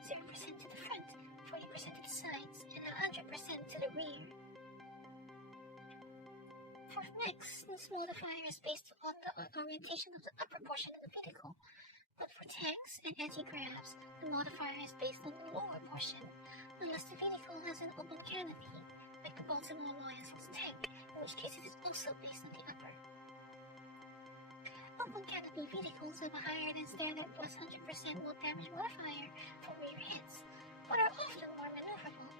0% to the front, 40% to the sides, and 100% to the rear. For mechs, this modifier is based on the orientation of the upper portion of the vehicle, but for tanks and anti-gravs, the modifier is based on the lower portion, unless the vehicle has an open canopy, like the Baltimore Alliance's tank, in which case it is also based on the upper. Open canopy vehicles have a higher than standard plus 100% more damage modifier for rear hits, but are often more maneuverable.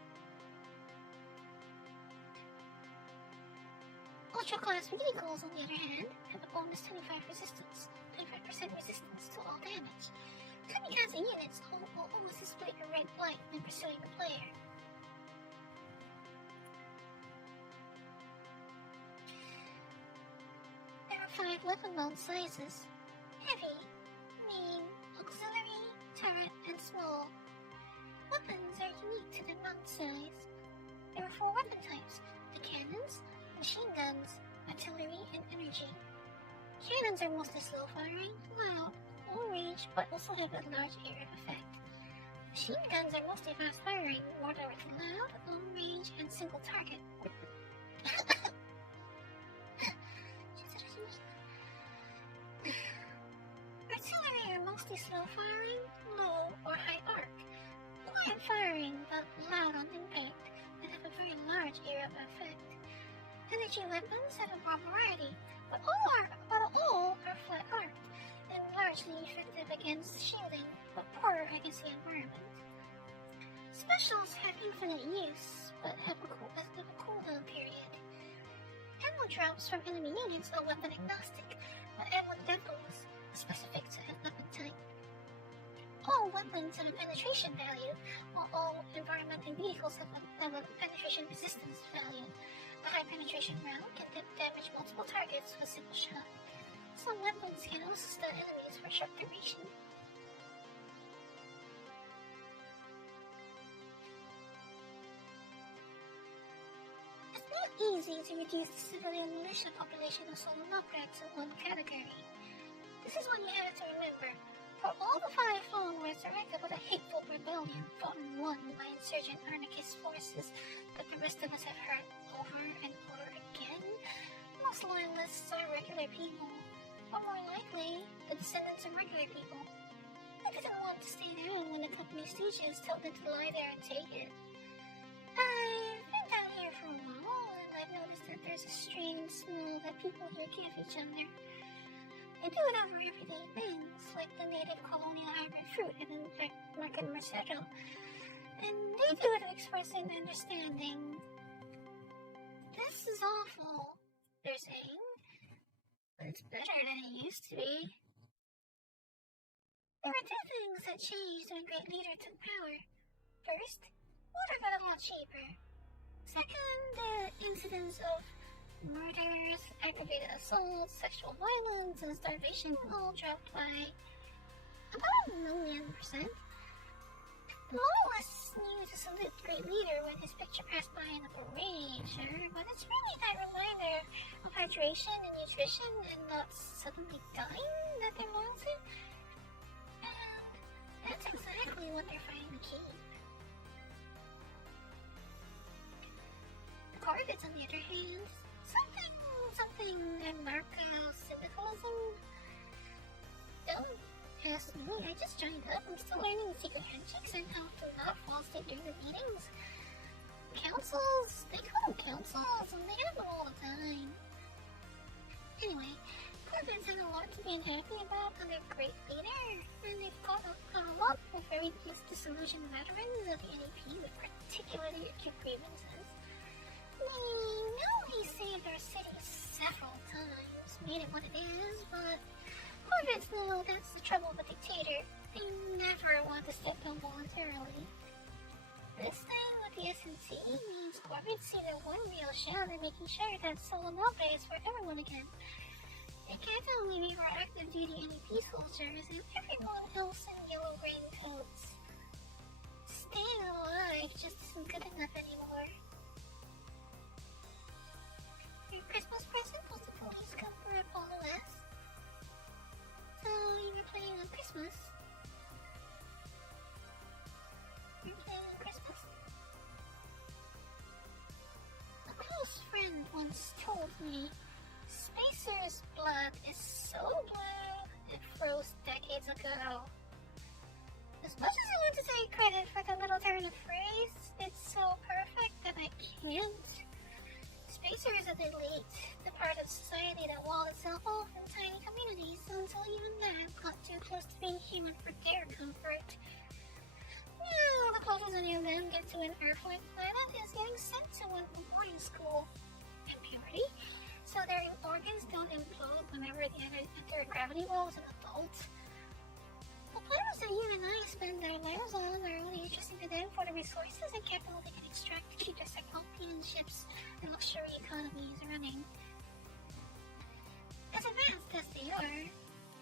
Ultra-class vehicles, on the other hand, have a bonus 25% resistance to all damage. Kamikaze units will almost display a red light when pursuing the player. There are 5 weapon mount sizes: heavy, main, auxiliary, turret, and small. Weapons are unique to the mount size. There are 4 weapon types: the cannons, machine guns, artillery, and energy. Cannons are mostly slow-firing, loud, low range, but also have a large area effect. Machine guns are mostly fast-firing, moderately loud, long range, and single target. Artillery are mostly slow-firing, low or high arc, quiet-firing, but loud on impact, and have a very large area of effect. Energy weapons have a broad variety, but all are flat arced and largely effective against shielding, but poorer against the environment. Specials have infinite use, but have a cooldown period. Ammo drops from enemy units are weapon agnostic, but ammo depots are specific to a weapon type. All weapons have a penetration value, while all environment and vehicles have a penetration resistance value. A high penetration round can damage multiple targets with a single shot. Some weapons can also stun enemies for a short duration. It's not easy to reduce the civilian militia population of Solonopra to one category. This is what you have to remember. For all the 5 Fallen resurrected with a hateful rebellion fought and won by insurgent anarchist forces that the rest of us have heard over and over again, most loyalists are regular people, or more likely, the descendants of regular people. They didn't want to stay there when the company stooges told them to lie there and take it. I've been down here for a while, and I've noticed that there's a strange smell that people here give each other. They do it over everyday things, like the native colonial hybrid fruit in the market Mercedo, and they do it to express an understanding. This is awful, they're saying, but it's better than it used to be. There were 2 things that changed when Great Leader took power. First, water got a lot cheaper. Second, the incidence of murders, aggravated assaults, sexual violence, and starvation all dropped by about 1,000,000%. Lawless knew to salute the great leader when his picture passed by in a parade, sure, but it's really that reminder of hydration and nutrition and not suddenly dying that they're loyal to. And that's exactly what they're trying to keep. The Corvids, on the other hand, something anarcho-syndicalism. Don't ask me, I just joined up. I'm still learning the secret handshakes and how to not fall asleep during the meetings. Councils, they call them councils, and they have them all the time. Anyway, Corvids have a lot to be unhappy about under great leader, and they've got a lot of very disillusioned veterans of the NAP with particularly acute grievances. They know he saved our city several times, made it what it is, but Corvids know that's the trouble with a dictator. They never want to step down voluntarily. This thing with the SNC means Corvids see their one real shot at making sure that solo Malpe is for everyone again. They can't only be for active duty NAP soldiers and everyone else in yellow raincoats. Staying alive just isn't good enough anymore. Your Christmas present was the police come for a Paul West. So you were planning on Christmas? You're planning on Christmas? A close friend once told me, Spacer's blood is so blue it froze decades ago. As much as I want to take credit for the little turn of phrase, it's so perfect that I can't. Spacers are the elite, the part of society that walled itself off in tiny communities until even that got too close to being human for their comfort. Now, the closest any of them get to an Earth-like planet is getting sent to a boarding school in puberty, so their organs don't implode whenever they enter a gravity well as an adult. The planets that you and I spend our lives on are only interesting to them for the resources and capital they can extract to keep their cyclopean ships and luxury economies running. As advanced as they are,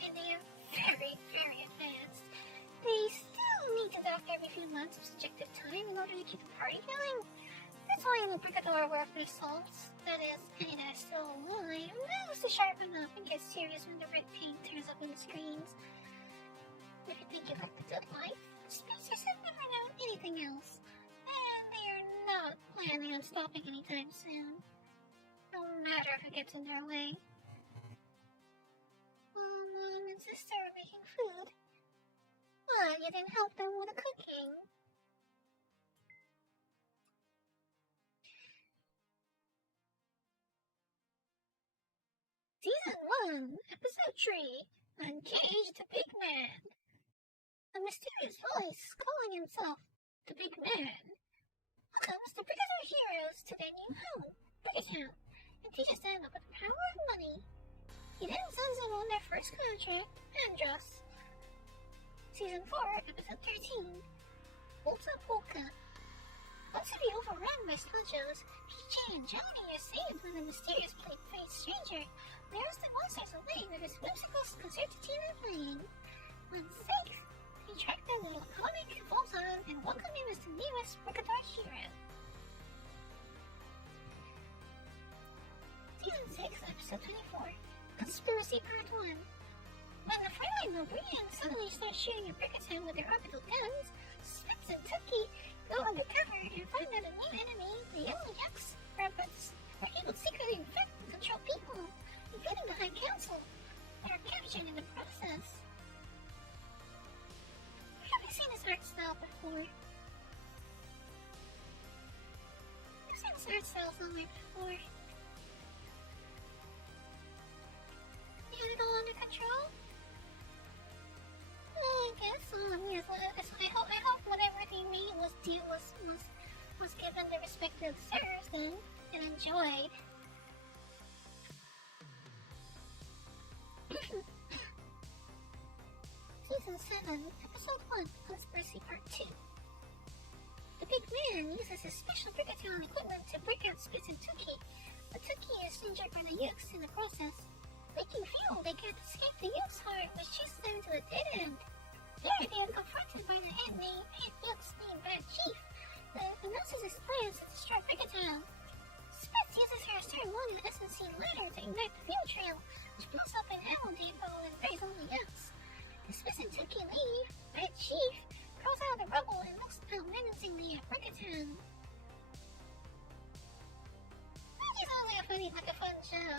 and they are very, very advanced, they still need to dock every few months of subjective time in order to keep the party going. That's why in the Brigador War of Assaults, that is, any that is still alive, knows to sharpen up and get serious when the red paint turns up on the screens. If you think you like the good life, Spacers have never known anything else, and they are not planning on stopping anytime soon. No matter if it gets in their way. Mom and sister are making food. Why, you didn't help them with the cooking. Season 1, Episode 3, Uncage the Big Man. A mysterious voice calling himself the Big Man welcomes the Brigador heroes to their new home, Brigadown, and teaches them about the power of money. He then sends them on their first contract, Andros. Season 4, Episode 13, Volta Polka. Once to be overrun by sludgos, PJ and Johnny are saved when a mysterious plate-faced stranger lures the monsters away with his whimsical concertina playing. When safe, he tracked the laconic Voltan and welcomed him as the newest Brigador hero. Season 6, Episode 24, Conspiracy Part 1. When the friendly Nobrians suddenly start shooting at Brigadown with their orbital guns, Spitz and Tucky go undercover and find that a new enemy, the Yellow Yucks, robots, are able to secretly infect and control people, including the High Council, that are captured in the process. Have you seen this art style before? I've seen this art style somewhere before. You got it all under control? I guess yes. I hope whatever they made was given the respect it deserves then, and enjoyed. Season 7, Episode 1, Conspiracy Part 2. The big man uses his special brigaton equipment to break out Spitz and Tookie, but Tookie is injured by the Yukes in the process. Making fuel, they can't escape the Yukes' heart, which chases them to a dead end. There, they are confronted by the head Yukes named Bad Chief, that announces his plans to destroy Brigaton. Spitz uses her ceremonial SNC ladder to ignite the fuel trail, which blows up an ammo depot and buries all the Yukes. As Spitz and Tookie leave, Bad Chief crawls out of the rubble and looks down menacingly at Brigaton. That sounds like a fun show.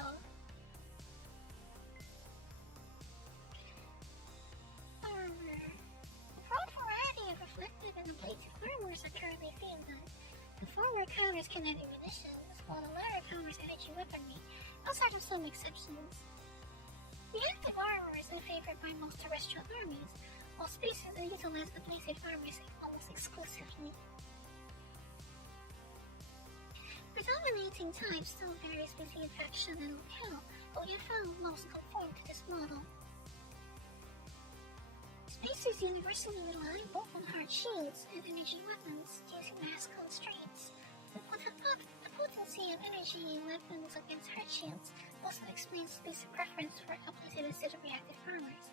Armor. A broad variety of reflective and ablative armors are currently fielded. The former counters kinetic munitions, while the latter counters energy weaponry, outside of some exceptions. Reactive armor is favored by most terrestrial armies, while spaces utilize ablative armors almost exclusively. Predominating type still varies between faction and locale, but we have found most conform to this model. Spacers universally rely both on hard shields and energy weapons due to mass constraints. The potency of energy weapons against hard shields also explains spacer preference for ablative instead of reactive armors.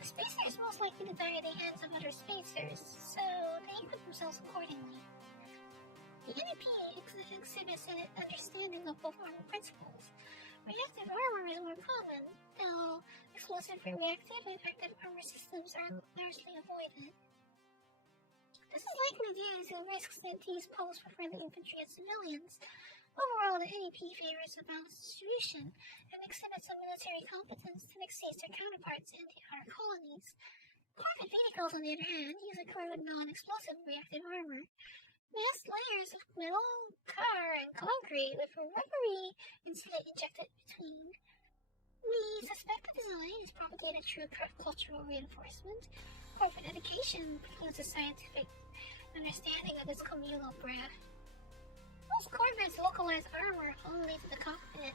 The spacer is most likely to die at the hands of other spacers, so they equip themselves accordingly. The NEP exhibits an understanding of both armor principles. Reactive armor is more common, though explosive reactive and active armor systems are largely avoided. This is likely due to risks that these pose for friendly infantry and civilians. Overall, the NEP favors a balanced distribution and exhibits a military competence that exceeds their counterparts in the outer colonies. Private vehicles, on the other hand, use a coat of non-explosive reactive armor. Masked layers of metal, tar, and concrete with rubbery insulate injected between. We suspect the design is propagated through cultural reinforcement. Corporate education precludes a scientific understanding of its communal breath. Most corvettes localize armor only to the cockpit.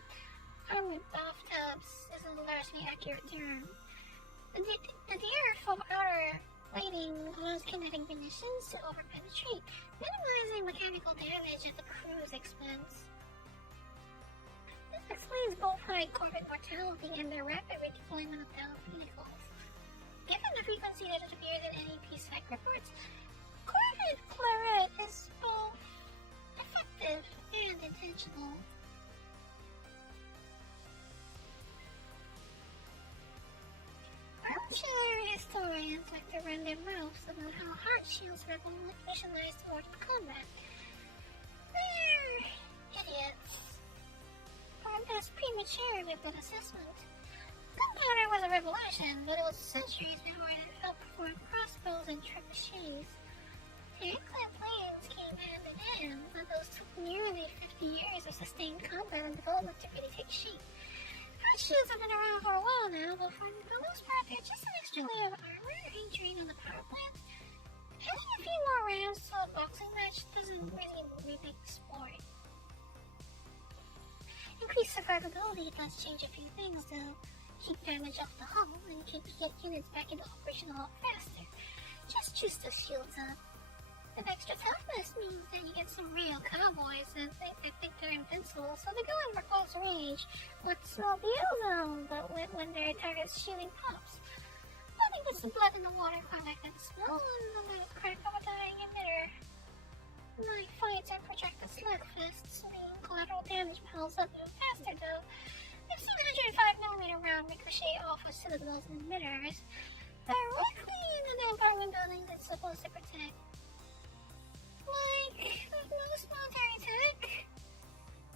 Armored bathtubs is a largely accurate term. The dearth of outer plating allows kinetic munitions to overpenetrate, minimizing mechanical damage at the crew's expense. This explains both high corvette mortality and their rapid redeployment of downed vehicles. Given the frequency that it appears in NEP spec reports, corvette claret is both effective and intentional. Armchair historians like to run their mouths about how hard shields revolutionized mortal combat. They're idiots. Or that's premature weapon assessment. Gunpowder was a revolution, but it was centuries before it outperformed crossbows and trebuchets. Aircraft planes came hand in hand, but those took nearly 50 years of sustained combat and development to really take shape. Hard shields have been around for a while now, but for the most part, they're just an extra layer of armor anchoring on the power plant. Adding a few more rounds to a boxing match doesn't really make the sport. Increased survivability does change a few things, though. Keep damage off the hull and keep units back into operation a lot faster. Just juice those shields up. And extra toughness means that you get some real cowboys that think they're invincible, so they go in for close range with small BL but when their target's shooting pops. Nothing but some blood in the water, contact and smell, and the crack of a dying emitter. Knife fights are protracted slugfests, meaning collateral damage piles up even faster, though. If some 105mm round ricochet off of citadels and emitters, directly into the apartment buildings it's supposed to protect. Like most military tech,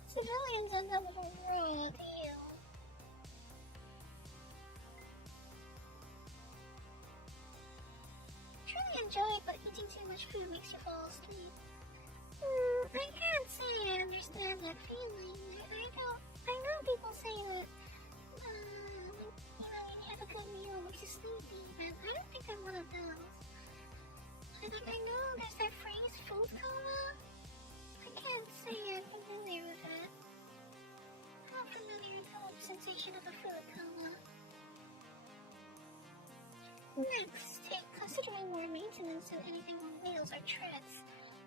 civilians end up with a raw deal. Truly enjoy it, but eating too much food makes you fall asleep. I can't say I understand that feeling. I know people say that, when you have a good meal, it makes you sleepy, but I don't think I'm one of those. I know there's that phrase, food coma. I can't say I'm familiar with it. How familiar is the sensation of a food coma? Next, considering more maintenance than anything on wheels or treads.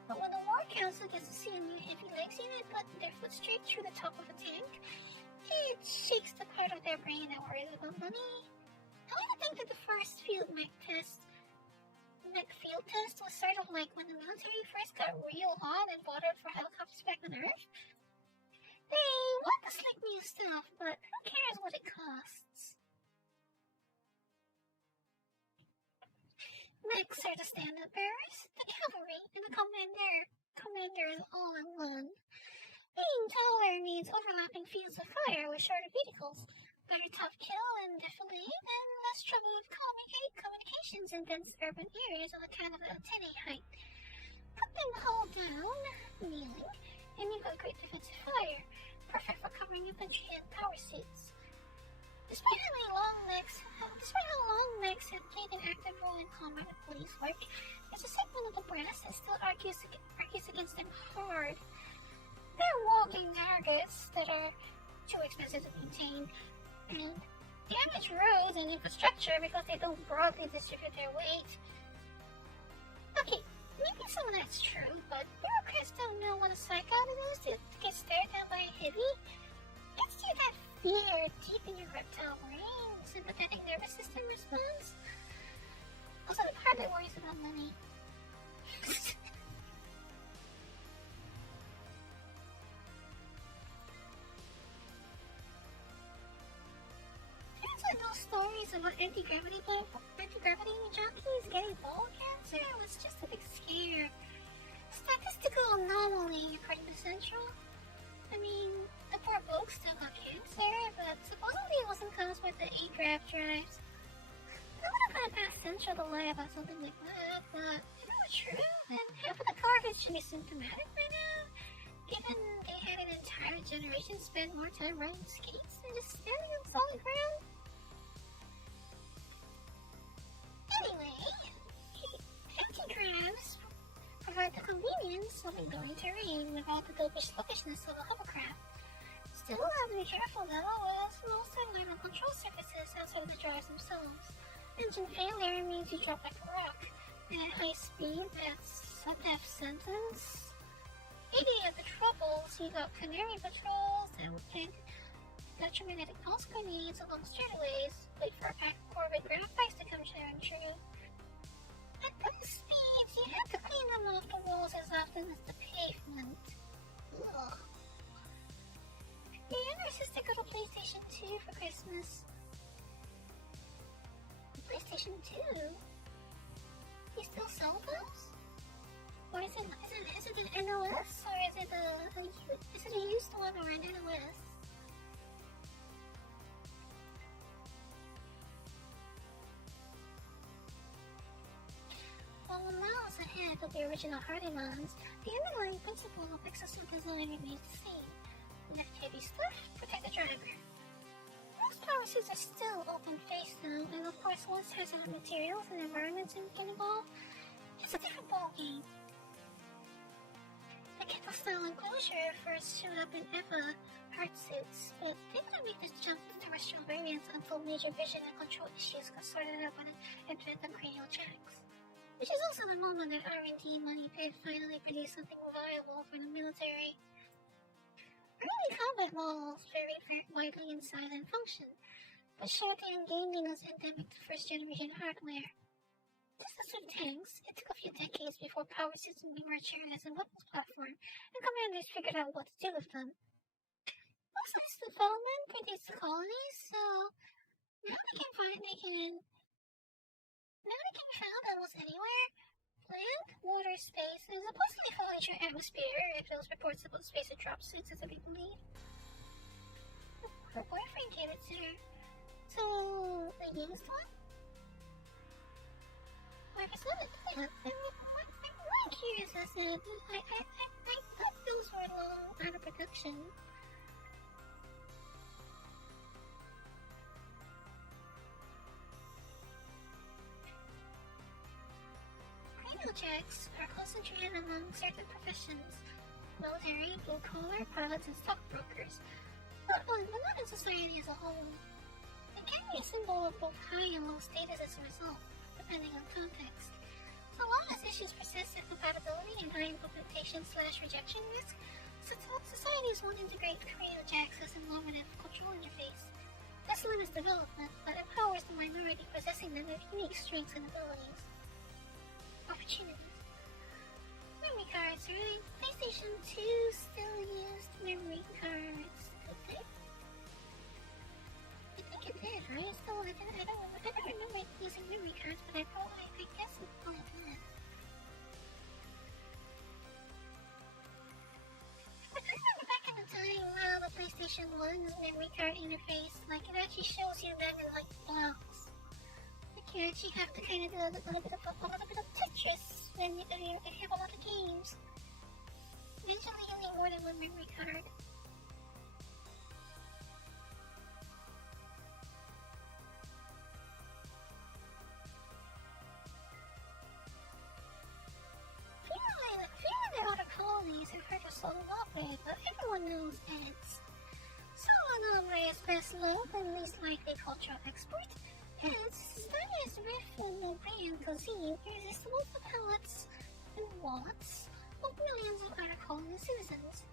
But when the War Council gets to see a new heavy legs unit put their foot straight through the top of a tank, it shakes the part of their brain that worries about money. I like to think that the first mech field test was sort of like when the military first got real hot and bothered for helicopters back on Earth. They want the slick new stuff, but who cares what it costs? Mechs are the stand-up bearers, the cavalry, and the commanders all in one. Being taller means overlapping fields of fire with shorter vehicles, better top kill and defilade, and less trouble with communications in dense urban areas on account of the antennae height. Put them hull down, kneeling, and you've got great defensive fire, perfect for covering infantry and power suits. Despite how long mechs have played an active role in combat and police work, there's a segment of the brass that still argues against them hard. They're walking targets that are too expensive to maintain and damage roads and infrastructure because they don't broadly distribute their weight. Okay, maybe some of that's true, but bureaucrats don't know what a psychotic it is to get stared down by a heavy. It's due that fear deep in your reptile brain, sympathetic nervous system response. Also, the part that worries about money. There's like those stories about anti-gravity jockeys getting ball cancer. It was just a big scare. Statistical anomaly, according to Central. I mean, the poor folks still got cancer, but supposedly it wasn't caused by the E-grav drives. I would have asked Central to lie about something like that, but if it was true, then half of the cargo should be symptomatic by now, given they had an entire generation spend more time riding skates than just standing on solid ground. Anyway, anti-gravs provide the convenience of enduring terrain without the sluggishness of a hovercraft. Still have to be careful though, as most are lying on control surfaces outside of the drives themselves. Engine failure means you drop like a rock, and at high speed that's a death sentence. Any of the troubles, you got canary patrols and electromagnetic pulse grenades along straightaways. Wait for a pack of Corvette ground bikes to come sharing true. At those speeds, you have to clean them off the walls as often as the pavement. Ugh. Me and my sister got a PlayStation 2 for Christmas. PlayStation 2? You still sell those? Or is it an NOS? Or is it a used one or an NOS? While miles ahead of the original Hardymans, the underlying principle of exosuit design remains the same. Lift heavy stuff, protect the driver. Most power suits are still open face now, and of course once hazardous materials and environments get involved, it's a different ballgame. The kettle-style enclosure first showed up in EVA hard suits, but they couldn't make this jump to terrestrial variants until major vision and control issues got sorted out by the advent of cranial tracks. Which is also the moment that R&D money could finally produce something viable for the military. Early combat models varied widely in size and function, but shouting and gaming was endemic to first-generation hardware. Just as with tanks, it took a few decades before power suits would be matured as a weapons platform, and commanders figured out what to do with them. Also, this development predates the colonies, so now they can be found almost anywhere. Land, water, space, and supposedly falling through atmosphere if those reports about space and drop suits is a big belief. Her boyfriend gave it to her. So, the used one? Whoever said it, yeah. I'm really curious as to I thought those were long out of production. Checks are concentrated among certain professions: military, blue-collar, pilots, and stockbrokers, but not in society as a whole. It can be a symbol of both high and low status as a result, depending on context. So long as issues persist with compatibility and high implementation/rejection risk, societies won't integrate Korean-Jax as a normative cultural interface. This limits development, but empowers the minority possessing them with unique strengths and abilities. Opportunities. Memory cards, right? PlayStation 2 still used memory cards. Did they? I think it did, right? Still, I don't remember it using memory cards, but I guess it probably did. I remember back in the time, the PlayStation 1's memory card interface, like, it actually shows you them in, like, blocks. Like, you actually have to kind of do a little bit of Tetris when if you have a lot of games. Eventually, you need more than one memory card. Feeling the outer colonies have heard of Solo Nombre, but everyone knows Eds. Solo Nombre is best loved and least likely cultural export. Eds, Spaniard's rich and brand cuisine, irresistible to palates and wallets of millions of outer colony citizens.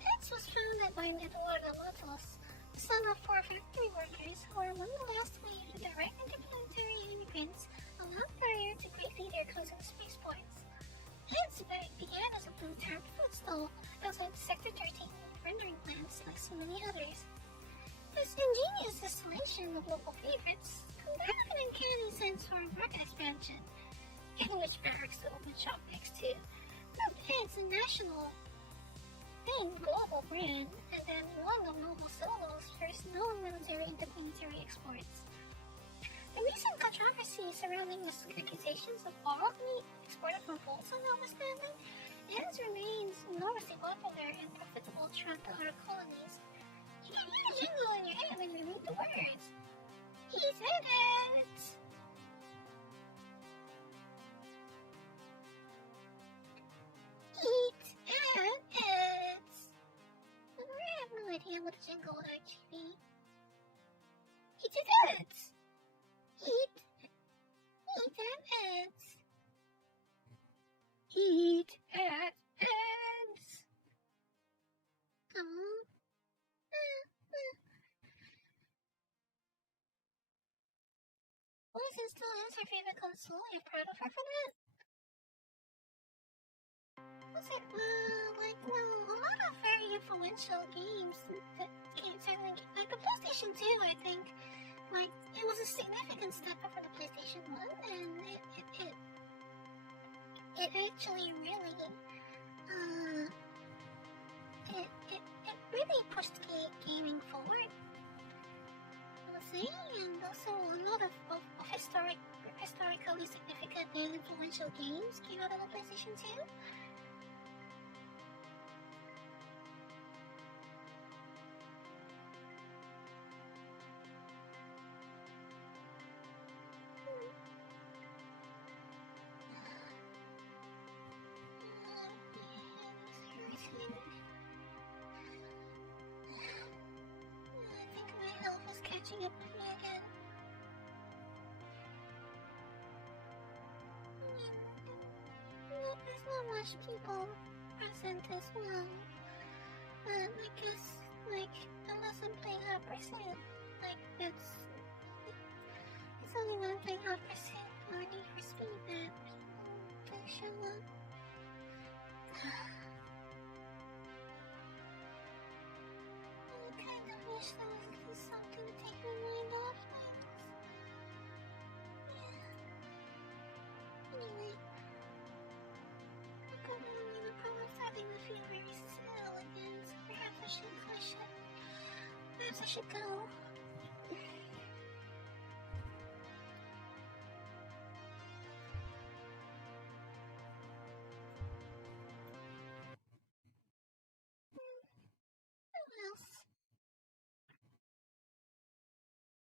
Eds was founded by Eduardo Matos, the son of 4 factory workers who were one of the last wave of direct interplanetary immigrants, a long barrier to greatly their cousin spaceports. Eds began as a blue-tarred food stall outside Sector 13 rendering plants like so many others. This ingenious distillation of local favorites combined with an uncanny sense for market expansion, in which barracks to open shop next to, moved Eds a national, then global brand, and then one of Mobile Solo's first non-military interplanetary exports. The recent controversy surrounding the accusations of oral meat exported from Bolsa notwithstanding, Eds remains enormously popular and profitable throughout the outer colonies. You can hear a jingle in your head when you read the words. Eat Eds! Eat Eds! I have no idea what the jingle would actually be. Eat Eds! Eat Eds! Eat Eds! Wilson still has her favorite console. You're proud of her for that? Was it, a lot of very influential games that came certainly, like the PlayStation 2, I think. Like, it was a significant step up for the PlayStation 1, and it actually really, it really pushed gaming forward, I would say, and also a lot of historically significant and influential games came out of the PlayStation 2. Catching up with me again. There's not much people present as well. But I guess, like, unless I'm playing hot pursuit, like, it's only when I'm playing hot pursuit or Need for Speed that people do show up. I kind of wish there was something to take my mind off things. Yeah. Anyway, I'm in the problem of having the feel very still again, so perhaps I should go.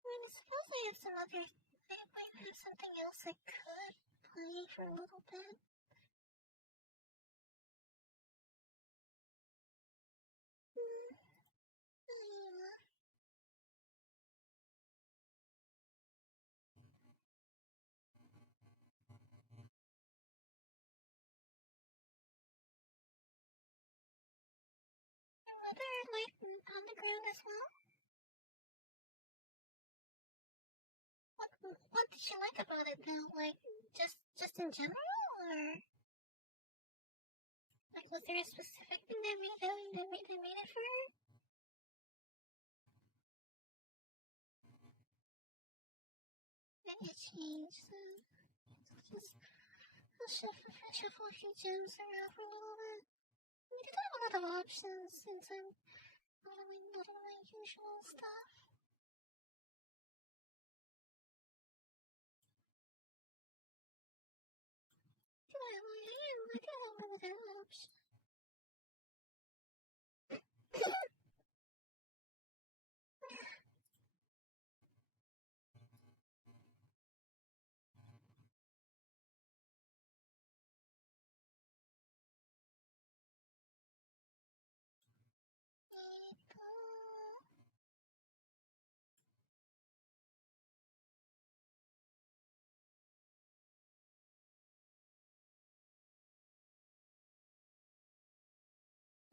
I suppose I have some other. I might have something else I could play for a little bit. like on the ground as well? What did you like about it though? Like just in general, or like was there a specific thing that made it for her? Maybe it changed. So I'll shuffle a few gems around for a little bit. I did have a lot of options since I'm not doing my usual stuff. I do have a lot of options.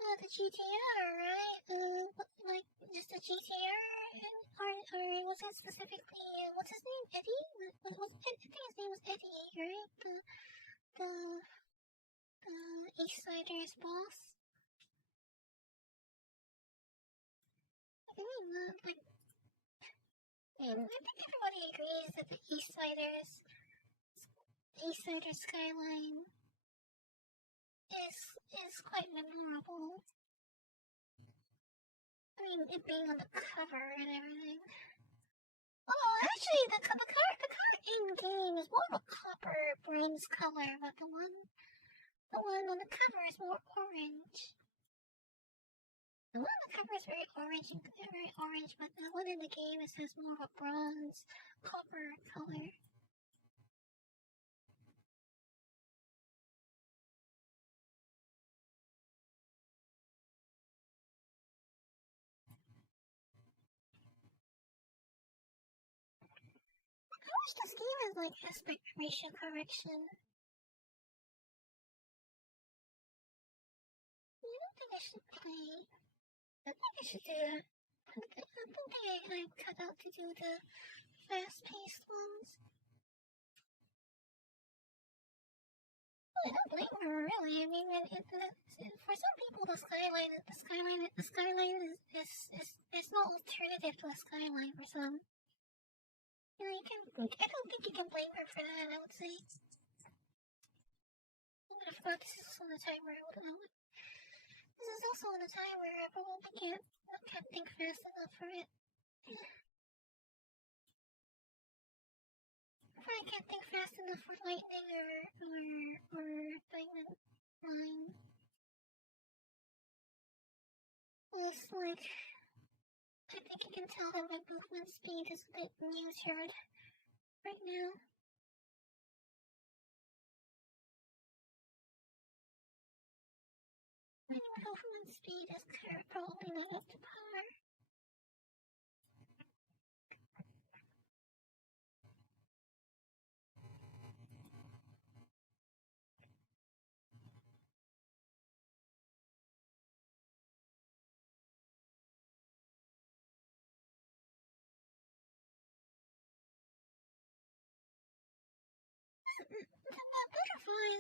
The GTR, right? Like, just the GTR? Or was it specifically, what's his name? Eddie? I think his name was Eddie, right? The Eastsiders boss? I think everybody agrees that the Eastsiders skyline is quite memorable. I mean, it being on the cover and everything. Oh, actually, the car in game is more of a copper bronze color, but the one on the cover is more orange. The one on the cover is very orange, but the one in the game has more of a bronze copper color. I wish this game has like aspect ratio correction. I don't think I should play. I think I should do that. I think I'm cut out to do the fast-paced ones. I don't blame her, really. I mean, for some people, the skyline is no alternative to a skyline for some. You know, I don't think you can blame her for that, I would say. I forgot this is also the time where this is also the time where I probably can't think fast enough for it. I can't think fast enough for lightning or diamond line. It's like, I think you can tell that my movement speed is a bit muted right now. My movement speed is probably not up to par.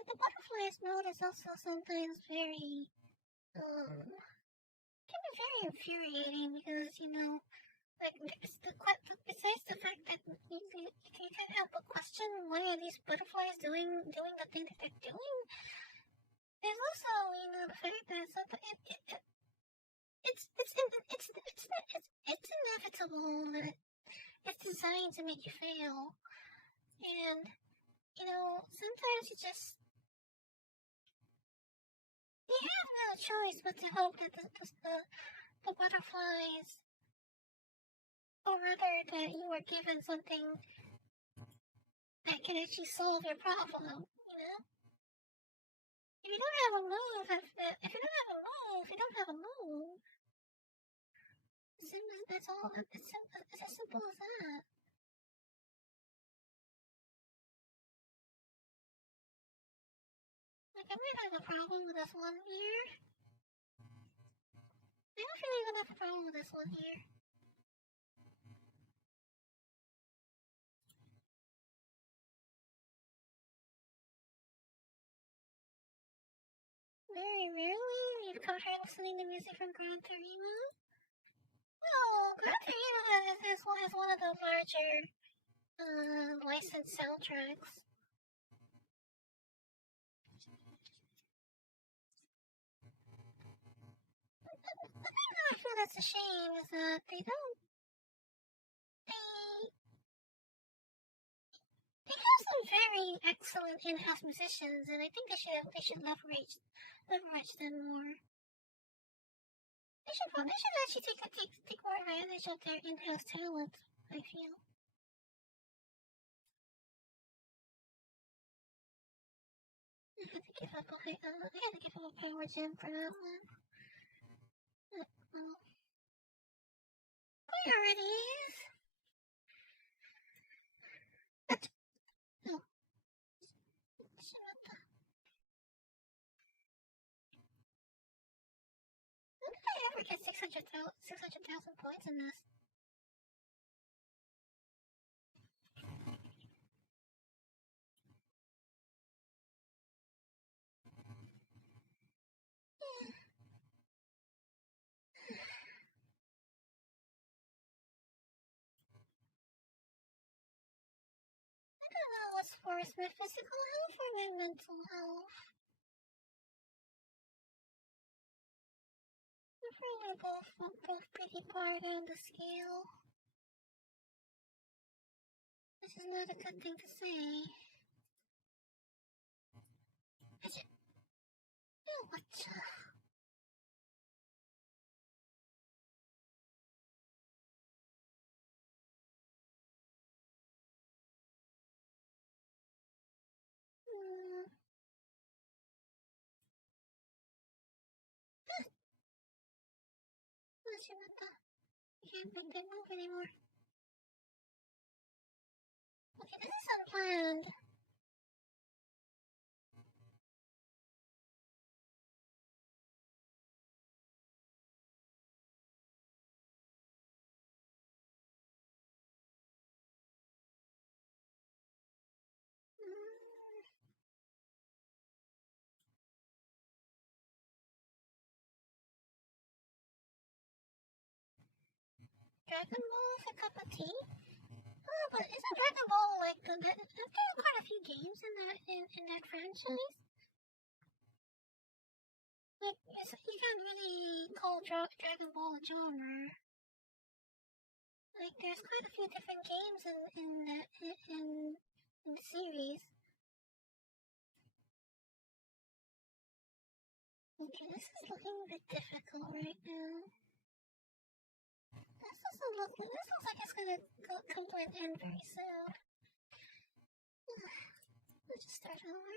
The butterflies mode is also sometimes very, can be very infuriating because, you know, like, besides the fact that you can't help but question why are these butterflies doing the thing that they're doing, there's also, you know, the fact that it's inevitable that it's designed to make you fail. And, you know, sometimes you have no choice but to hope that the butterflies, or rather that you are given something that can actually solve your problem, you know? If you don't have a move, that's all, it's as simple as that. Like, I might have a problem with this one here. I don't really have a problem with this one here. Very rarely you'd compare listening to music from Gran Torino. Well, Gran Torino is one of the larger licensed soundtracks. The thing that I feel that's a shame is that they have some very excellent in-house musicians, and I think they should leverage them more. They should actually take more advantage of their in-house talent, I feel. I had to give up a power gem for that one. Well, where it is? Oh. How did I ever get 600,000 points in this? I don't know what's worse, my physical health or my mental health. I'm afraid they're both pretty far down the scale. This is not a good thing to say. What? I can't make that move anymore. Okay, this is unplanned. Dragon Ball is a cup of tea? Oh, but isn't Dragon Ball like the... I've done quite a few games in that franchise. Like, you can't really call Dragon Ball a genre. Like, there's quite a few different games in the series. Okay, this is looking a bit difficult right now. This looks like it's gonna come to an end very soon. Let's just start over.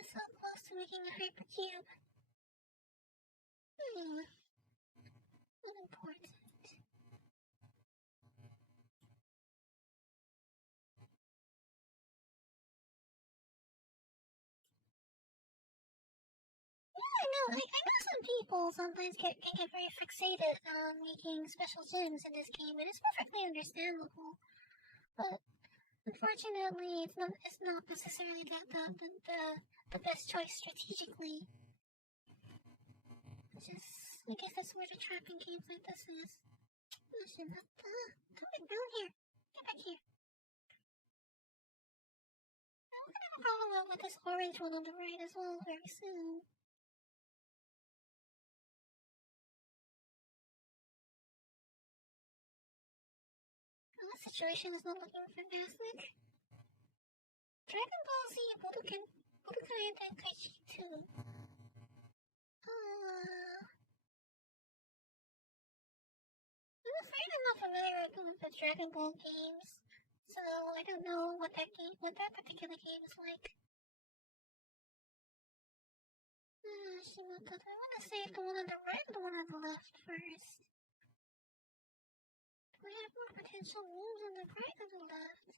So close to making a hypercube. Unimportant. I know some people sometimes can get very fixated on making special gems in this game, and it's perfectly understandable. But unfortunately, it's not necessarily the best choice strategically. I guess that's where the trapping games like this is. Come back down here. Get back here. I'm gonna have a problem with this orange one on the right as well very soon. situation is not looking fantastic. Dragon Ball Z Budokai Tenkaichi 2. I'm afraid I'm not familiar with the Dragon Ball games, so I don't know what that particular game is like. Shimoto, I want to save the one on the right or the one on the left first? Do I have more potential moves on the right or the left?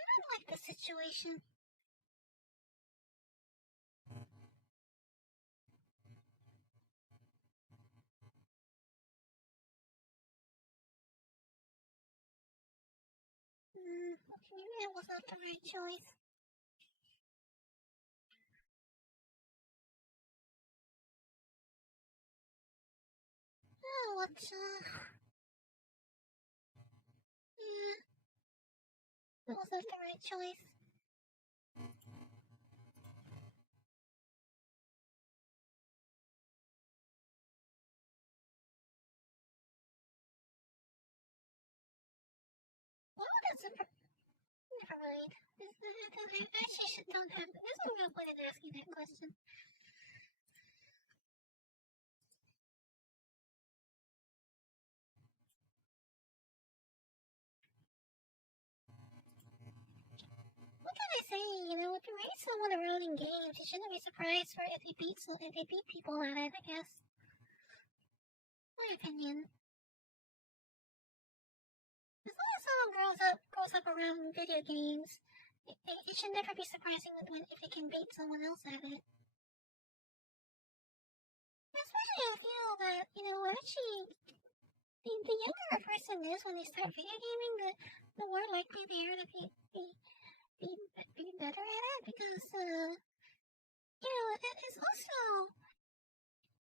I don't like the situation. Maybe that was not the right choice. Oh, what's that wasn't the right choice. Well, that's a... Never mind. I actually don't have... There's no real point in asking that question. What can I say? You know, if you raise someone around in games, you shouldn't be surprised for if they beat people at it, I guess. My opinion. As long as someone grows up around video games, it should never be surprising if they can beat someone else at it. Especially I feel that, you know, actually, the younger a person is when they start video gaming, the more likely they are to be better at it, because, you know, it's also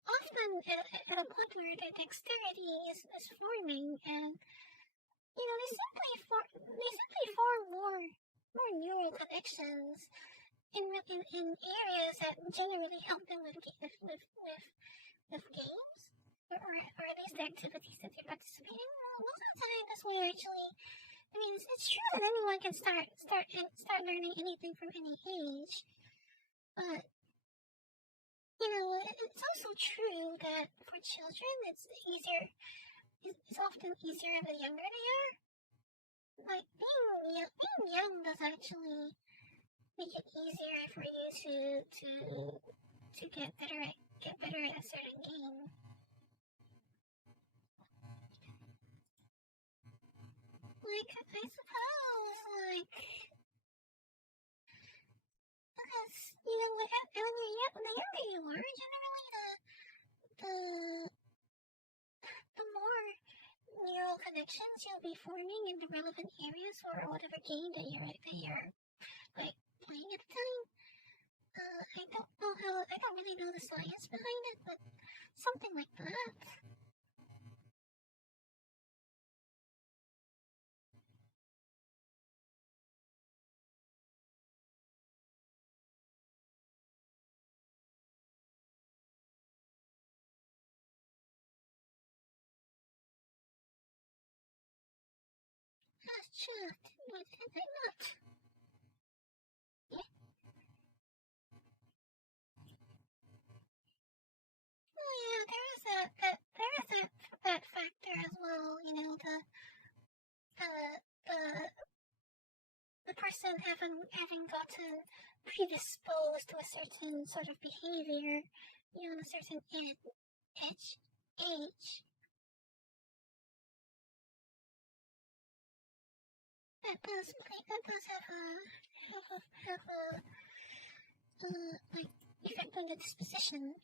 often at a point where their dexterity is forming, and, you know, they simply form more neural connections in areas that generally help them with games, or at least the activities that they participate in. Most of the time, that's where actually, I mean, it's true that anyone can start learning anything from any age, but, you know, it's also true that for children, it's often easier the younger they are. Like, being young does actually make it easier for you to get better at a certain game. Like, I suppose, like, because, you know, the younger you are, generally the more neural connections you'll be forming in the relevant areas for whatever game that you're like playing at the time. I don't really know the science behind it, but something like that. Shocked, but I'm not. Yeah. Oh yeah, there is that factor as well. You know, the person having gotten predisposed to a certain sort of behavior, you know, a certain age. That does have a like effect on the disposition.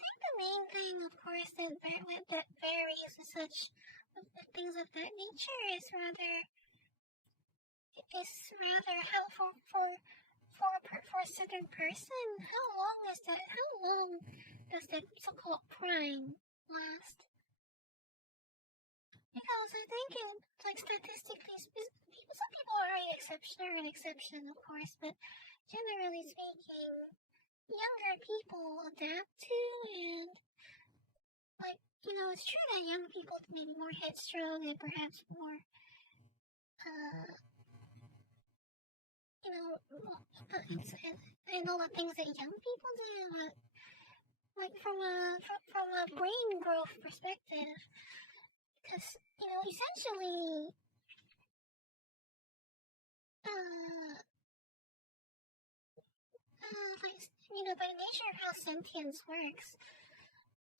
think the main thing, of course, that varies and such, with things of that nature is rather how for a certain person, how long does that so-called prime last? Because I think statistically, some people are an exception, of course, but generally speaking, younger people adapt to, and it's true that young people may be more headstrong and perhaps more, and all the things that young people do, from a brain growth perspective, because essentially, by the nature of how sentience works,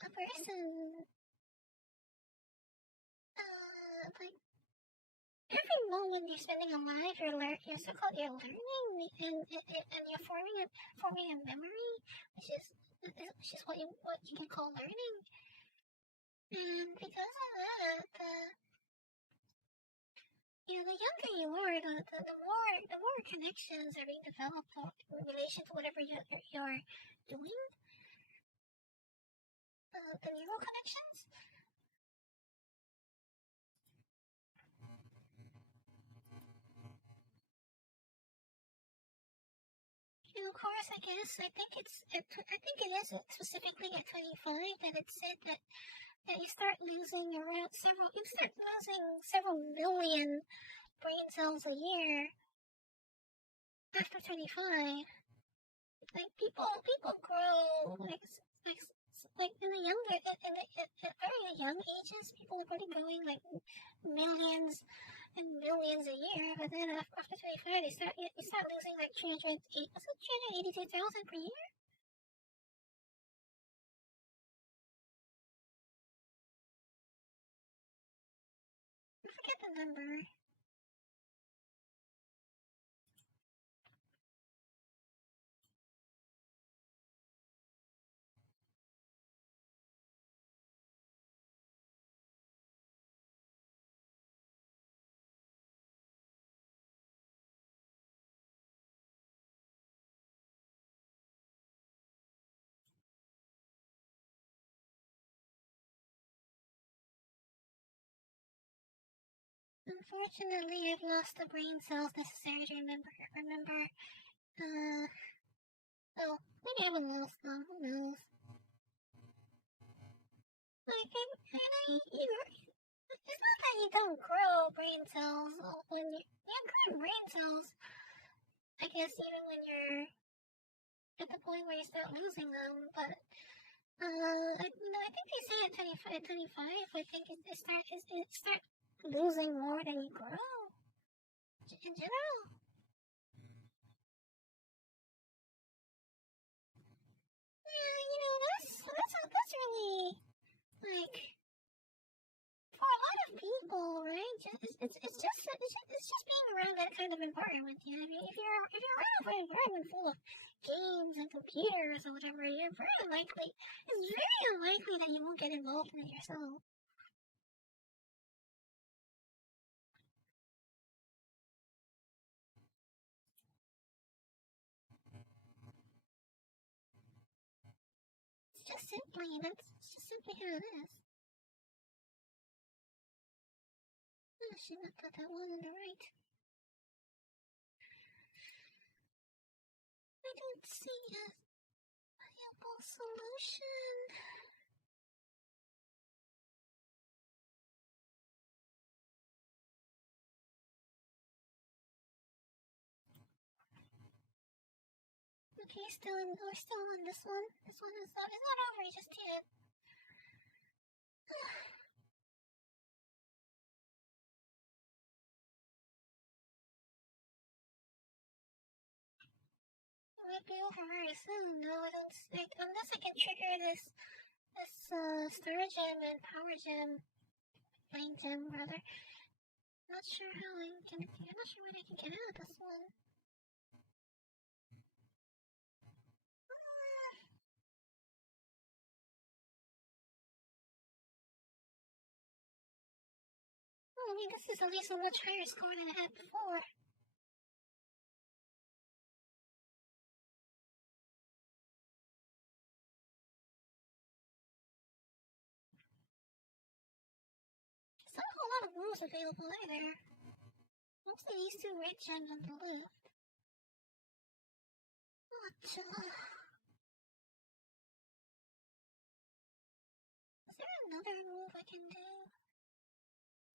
a person, every moment you're spending alive, you're learning, and you're forming a memory, which is what you can call learning. And because of that, the younger you are, the more connections are being developed in relation to whatever you're doing. The neural connections. And of course, I think it is specifically at 25 that it's said that you start losing several million brain cells a year after 25. People grow in at very young ages. People are already growing millions and millions a year, but then after 25, you start losing 382,000 per year. I forget the number. Unfortunately, I've lost the brain cells necessary to remember. Maybe I haven't lost them. Who knows? It's not that you don't grow brain cells when you're growing brain cells. I guess even when you're at the point where you start losing them, but I think they say at 25, I think it start losing more than you grow in general. Yeah, that's really for a lot of people, right? It's just being around that kind of environment. If you're around an environment full of games and computers or whatever, it's very unlikely that you won't get involved in it yourself. It's just simply how it is. I should have put that one on the right. I don't see a viable solution. Okay, we're still on this one. This one is not over just yet. It might be over very soon, though. Unless I can trigger this Star Gem and Power Gem, Brain Gem rather. I'm not sure when I can get out of this one. I mean, this is at least a much higher score than I had before. There's not a whole lot of rules available either. Mostly these two red gems on the left. Is there another move I can do?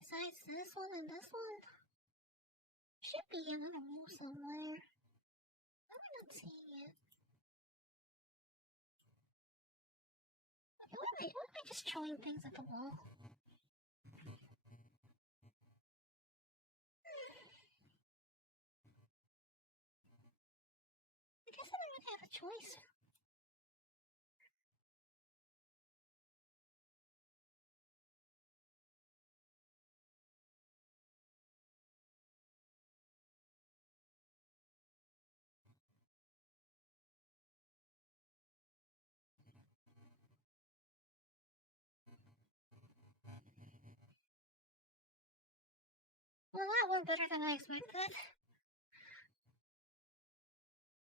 Besides this one and this one? Should be another move somewhere. I'm not seeing it. Okay, why am I just throwing things at the wall? I guess I don't really have a choice. Well, that went better than I expected.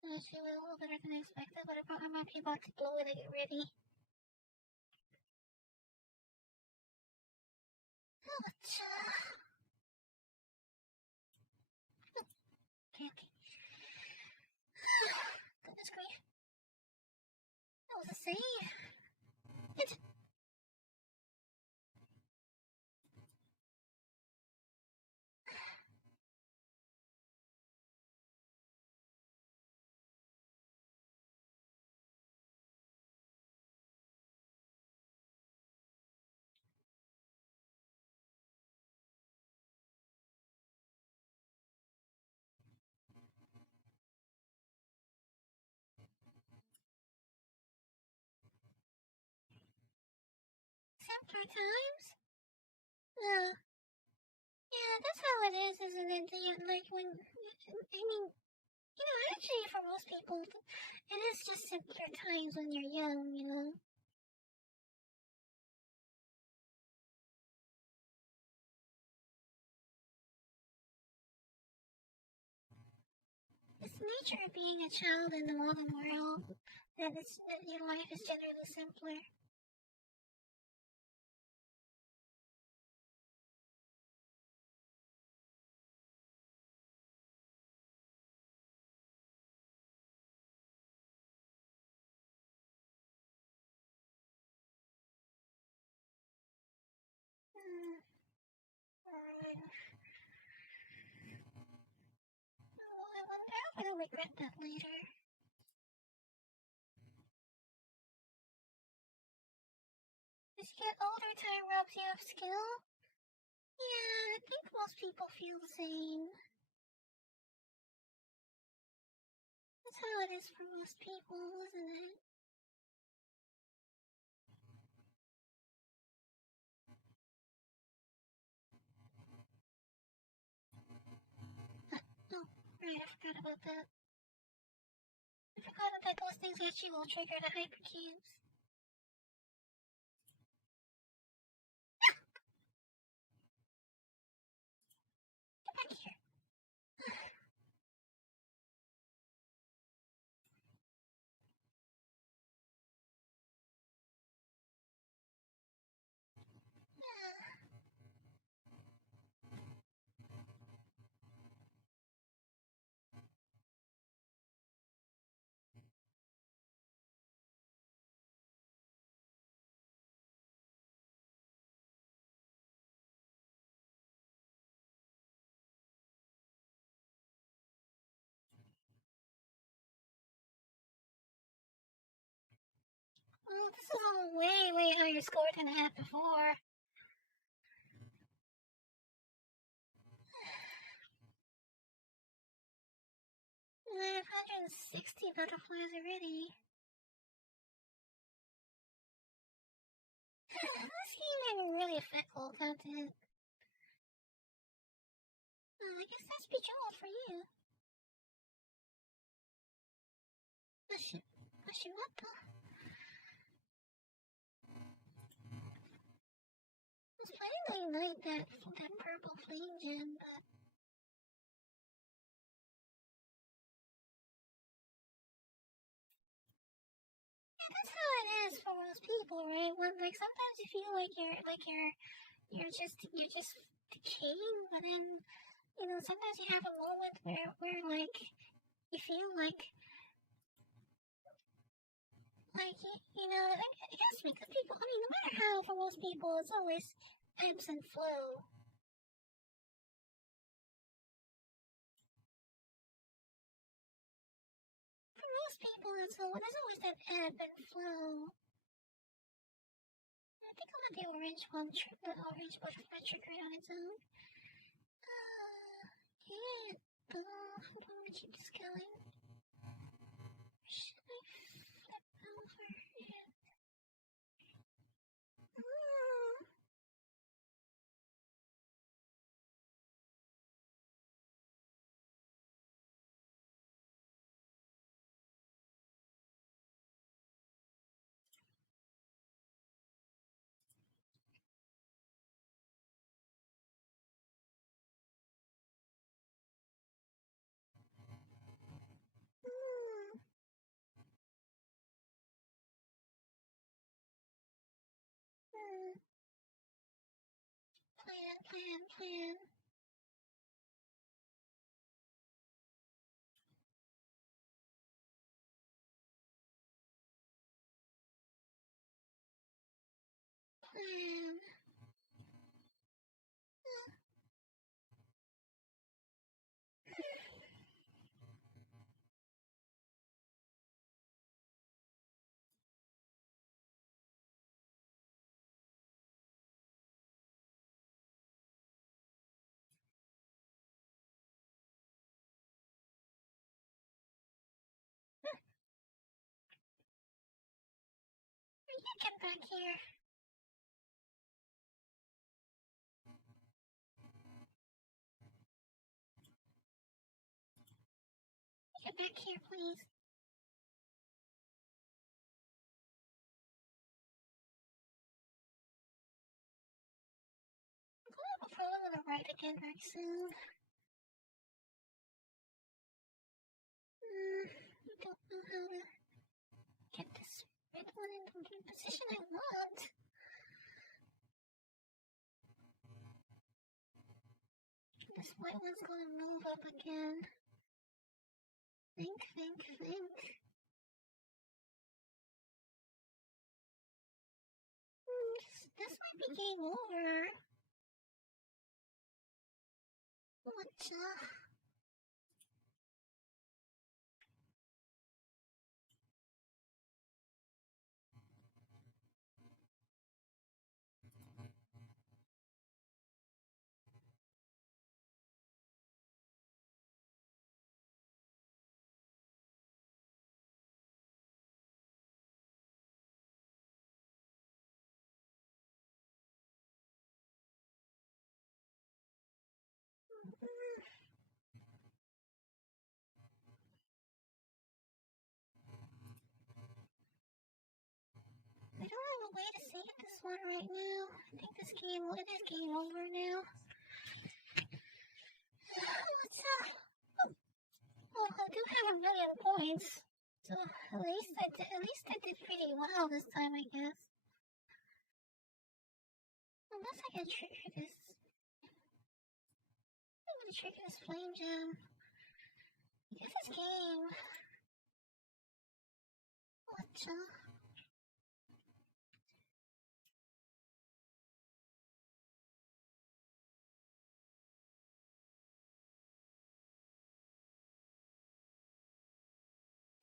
Actually, went a little better than I expected, but I might be about to blow it to get ready. Okay. Goodness grief. That was a save. Simpler times? Yeah, that's how it is, isn't it? Like when, I mean, actually for most people, it is just simpler times when you're young, It's the nature of being a child in the modern world, that your life is generally simpler. Alright. Oh, I wonder if I'll regret that later. As you get older, time robs you of skill? Yeah, I think most people feel the same. That's how it is for most people, isn't it? Oh, right, I forgot about that. I forgot that those things actually will trigger the hypercubes. Get back here. Oh, this is a way, way higher score than I had before. 560 butterflies already. This game didn't really affect all content. I guess that's Bejeweled for you. What the? It's finally find that purple flame gem, but yeah, that's how it is for most people, right? When like sometimes you feel like you're just decaying, but then sometimes you have a moment where like you feel like I guess because people, I mean, no matter how, for most people, it's always ebbs and flow. For most people, there's always that ebb and flow. I think I'll let the orange butterfly trigger on its own. Yeah, but I don't want to keep this going. Should I flip over? Yeah. Plan. Get back here. Get back here, please. I'm going to go on the right again very soon. I don't know how to get this red one in the position I want. This white one's going to move up again. Think. This might be game over. Whatcha? I don't have a way to save this one right now. I think it is game over now. What's up? Well, I do have 1 million points, so at least I did pretty well this time, I guess. Unless I can trigger this. I'm gonna trigger this flame gem. I guess it's game. Whatcha?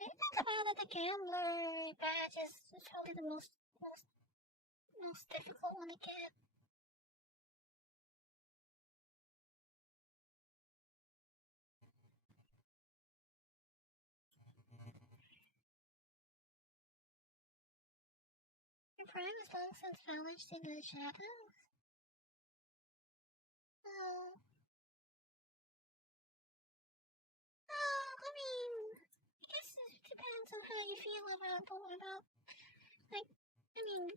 Maybe that's why that the gambler badge is probably the most difficult one to get. Your prime is long since vanished into the shadows. Oh. I mean, I guess it depends on how you feel about like, I mean,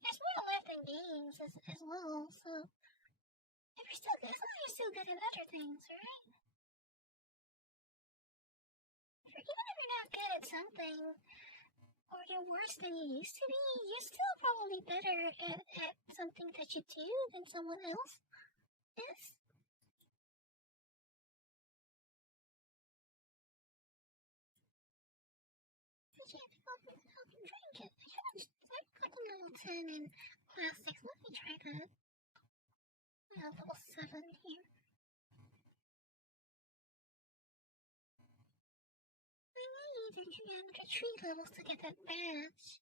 there's more left in games as well, so you're still good. As long as you're still good at other things, right? Even if you're not good at something, or you're worse than you used to be, you're still probably better at something that you do than someone else is. But you have to help you drink it. I got a level 10 in plastics. Let me try that. I have level 7 here. I need to 3 levels to get that badge.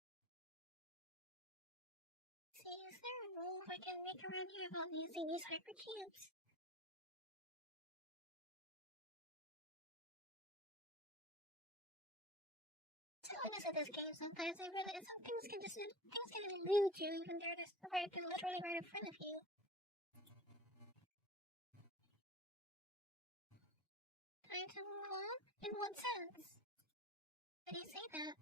See, is there a rule I can make around here about using these hyper cubes? Telling us at this game sometimes, some things can elude you even though they're literally right in front of you. Time to move on? In what sense? How do you say that?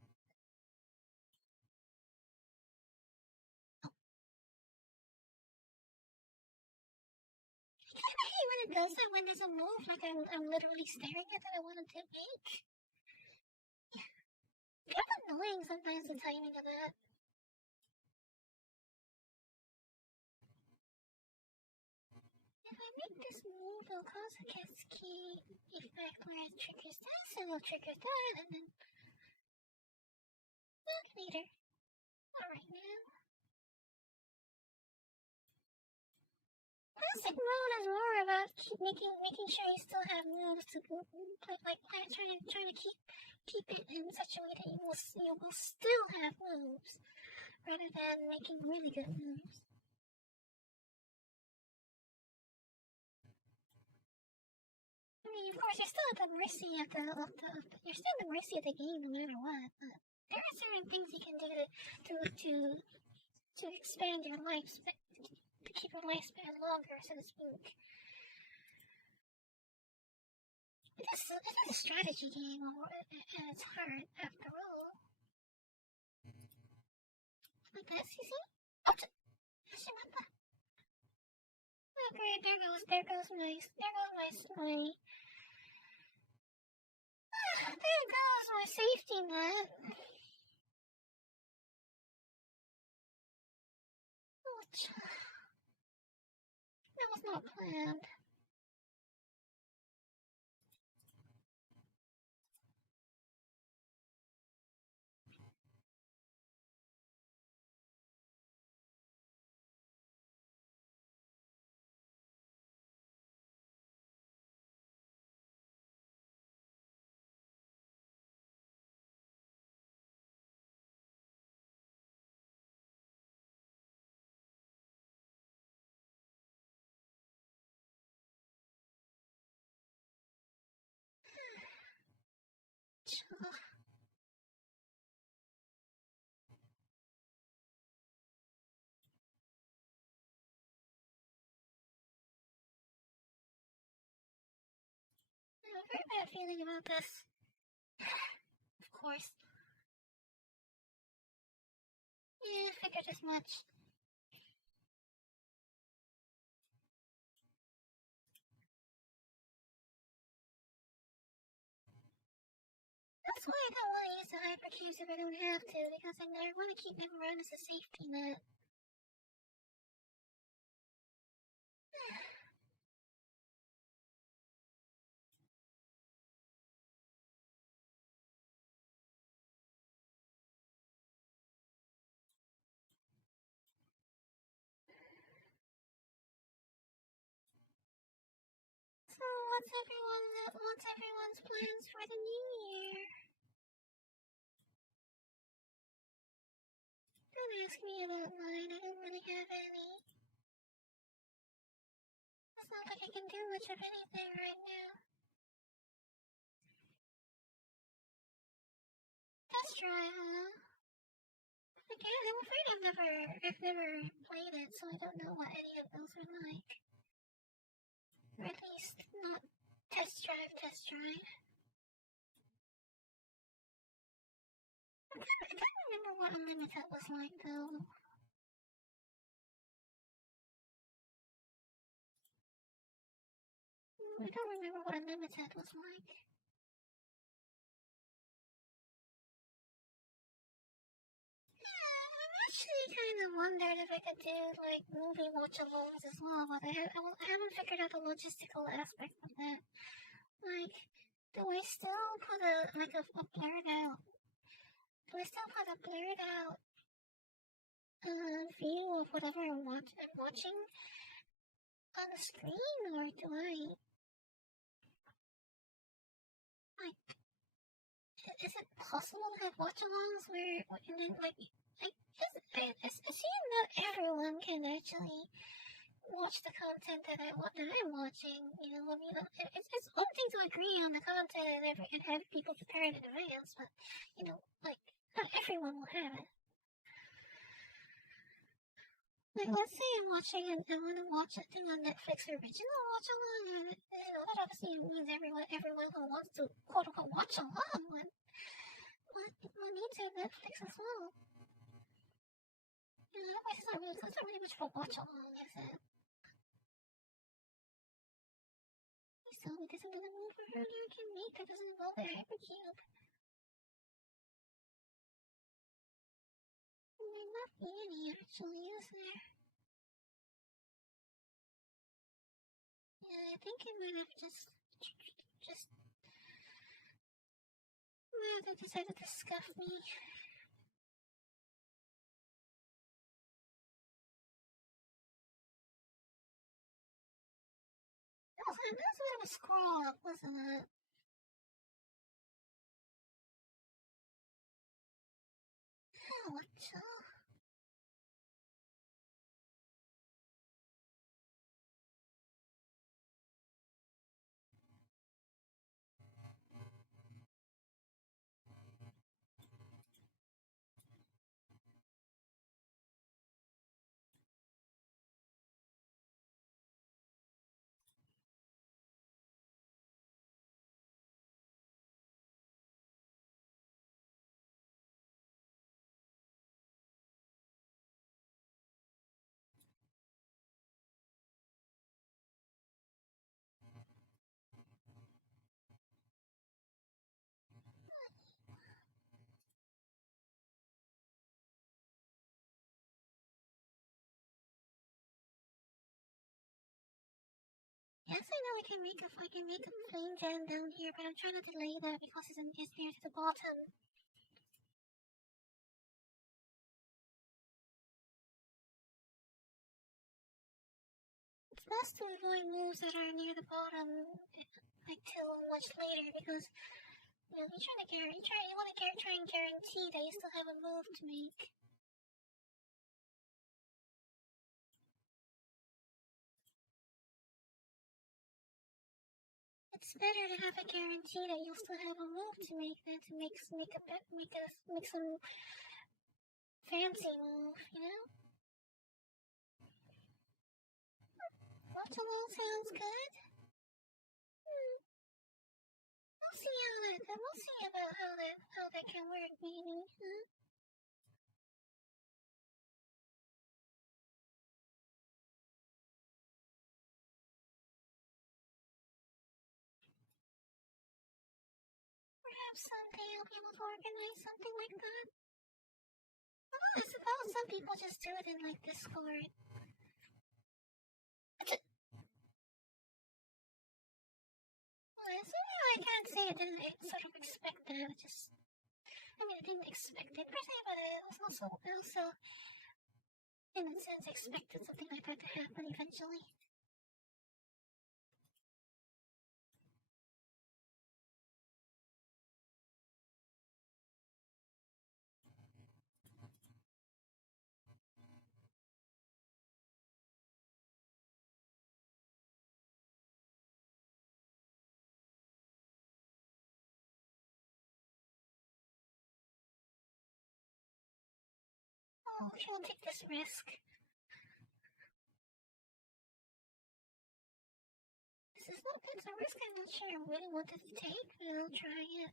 I hate when it does that, when there's a move like I'm literally staring at that I want to make. It's kind of annoying sometimes the timing of that. If I make this move, it'll cause a cascade effect where it triggers this and it'll trigger that and then... Not later. Alright now. Classic mode is more about making sure you still have moves to play, like trying to keep it in such a way that you will still have moves, rather than making really good moves. I mean, of course, you're still at the mercy of you're still at the mercy of the game no matter what. But there are certain things you can do to expand your lifespan, to keep your lifespan longer, so to speak. It's a strategy game at its heart, after all. Like this, you see? Oh, Shimata. Oh great, there goes my there goes my safety net. Ouch. That was not planned. I have a very bad feeling about this. Of course. Yeah, I figured as much. That's why I don't want to use the hypercubes if I don't have to, because I want to keep them around as a safety net. So what's everyone's plans for the new year? Don't ask me about mine, I don't really have any. It's not like I can do much of anything right now. Test try, huh? Again, I'm afraid I've never played it, so I don't know what any of those are like. Or at least not test drive. I can't remember what Unlimited was like, though. I don't remember what unlimited was like. I actually kind of wondered if I could do like movie watch-alongs as well, but I haven't figured out the logistical aspect of that. Like, do I still put a blurred out? Do I still put a blurred out view of whatever I'm watching on the screen, or do I like? Is it possible to have watch-alongs where and then like? I assume not everyone can actually watch the content that I'm watching. You know, I mean, it's one thing to agree on the content and have people prepare it in advance, but you know, like not everyone will have it. Like, let's say I'm watching and I want to watch a thing on Netflix original watch along, and you know that obviously means everyone who wants to quote unquote watch along will need to Netflix as well. You know, otherwise it's not really much of a watch along, is it? So there's another move for her that can make that doesn't involve the hypercube. There might not be any actually, is there? Yeah, I think it might have just might have decided to scuff me. That was a bit of a scroll up, wasn't it? Oh, what the? Yes, I know I can make a plain jam down here, but I'm trying to delay that because it's near to the bottom. It's best to avoid moves that are near the bottom, like till much later, because you know you want to try and guarantee that you still have a move to make. It's better to have a guarantee that you'll still have a move to make than to make some fancy move, you know? Watch along sounds good. We'll see about how that can work, maybe, huh? Perhaps someday I'll be able to organize something like that. Well, I suppose some people just do it in like Discord. I can't say I didn't sort of expect that. I didn't expect it per se, but it was also, in a sense, expected something like that to happen eventually. Oh, she won't take this risk. It's a risk I'm not sure I really wanted to take, but I'll try it.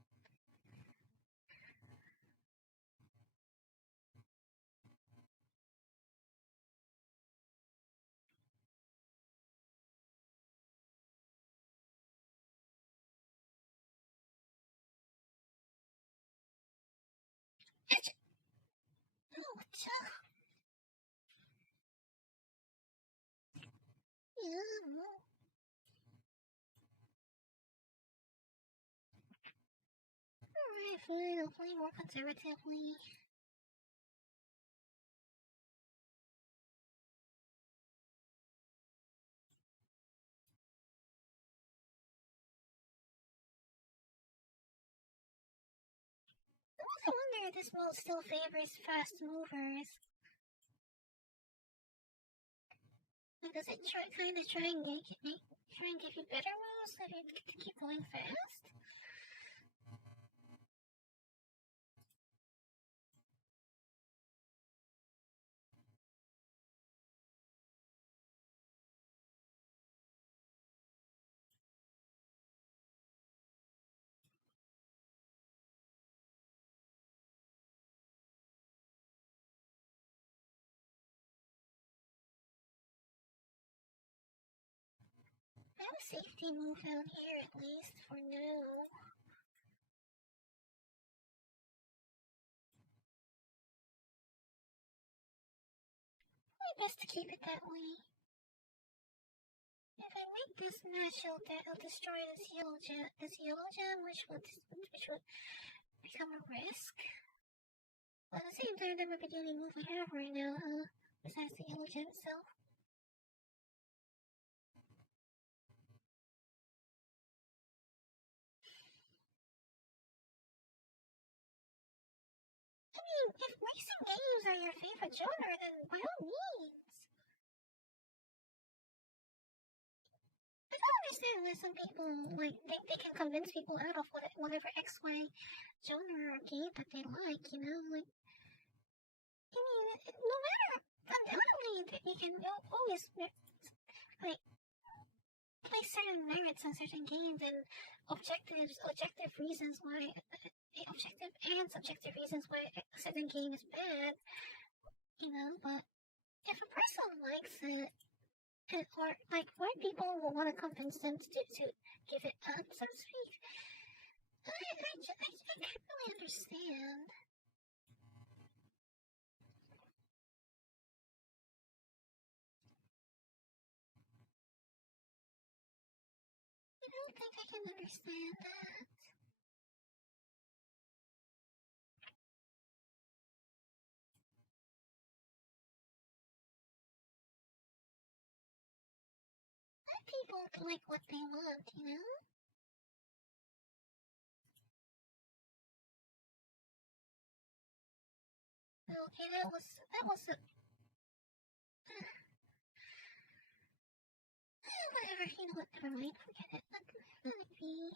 Yeah. Alright, fine, I'll play more conservatively. I wonder if this mode still favors fast movers. Like, does it try and give you better moves if you keep going fast? I have a safety move out here at least for now. Probably best to keep it that way. If I make this match, it'll destroy this yellow gem, which would become a risk. But at the same time, that might be the only move I have right now, besides the yellow gem itself. I mean, if racing games are your favorite genre, then by all means. I don't understand why some people, like, they can convince people out of whatever XY genre or game that they like, you know? Like, I mean, no matter, undoubtedly, you can always, like, place certain merits on certain games and objective reasons why, objective and subjective reasons why a certain game is bad, you know? But if a person likes it, or like why people will want to convince them to give it up, so to speak, I can't really understand. I don't think I can understand that. Let people like what they want, you know? Okay, that was a... whatever, you know what, never mind, forget it. Let it be.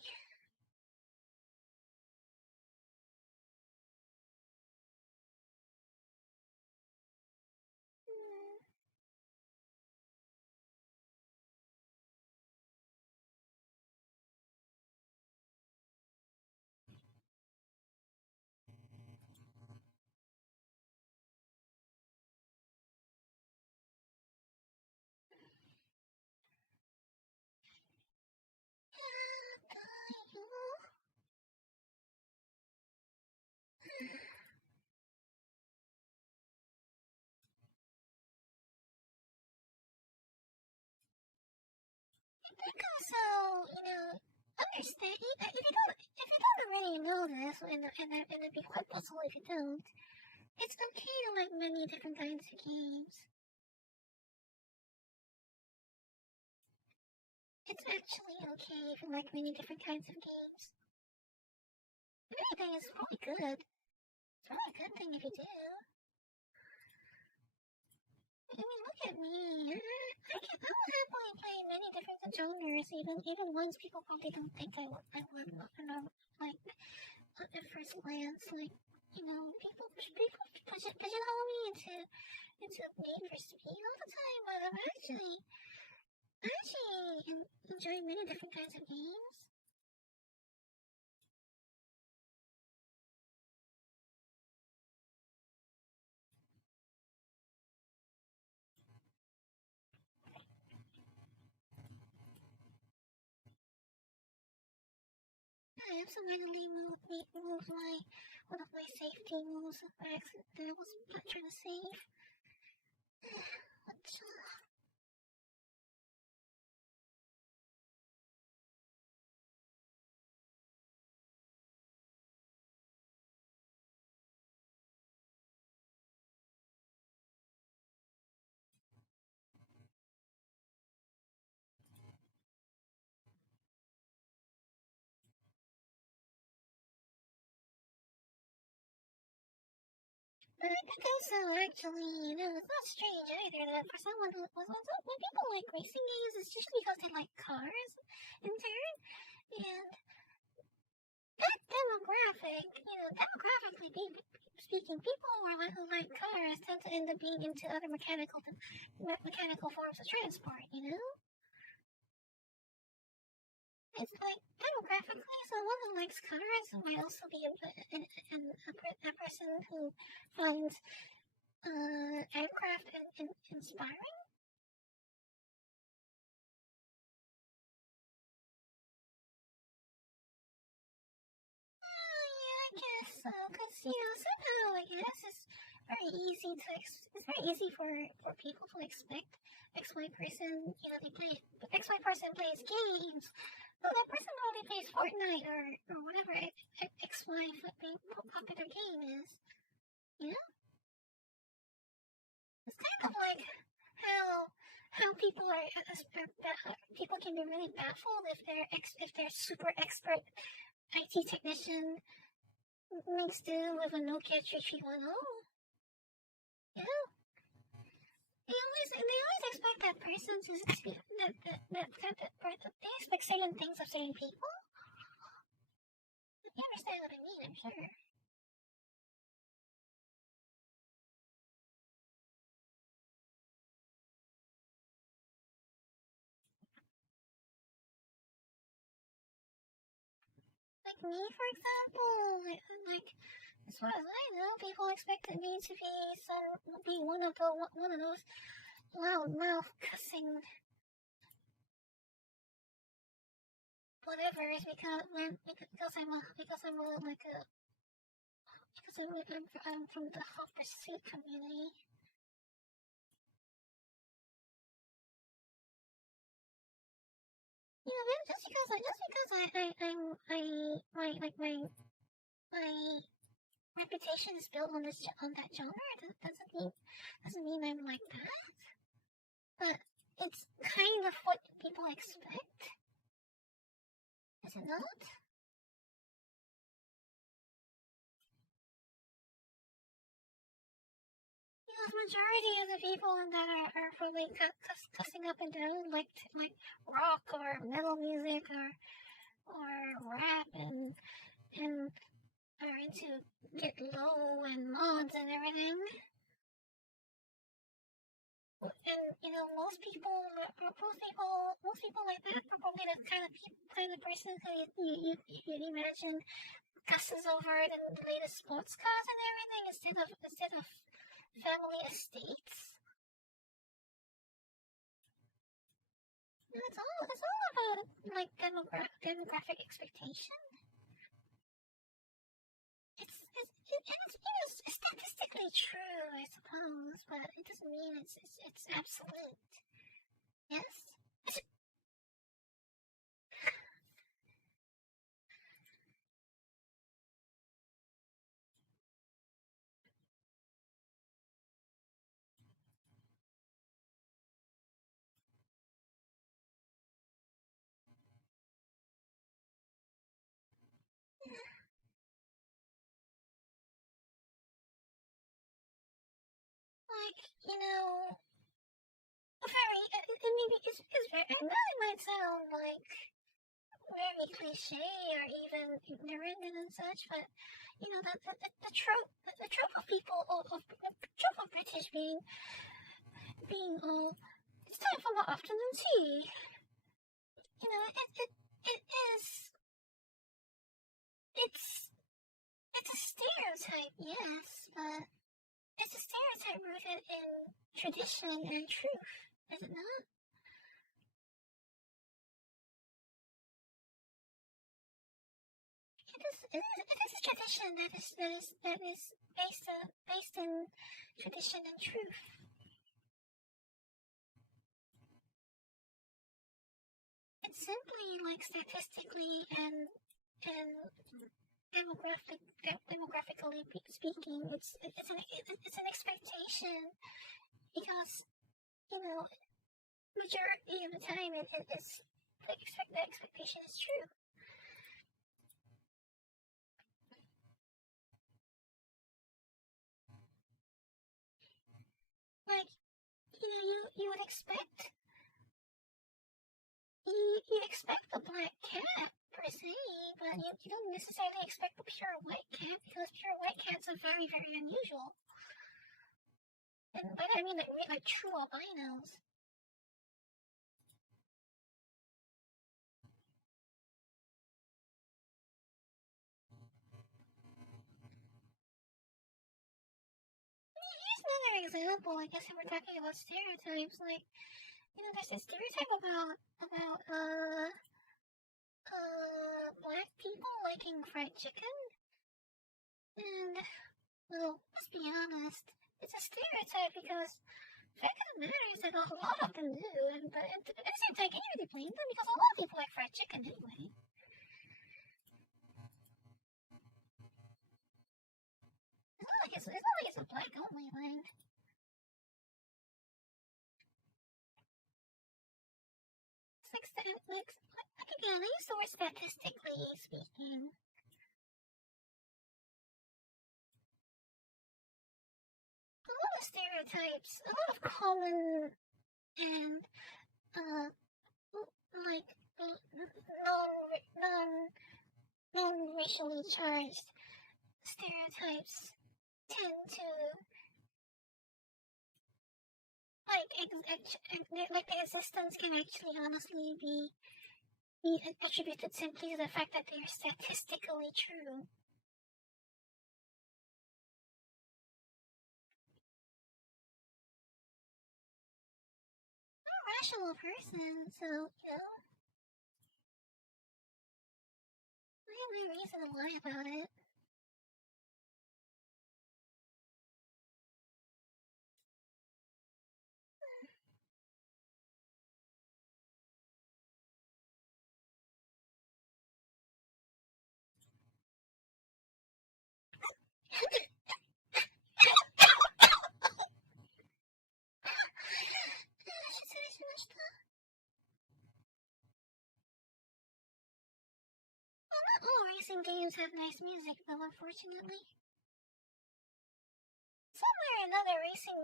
Also, you know, understand if you don't already know this, and it'd be quite possible if you don't. It's okay to like many different kinds of games. It's actually okay if you like many different kinds of games. Everything is probably good. It's probably a good thing if you do. I mean, look at me. I'm happily playing many different genres, even ones people probably don't think I would, like, at first glance. Like, you know, people pigeonhole me into Need for Speed all the time, but I'm actually enjoying many different kinds of games. absentmindedly moved one of my safety moves by accident that I was trying to save. What But I think also, actually, it's not strange either that for someone who when people like racing games, it's just because they like cars in turn, and that demographic, demographically speaking, people who like cars tend to end up being into other mechanical forms of transport, It's like demographically, someone who likes cars might also be a person who finds aircraft inspiring. Oh, yeah, I guess so. Because somehow I guess it's very easy for people to expect XY person. They play XY person plays games. Oh, that person only plays Fortnite or whatever XY popular game is. It's kind of like how people people can be really baffled if their super expert IT technician makes do with a Nokia 3310. They always expect that person to they expect certain things of certain people. You understand what I mean, I'm sure. Like me, for example, like as far as I know, people expected me to be one of those loud mouth cussing whatever is because I'm from the hot pursuit community. Just because my reputation is built on that genre doesn't mean I'm like that. But it's kind of what people expect, is it not? The majority of the people that are probably cussing up and down like rock or metal music or rap and are into Get Low and mods and everything. And most people like that are probably the kind of person who you imagine cusses over the latest sports cars and everything instead of family estates. It's all about like demographic expectation. It's statistically true, I suppose, but it doesn't mean it's absolute. Yes. I know it might sound like very cliche or even ignorant and such, but the trope of people trope of British being it's time for my afternoon tea. It's a stereotype, yes, but it's a stereotype rooted in tradition and truth, is it not? is a tradition that is based in tradition and truth. It's simply like statistically and demographically speaking, it's an expectation because majority of the time it's the expectation is true. Like you would expect. You expect a black cat, per se, but you don't necessarily expect a pure white cat, because pure white cats are very, very unusual. And by that I mean like true albinos. Here's another example, I guess, if we're talking about stereotypes, like, there's this stereotype about black people liking fried chicken, and, well, let's be honest, it's a stereotype because the fact of the matter is that a lot of them do, but at the same time, can't you really blame them, because a lot of people like fried chicken anyway. It's not like it's a black only thing. Like again, I use the word statistically speaking. A lot of stereotypes, a lot of common and like non-racially charged stereotypes tend to like their existence can actually honestly be attributed simply to the fact that they are statistically true. I'm a rational person, so I have no reason to lie about it. Not all racing games have nice music, though, unfortunately. Somewhere or another, the racing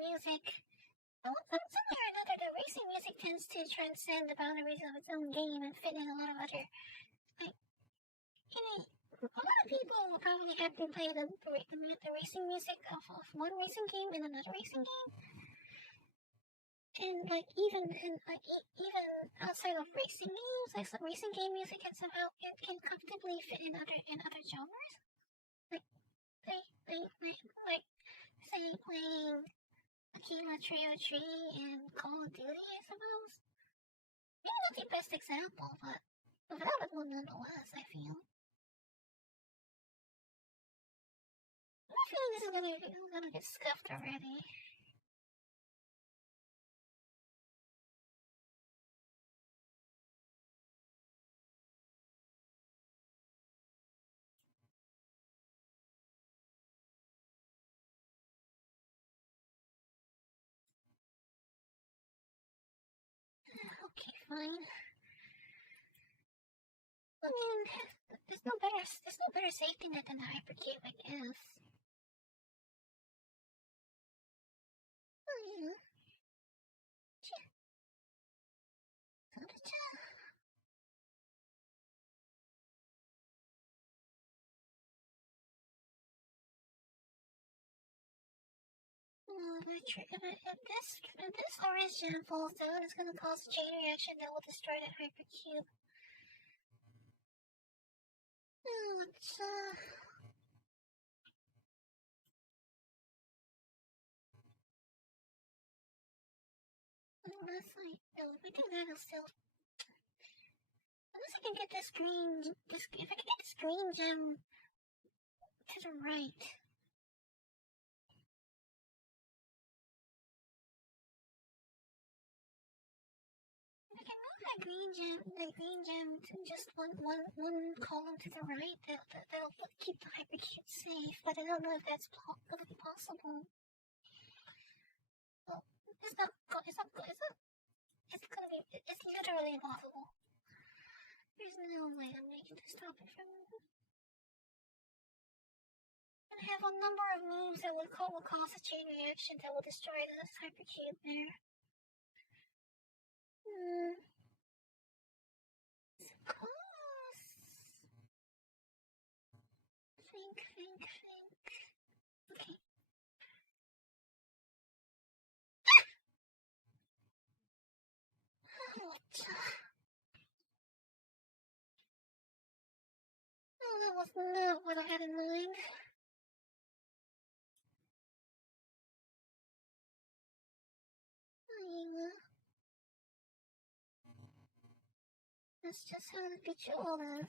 music tends to transcend the boundaries of its own game and fit in a lot of other, like, a lot of people will probably have to play the racing music of one racing game in another racing game. And even outside of racing games, like some racing game music can comfortably fit in other genres. Like say playing Akima Trio Tree and Call of Duty, I suppose. Maybe not the best example, but a valid one nonetheless, I feel. I feel like this is gonna get scuffed already. Okay, fine. I mean, there's no better safety net than the hypercube, I guess. Oh, yeah. If this orange gem falls down, it's gonna cause a chain reaction that will destroy that hypercube. Unless I think that'll still. Unless I can get this green gem to the right. I can move the green gem to just one column to the right. That'll keep the hypercube safe, but I don't know if that's gonna be possible. Well, it's literally impossible. There's no way I'm making to stop it from moving. I have a number of moves that will cause a chain reaction that will destroy this hypercube there. It's close. Think. Okay. Oh, that was not what I had in mind. That's just how the ritual is.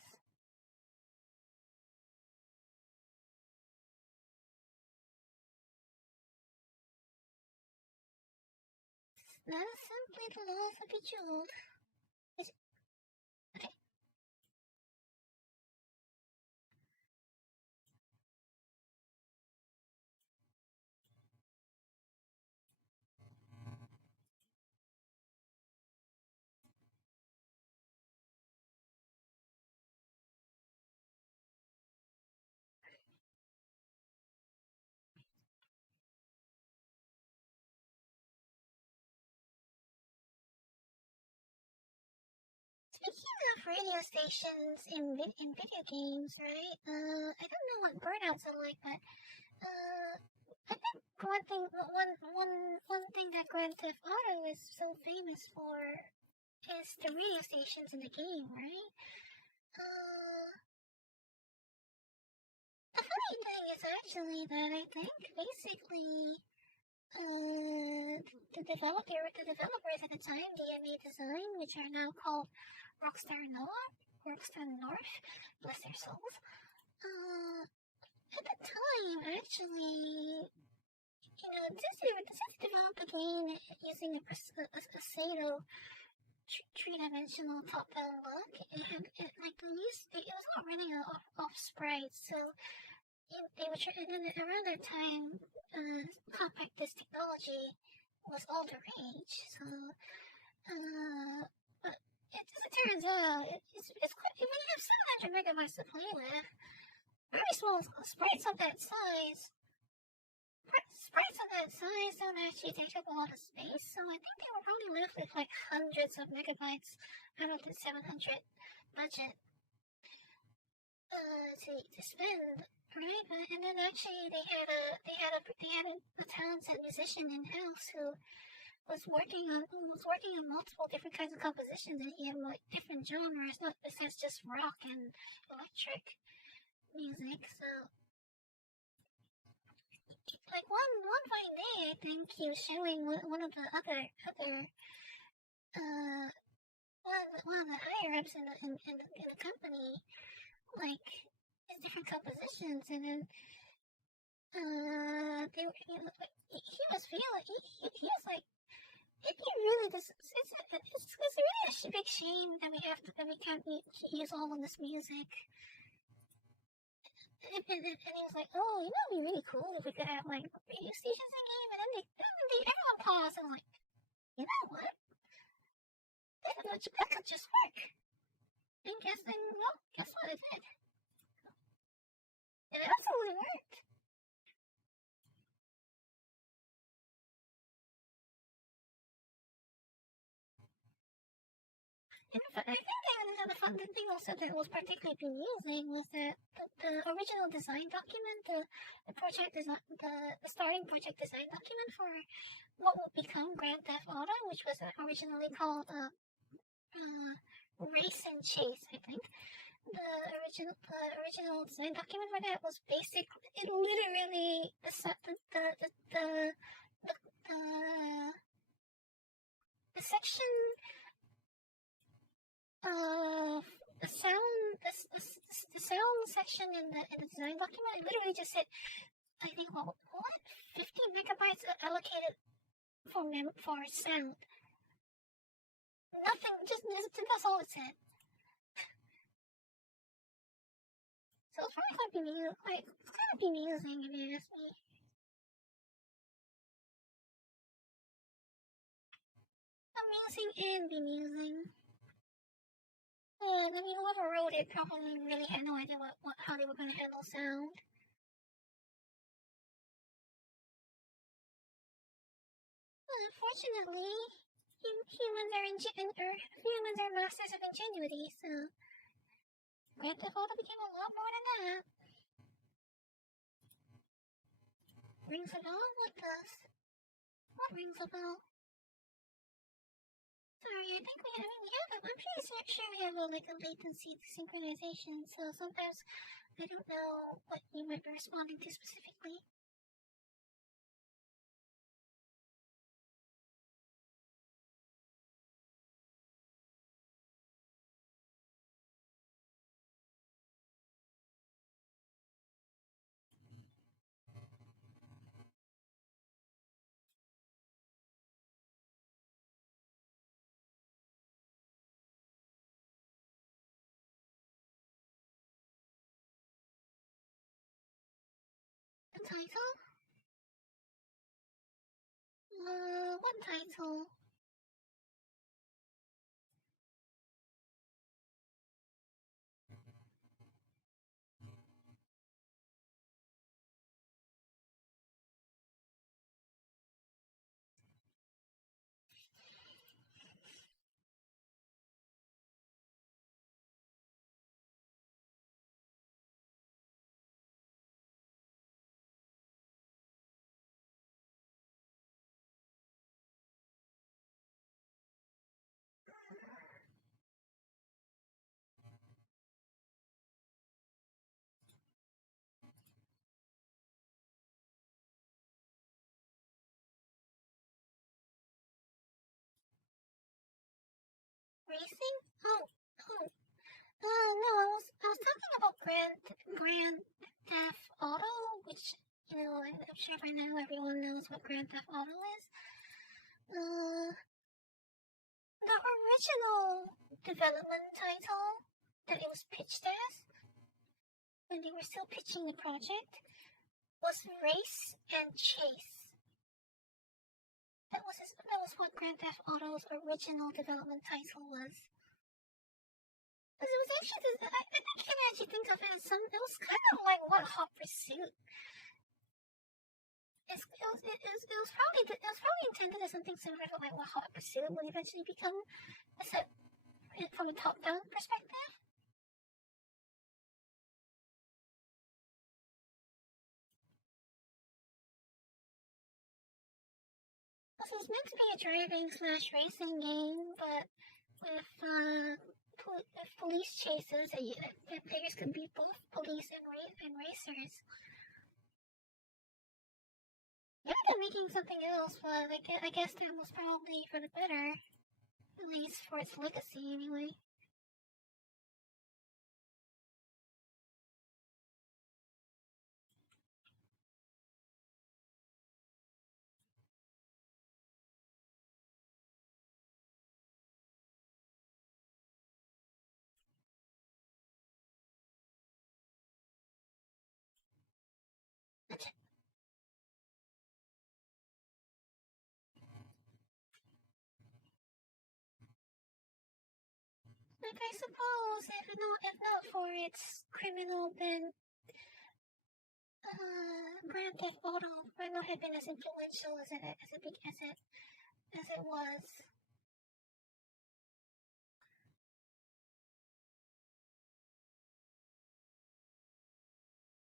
That is simply the laws of ritual. Okay. Speaking of radio stations in video games, right? I don't know what burnouts are like, but I think one thing that Grand Theft Auto is so famous for is the radio stations in the game, right? The funny thing is actually that I think basically the developers at the time, DMA Design, which are now called Rockstar North, bless their souls. At the time, actually, this developed a game using a Sato three-dimensional top-down look. It was not running off sprites, so they were around that time, compact disc technology was all the rage. So, but as it turns out, it's quite, when you have 700 megabytes to play with, very small sprites of that size don't actually take up a lot of space. So I think they were probably left with like hundreds of megabytes out of the 700 budget to spend. Right, and then actually they had a talented musician in house who was working on multiple different kinds of compositions, and he had like different genres, not besides just rock and electric music. So, like one fine day, I think he was showing one of the higher ups in the company, like different compositions, and then he was like, it's really a big shame that we can't use all of this music. And he was like, oh, it'd be really cool if we could have like radio stations in game. And then everyone paused and like, you know what? That could just work. And guess what it did? It absolutely worked. And I think the fun thing also that was particularly amusing was that the original design document, the starting project design document for what would become Grand Theft Auto, which was originally called Race and Chase, I think. The original design document for that was basically, it literally, the section the sound section in the design document, it literally just said, I think, what 50 megabytes allocated for sound. Nothing, just that's all it said. So it's probably quite bemusing if you ask me. Amusing and bemusing. And I mean, whoever wrote it probably really had no idea how they were going to handle sound. Unfortunately, humans are masters of ingenuity, so Grand Theft Auto became a lot more than that. Rings a bell? What does? What rings a bell? Sorry, I think I'm pretty sure we have a latency synchronization, so sometimes I don't know what you might be responding to specifically. The title? What title? Racing? Oh. No, I was talking about Grand Theft Auto, which, I'm sure by now everyone knows what Grand Theft Auto is. The original development title that it was pitched as, when they were still pitching the project, was Race and Chase. That was what Grand Theft Auto's original development title was. It was actually, I can't actually think of it as it was kind of like what Hot Pursuit. It was probably intended as something similar to like what Hot Pursuit would eventually become, except from a top-down perspective. So it's meant to be a driving/racing game, but with police chases, players can be both police and racers. Yeah, they're making something else, but I guess that was probably for the better. At least for its legacy, anyway. Like, I suppose, if not for its criminal bent, Grand Theft Auto might not have been as influential as it was.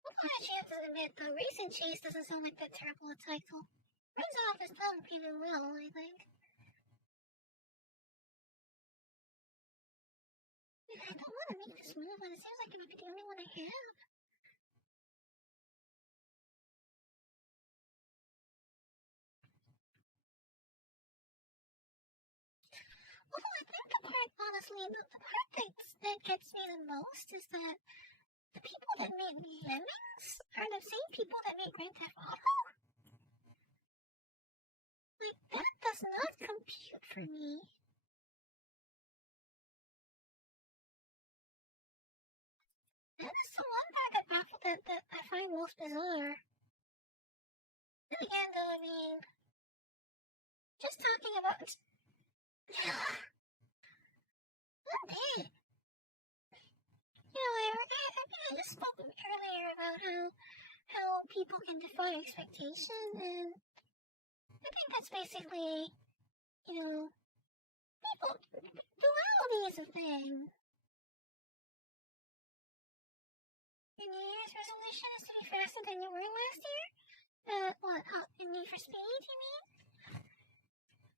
Well, I have to admit, though, Race and Chase doesn't sound like that terrible a title. Runs off his tongue pretty well, I think. I don't want to make this move, but it seems like it might be the only one I have. Although I think the part on honestly, the part that gets me the most is that the people that made Lemmings are the same people that made Grand Theft Auto. Like, that does not compute for me. That is the one part that I find most bizarre. And again, though, I mean, just talking about... One day, I just spoke earlier about how people can defy expectation, and I think that's basically, duality is a thing. Your New Year's resolution is to be faster than you were last year? In Need for Speed, you mean?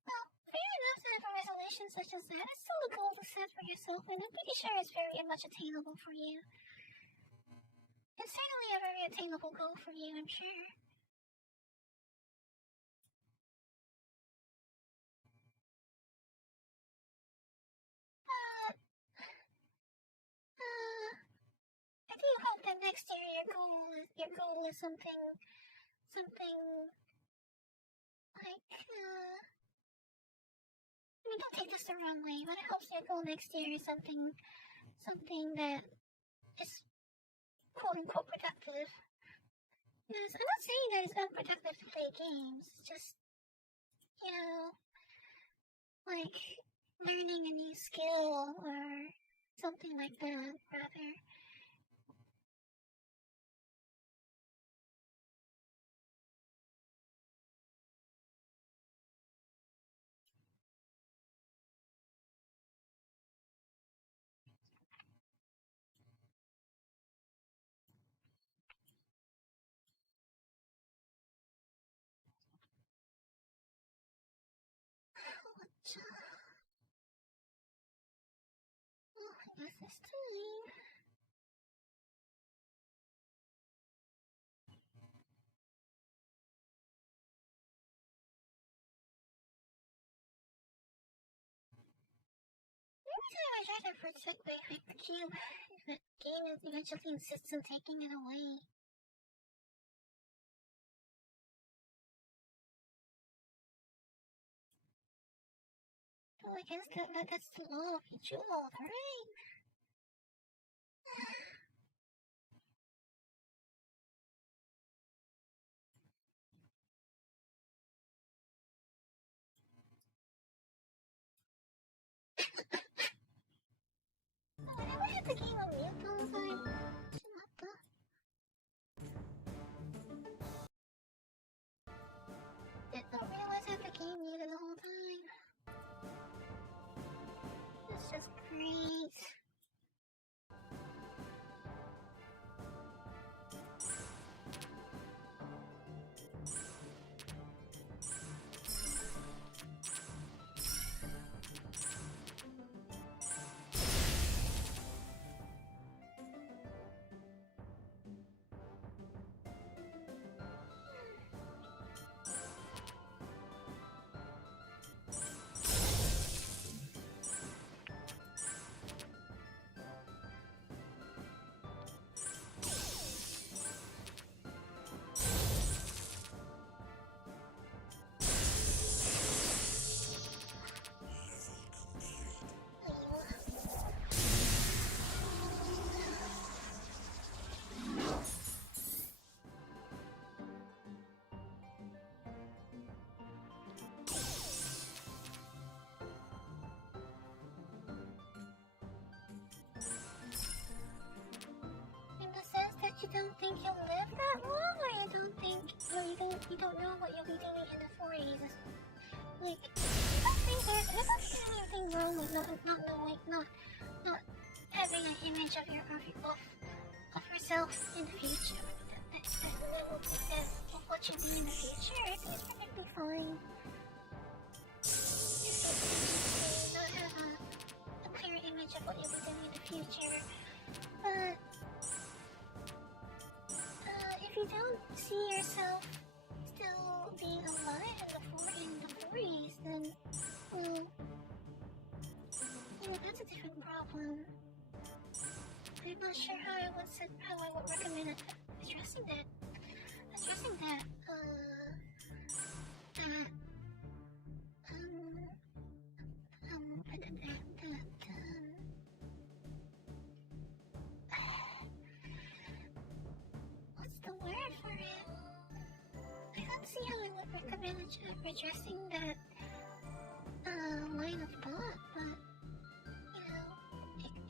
Well, fair enough to have a resolution such as that. It's still a goal to set for yourself, and I'm pretty sure it's very much attainable for you. It's certainly a very attainable goal for you, I'm sure. I do hope that next year your goal is something like, don't take this the wrong way, but I hope your goal next year is something that is quote-unquote productive. Yes, I'm not saying that it's unproductive to play games, it's just, like learning a new skill or something like that, rather. I guess it's time. Every time I try to protect the cube, the game eventually insists on taking it away. Well, I guess that's the law of each world, right? I never had the game on mute all the time. Didn't realize I had the game muted the whole time. It's just great. You don't think you'll live that long, or you don't think, or you don't know what you'll be doing in the 40s? Like, I don't think there's anything wrong with not having an image of yourself in the future. Of what you be in the future, it's perfectly fine. You don't have a clear image of what you'll be doing in the future, but if you don't see yourself still being alive in the 40s, then, well, that's a different problem. I'm not sure how I would recommend addressing that. Addressing that, what's the word for it? I don't see how I would recommend addressing that, line of thought, but, you know,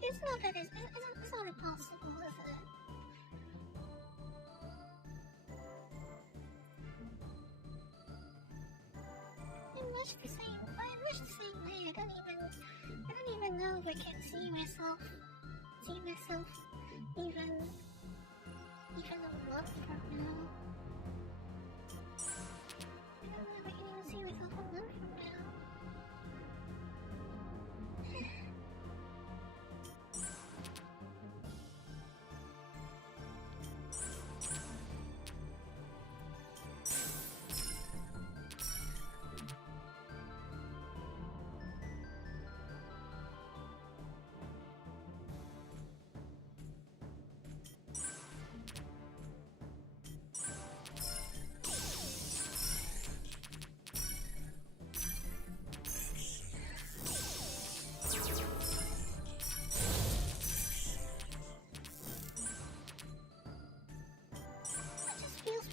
it's not that it's not impossible, is it? I wish the same way. I don't even know if I can see myself even a month from now. I don't know if I can even see myself a month from now.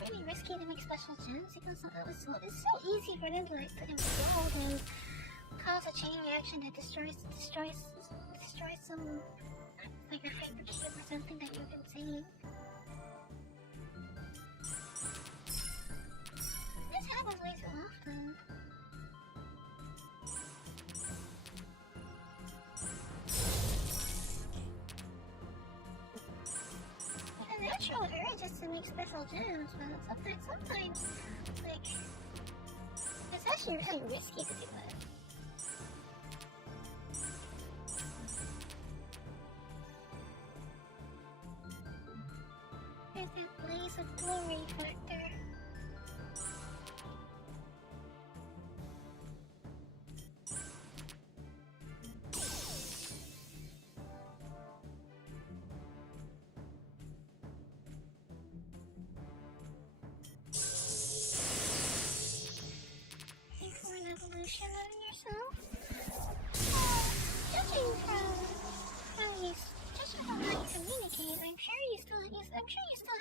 Really risky to make special gems because it's so easy for them to implode and cause a chain reaction that destroys some like a hypercube or something that you've been saying. This happens way too often. Natural urge is to make special gems, but sometimes, like, it's actually really risky to do that. There's that blaze of glory factor. Evolution of yourself? Judging how you communicate, I'm sure you still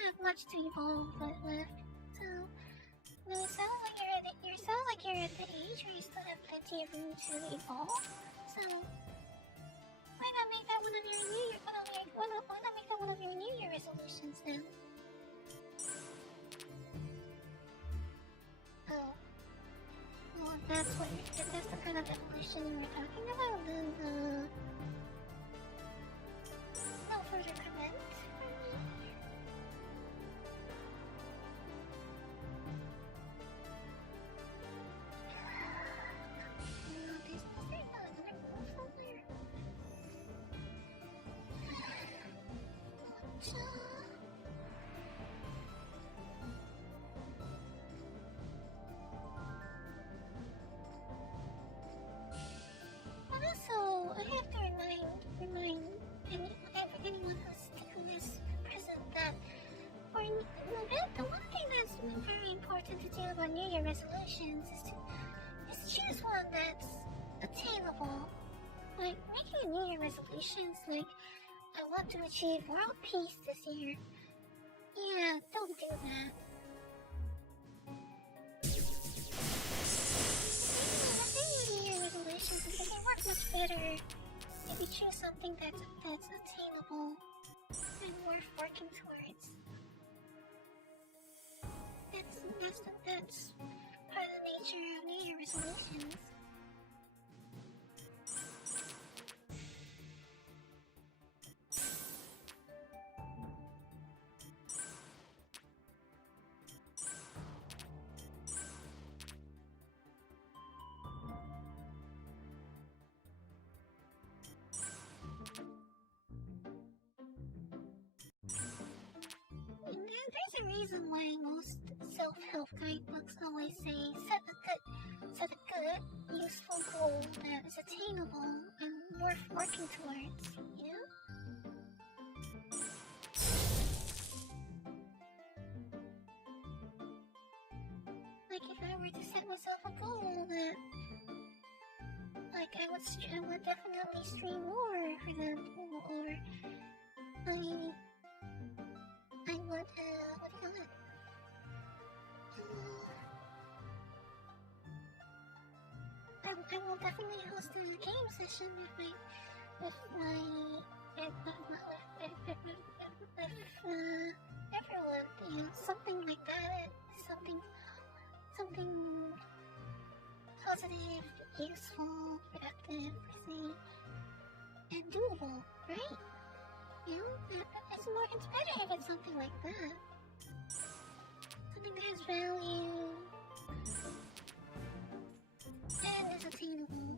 have much to evolve left. So, no, it sounds like you're at the age where you still have plenty of room to evolve. So, why not make that one of your New Year resolutions then? Oh. Well, if that's the kind of evolution you were talking about, then, no further comment from me. There's not another wolf over there. Also, I have to remind anyone who is present that the one thing that's very important to do about New Year resolutions is to choose one that's attainable. Like making a New Year resolutions like I want to achieve world peace this year. Yeah, don't do that. Resolutions because they work much better if you choose something that's attainable and worth working towards. That's part of the nature of New Year resolutions. There's a reason why most self-help guidebooks always say set a good, useful goal that is attainable and worth working towards, you know? Like if I were to set myself a goal that, like I would definitely stream more, for example, or I would, what do you call it? I will definitely host a game session with everyone, you know, something like that, something positive, useful, productive, and doable, right? You know, it's better if it's something like that. Something that has value and is attainable.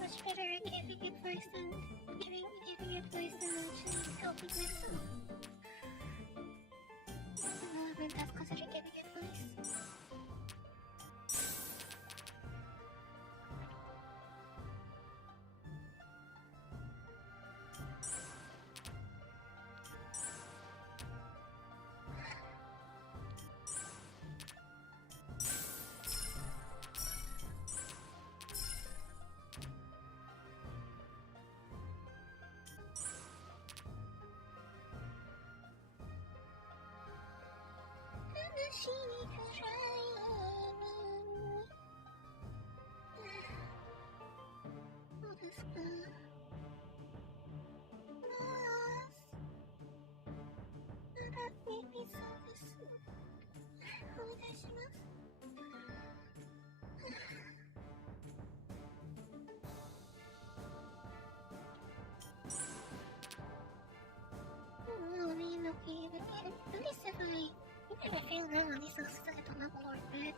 Much better at giving advice than giving advice than actually helping myself. Would that consider giving advice? Okay, but at least if I fail now, at least I'll still get the level or badge.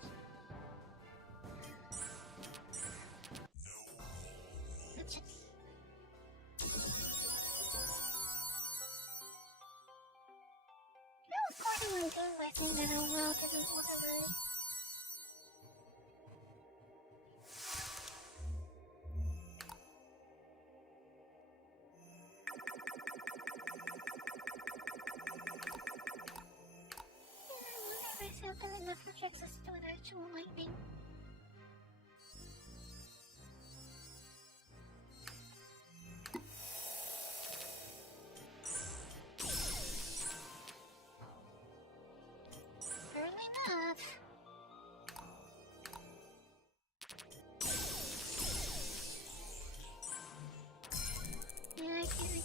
No, of course I want to do by saying that out loud, because it's whatever. I've done enough projects as to an actual lightning. Apparently not. Yeah, I think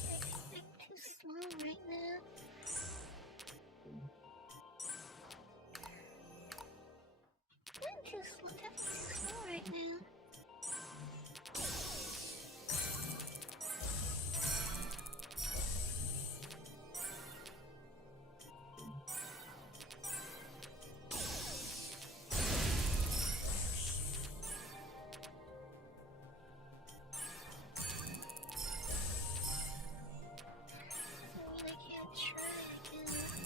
I'm too slow right now. Definitely too slow right now. I can't try again.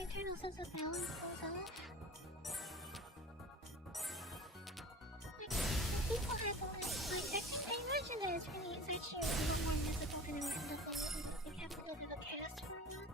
Internal sense of balance goes off. Like, people have I imagine that it's actually a little more difficult than it have to go through the cast for a while.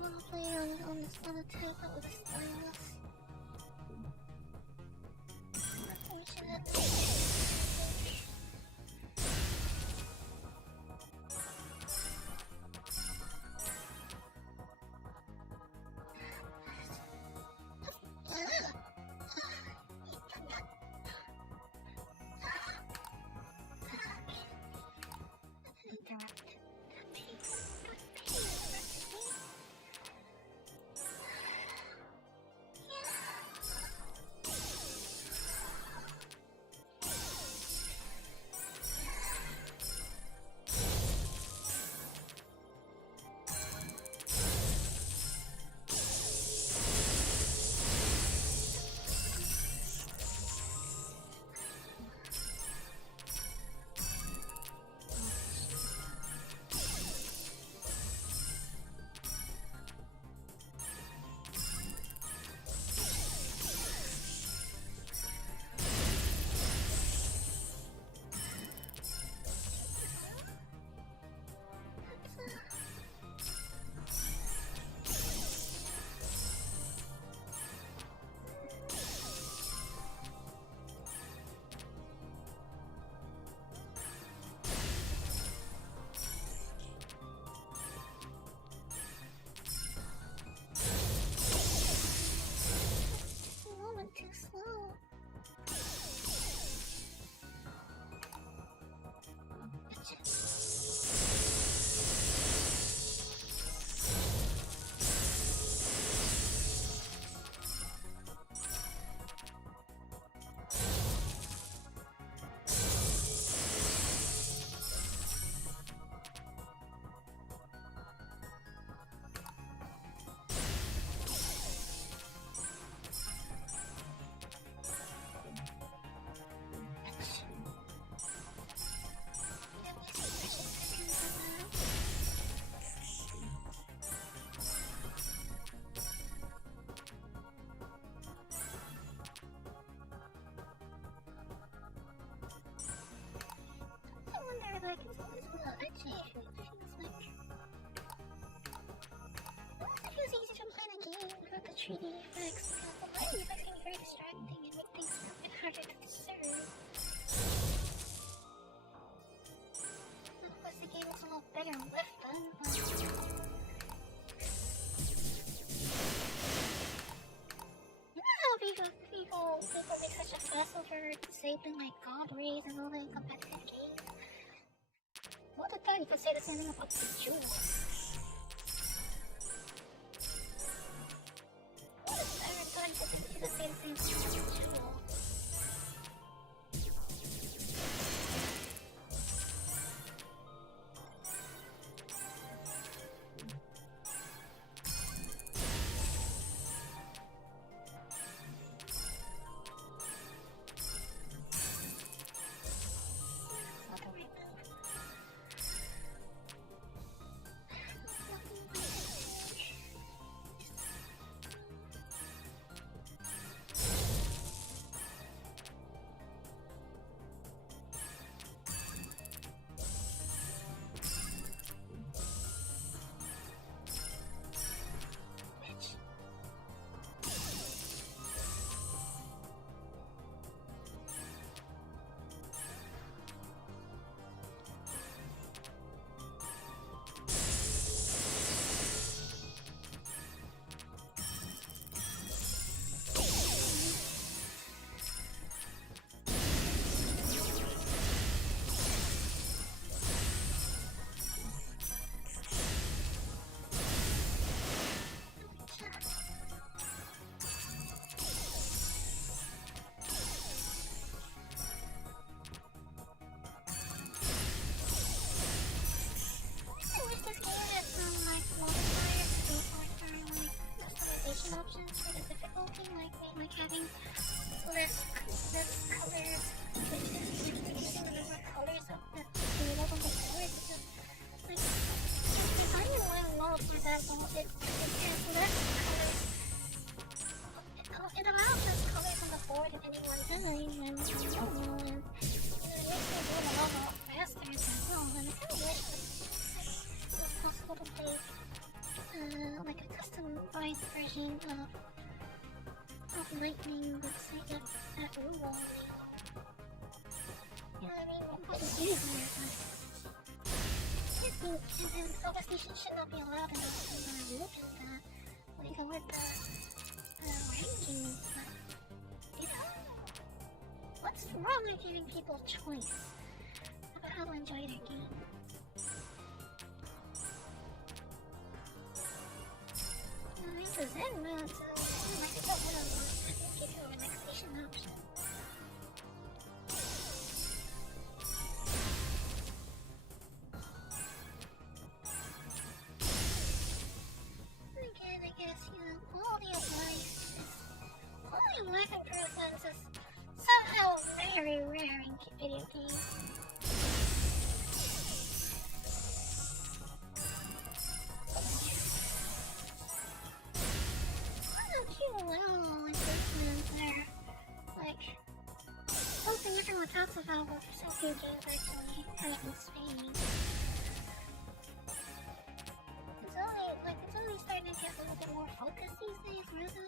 want to play on this other tablet with a stylus. We should have too slow. Like, it's always well, actually, it feels like... It feels easy to play the game without the 3D effects. The lighting effects can be very distracting and make things a bit harder to discern. Of course, the game is a lot better with them, but... You know how people make such a fuss over saving, like, God rays and all that competitive games? What the time you could say the same thing about the jewel? What if every time you could say the same thing about the jewel? Options for the difficulty, like having less colors, using the number of colors of the level of the story, because like designing one mode for that mode, it has less colors. It allows less colors on the board depending on design and it makes me do a lot faster as well, and I kind of wish it was possible to play like a customized version of Lightning with say that rule. You know what I mean? What is easier, but and then Solar Station should not be allowed enough to look at that. What do you call it? The rankings, but you know, what's wrong with giving people choice about how to enjoy their game? I mean, for Zen modes, like I don't want to give you a relaxation option. Again, I guess, you know, quality of life improvements is somehow very rare in video games. Little improvements there, like something everyone talks about, but so few games actually have in Spain. It's only starting to get a little bit more focused these days, rather than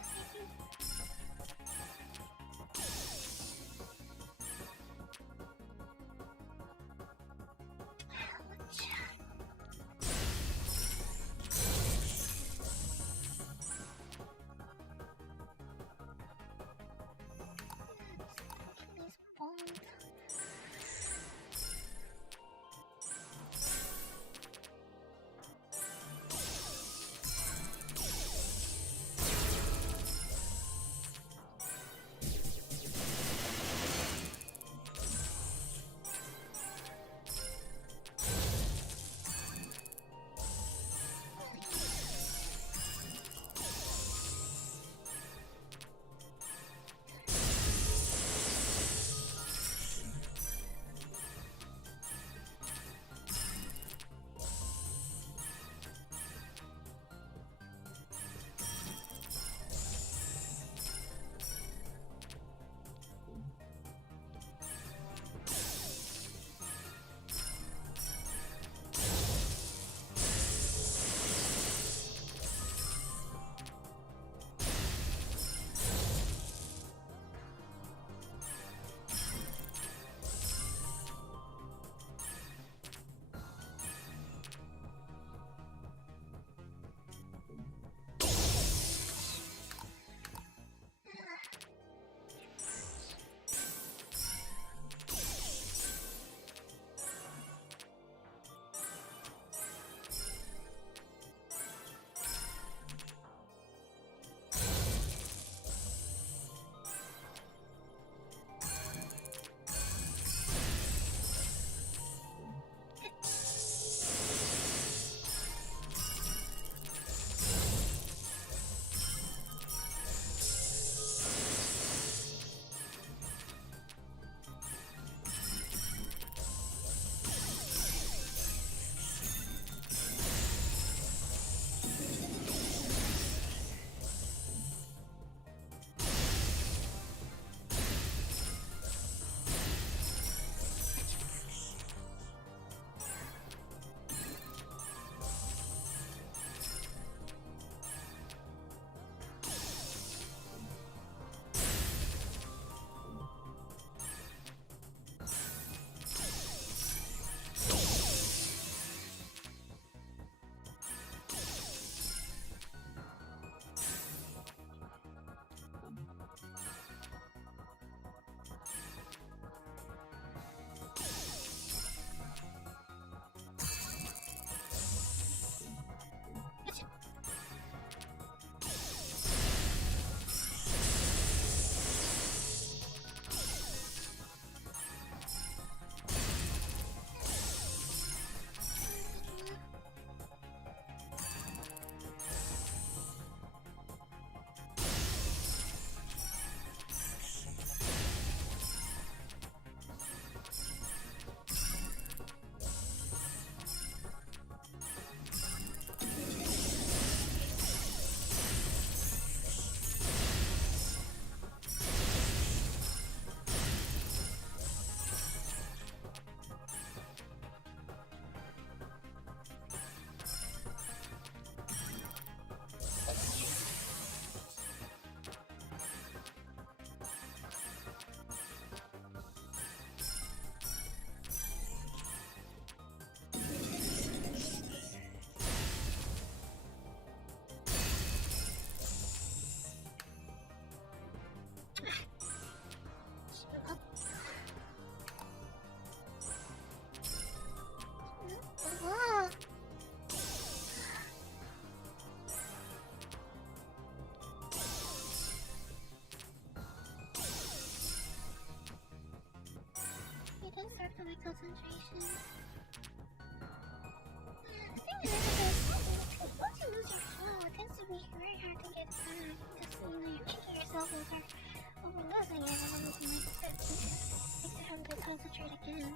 concentration. Yeah, the thing is, once you lose your flow, it tends to be very hard to get back because you're kicking yourself over losing it, and then it makes it hard to concentrate again.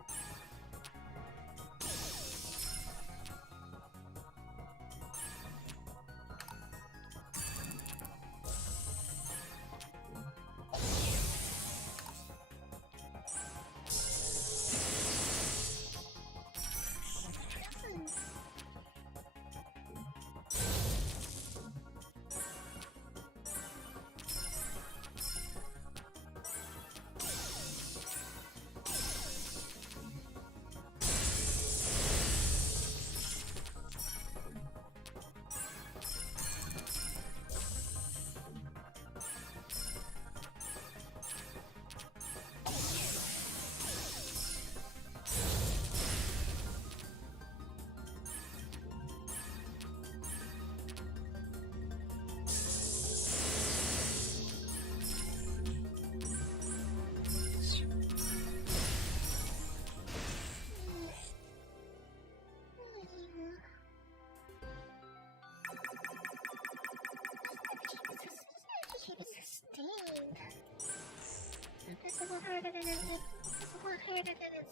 This is a lot harder than it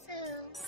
sounds.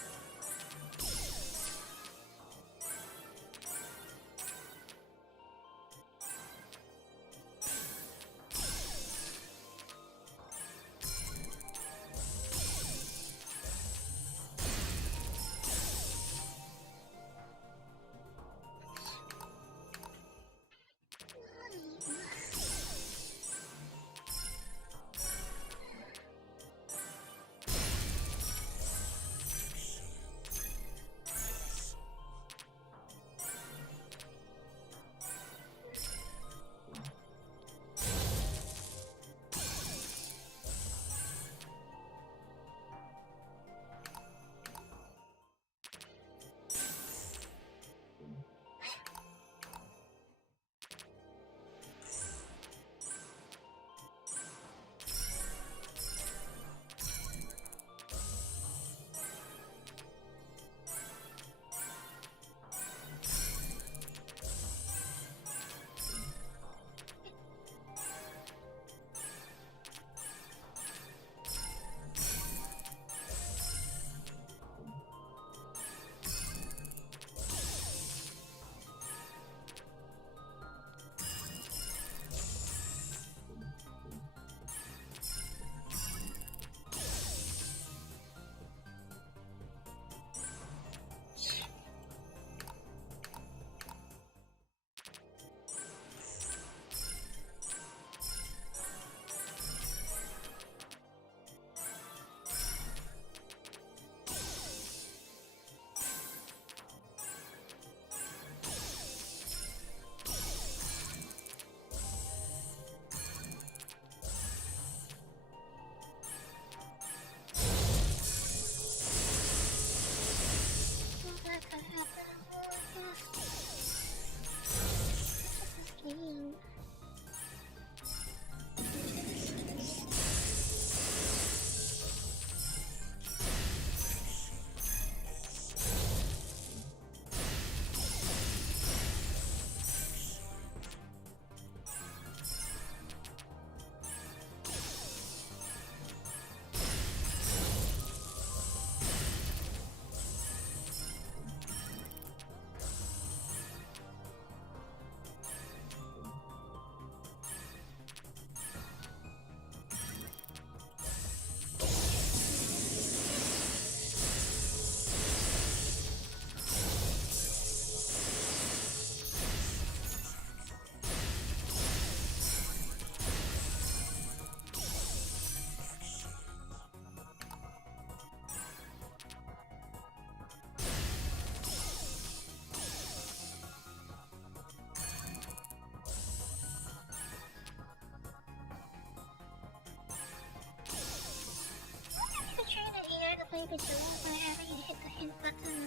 Play the drill by having you hit the hint button,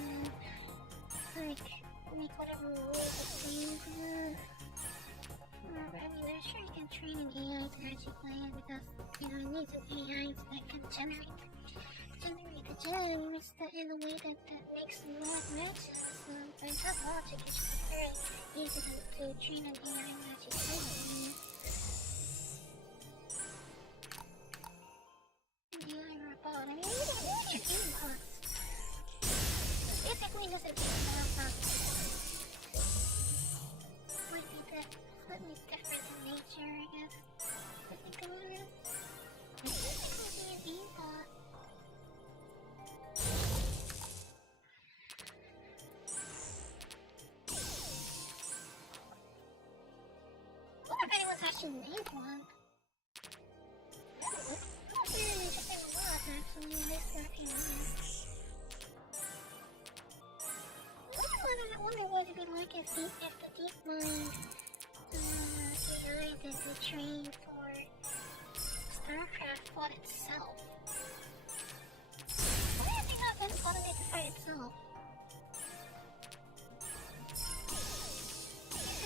like, make whatever rules it seems. I mean, I'm sure you can train an AI to actually play it because, you know, it needs an AI that can generate the gems in a way that makes more matches. By that logic, it should be very easy to train an AI magic anyway. AI robot. I mean, what are your inputs? Basically, just an AI robot. Might be slightly different in nature, I guess. I think about it. I think it would be an aimbot. I wonder if anyone's actually named one. That's really interesting mod, actually. Nice working on it. I wonder what it'd be like if the DeepMind AI that we trained for StarCraft fought itself. Why have they not been fought it to fight itself?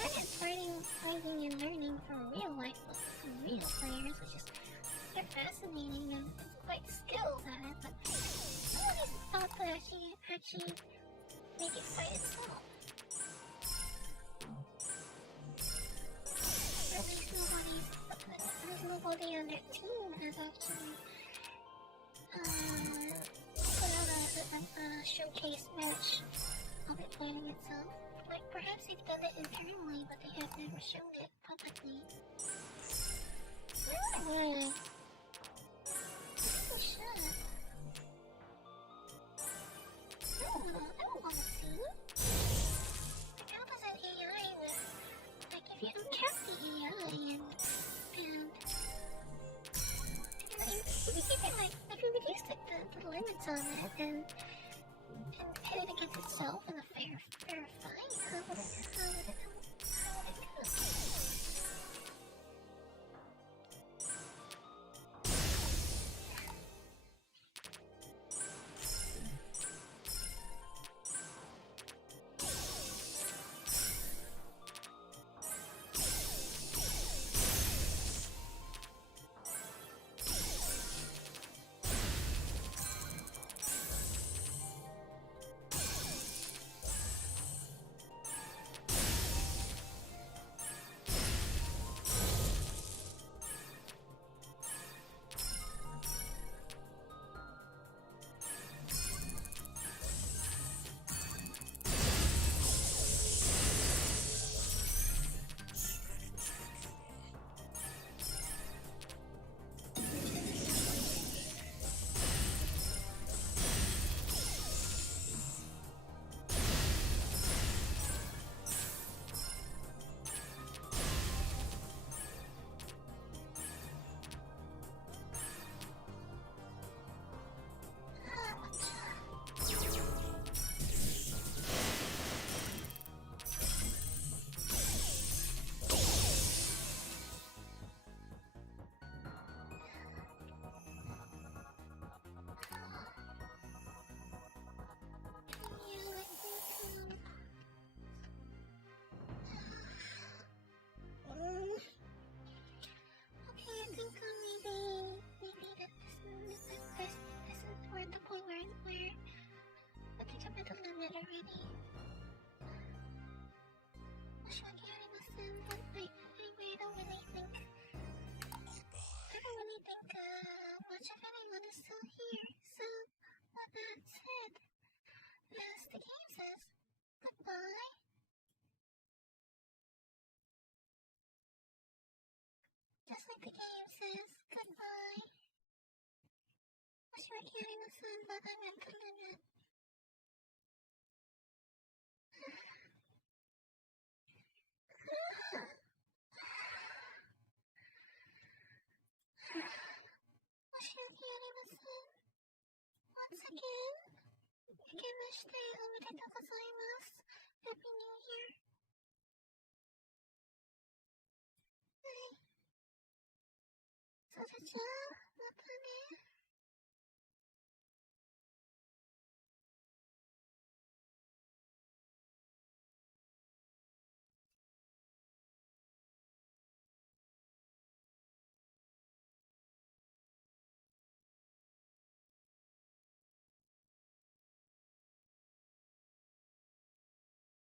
It's fighting and learning for real life with some real players, which is they're fascinating and quite skilled at it, but nobody's thought to actually make it fight itself. At least nobody on their team has actually put out a showcase match of it fighting itself. Like, perhaps they've done it internally, but they have never shown it publicly. Really? They should. I don't want to see. Like, how does an AI with, like, if you don't count the AI and if you keep it, like, if you reduce the limits on it and pit it against itself in a fair fight, how would it go? We're at the point where I think I'm at the limit already. Should I carry this in? But I don't really think much of anyone is still here. So, with that said, as the game says, goodbye. Just like the game says, goodbye. Wish you were carrying the sun, but I'm at the limit. Wish you were carrying the sun. Once again, あけましておめでとうございます。Happy New Year. はい。それじゃあ